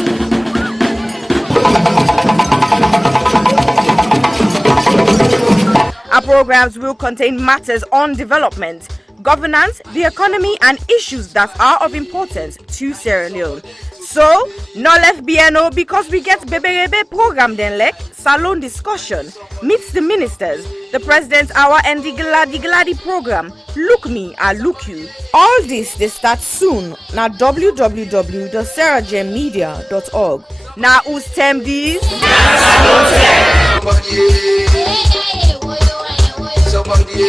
Our programs will contain matters on development, governance, the economy, and issues that are of importance to Sierra Leone. So, no left BNO because we get Bebe program then like Salon discussion, meets the ministers, the president's hour, and the Gladi program. Look me, I look you. All this they start soon na www.sierragemmedia.org. Now who's term these? Somebody